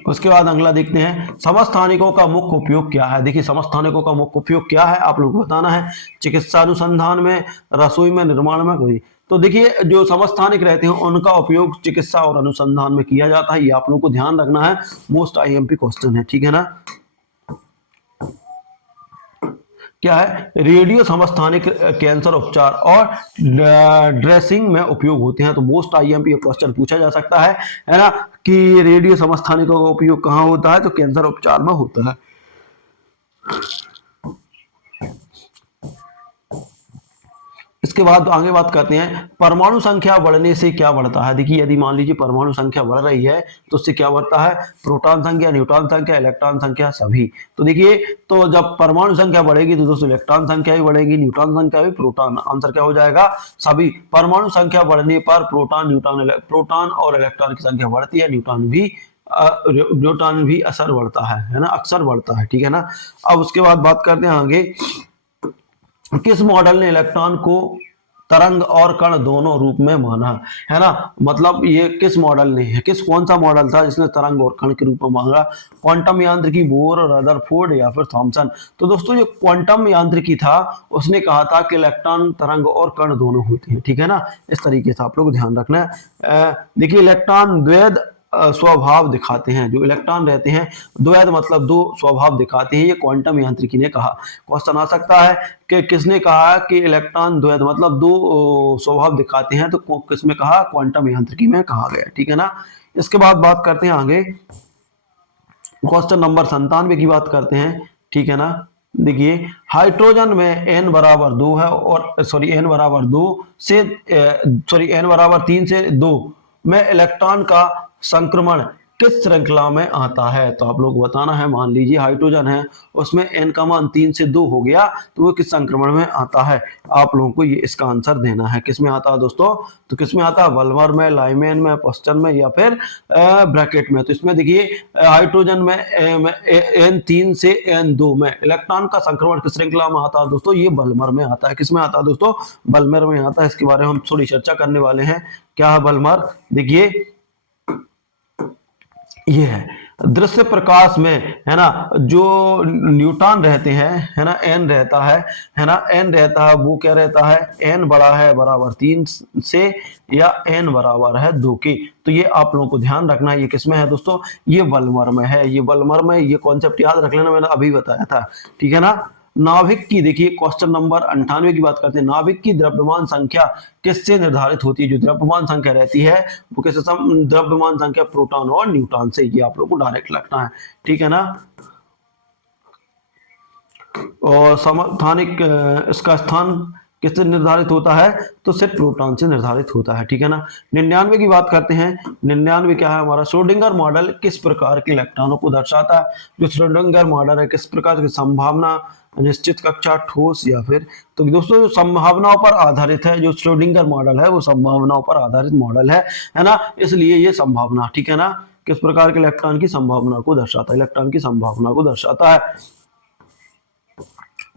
उसके बाद अगला देखते हैं, समस्थानिकों का मुख्य उपयोग क्या है। देखिए समस्थानिकों का मुख्य उपयोग क्या है, आप लोगों को बताना है। चिकित्सा अनुसंधान में, रसोई में, निर्माण में, कोई। तो देखिए जो समस्थानिक रहते हैं उनका उपयोग चिकित्सा और अनुसंधान में किया जाता है। ये आप लोगों को ध्यान रखना है, मोस्ट आईएमपी क्वेश्चन है, ठीक है ना। क्या है, रेडियो समस्थानिक कैंसर उपचार और ड्रेसिंग में उपयोग होते हैं। तो मोस्ट आईएमपी क्वेश्चन पूछा जा सकता है ना, कि रेडियो समस्थानिकों का उपयोग कहाँ होता है, तो कैंसर उपचार में होता है। इसके बाद आगे बात करते हैं, परमाणु संख्या बढ़ने से क्या बढ़ता है। देखिए यदि मान लीजिए परमाणु संख्या बढ़ रही है तो उससे क्या बढ़ता है, प्रोटॉन संख्या, न्यूट्रॉन संख्या, इलेक्ट्रॉन संख्या, सभी। तो देखिए, तो जब परमाणु संख्या बढ़ेगी तो दोस्तों इलेक्ट्रॉन संख्या भी बढ़ेगी, न्यूट्रॉन संख्या भी, प्रोटॉन। आंसर क्या हो जाएगा, सभी। परमाणु संख्या बढ़ने पर प्रोटॉन और इलेक्ट्रॉन की संख्या बढ़ती है, न्यूट्रॉन भी असर बढ़ता है ना, अक्सर बढ़ता है, ठीक है ना। अब उसके बाद बात करते हैं आगे, किस मॉडल ने इलेक्ट्रॉन को तरंग और कण दोनों रूप में माना, है ना। मतलब ये किस मॉडल ने है, कौन सा मॉडल था जिसने तरंग और कण के रूप में माना, क्वांटम यांत्रिकी, बोर, रदरफोर्ड या फिर थॉमसन। तो दोस्तों जो क्वांटम यांत्रिकी था उसने कहा था कि इलेक्ट्रॉन, तरंग और कण दोनों होते हैं, ठीक है ना। इस तरीके से आप लोग ध्यान रखना है। देखिए इलेक्ट्रॉन द्वैध स्वभाव दिखाते हैं, जो इलेक्ट्रॉन रहते हैं द्वैध मतलब दो स्वभाव दिखाते हैं, ये क्वांटम यांत्रिकी ने कहा। क्वेश्चन आ सकता है कि किसने कहा कि इलेक्ट्रॉन द्वैध मतलब दो स्वभाव दिखाते हैं, तो किसमें कहा, क्वांटम यांत्रिकी में कहा गया, ठीक है ना। इसके बाद बात करते हैं आगे, क्वेश्चन नंबर 97 की बात करते हैं, ठीक है ना। देखिए हाइड्रोजन में n बराबर 2 है, और n बराबर 3 से 2 में इलेक्ट्रॉन का संक्रमण किस श्रृंखला में आता है। तो आप लोग बताना है, मान लीजिए हाइड्रोजन है, उसमें n का मान 3 से 2 हो गया, तो वो किस संक्रमण में आता है। आप लोगों को ये इसका आंसर देना है, किस में आता है दोस्तों, तो किस में आता है, वल्मर में, लाइमेन में, पस्टन में या फिर ब्रैकेट में। तो इसमें देखिए हाइड्रोजन में N3 से N2 में इलेक्ट्रॉन का संक्रमण किस श्रृंखला में आता है दोस्तों, ये वल्मर में आता है। किस में आता है दोस्तों, वल्मर में आता है। इसके बारे में हम थोड़ी चर्चा करने वाले हैं, क्या है वल्मर। देखिए ये है दृश्य प्रकाश में, है ना, जो न्यूट्रॉन रहते हैं, है ना, n रहता है ना, n रहता है, वो क्या रहता है, n बड़ा है बराबर 3 से, या n बराबर है 2 के। तो ये आप लोगों को ध्यान रखना है, ये किसमें है दोस्तों, ये वल्मर में है। ये वल्मर में, ये कॉन्सेप्ट याद रख लेना, मैंने अभी बताया था, ठीक है ना। नाभिक की, देखिए क्वेश्चन नंबर 98 की बात करते हैं। नाभिक की द्रव्यमान संख्या किससे निर्धारित होती है? जो द्रव्यमान संख्या रहती है वो किससे द्रव्यमान संख्या प्रोटॉन और न्यूट्रॉन से, ये आप लोग को डायरेक्ट लगना है, ठीक है ना। और समस्थानिक इसका स्थान किससे निर्धारित होता है? तो सिर्फ प्रोटॉन से निर्धारित होता है, ठीक है ना। 99 की बात करते हैं। 99 क्या है हमारा? श्रोडिंगर मॉडल किस प्रकार के इलेक्ट्रॉनों को दर्शाता है? जो श्रोडिंगर मॉडल है किस प्रकार की संभावना, निश्चित कक्षा, ठोस या फिर, तो दोस्तों जो संभावनाओं पर आधारित है, जो श्रोडिंगर मॉडल है वो संभावनाओं पर आधारित मॉडल है ना, इसलिए ये संभावना, ठीक है ना, किस प्रकार के इलेक्ट्रॉन की संभावना को दर्शाता है? इलेक्ट्रॉन की संभावना को दर्शाता है।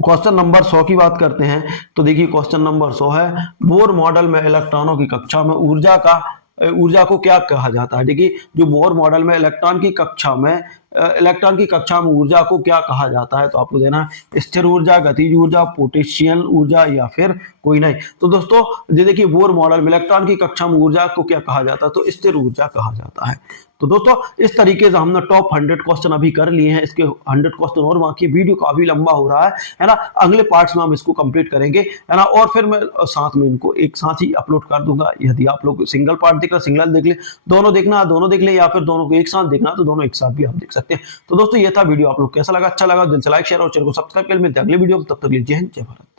क्वेश्चन नंबर 100 की बात करते हैं। तो देखिए क्वेश्चन नंबर 100 है, बोर मॉडल में इलेक्ट्रॉनों की कक्षा में ऊर्जा को क्या कहा जाता है? देखिए जो बोर मॉडल में इलेक्ट्रॉन की कक्षा में ऊर्जा को क्या कहा जाता है? तो आपको देना है स्थिर ऊर्जा, गतिज ऊर्जा, पोटेंशियल ऊर्जा या फिर कोई नहीं। तो दोस्तों ये देखिए बोर मॉडल में इलेक्ट्रॉन की कक्षा में ऊर्जा को क्या कहा जाता है? तो स्थिर ऊर्जा कहा जाता है। तो दोस्तों इस तरीके से हमने टॉप 100 क्वेश्चन अभी कर लिए हैं। इसके 100 क्वेश्चन और बाकी, वीडियो काफी लंबा हो रहा है ना। अगले पार्ट्स में हम इसको कंप्लीट करेंगे, है ना, और फिर मैं साथ में इनको एक साथ ही अपलोड कर दूंगा। यदि आप लोग सिंगल पार्ट देख रहे, सिंगल देख ले, दोनों देखना दोनों देख ले, या फिर दोनों को एक साथ देखना तो दोनों एक साथ भी आप देख सकते हैं। तो दोस्तों ये था वीडियो, आप लोग कैसा लगा? अच्छा लगा दिल से लाइक शेयर और चैनल को सब्सक्राइब कर। मिलते हैं अगले वीडियो में, तब तक के लिए जय हिंद जय भारत।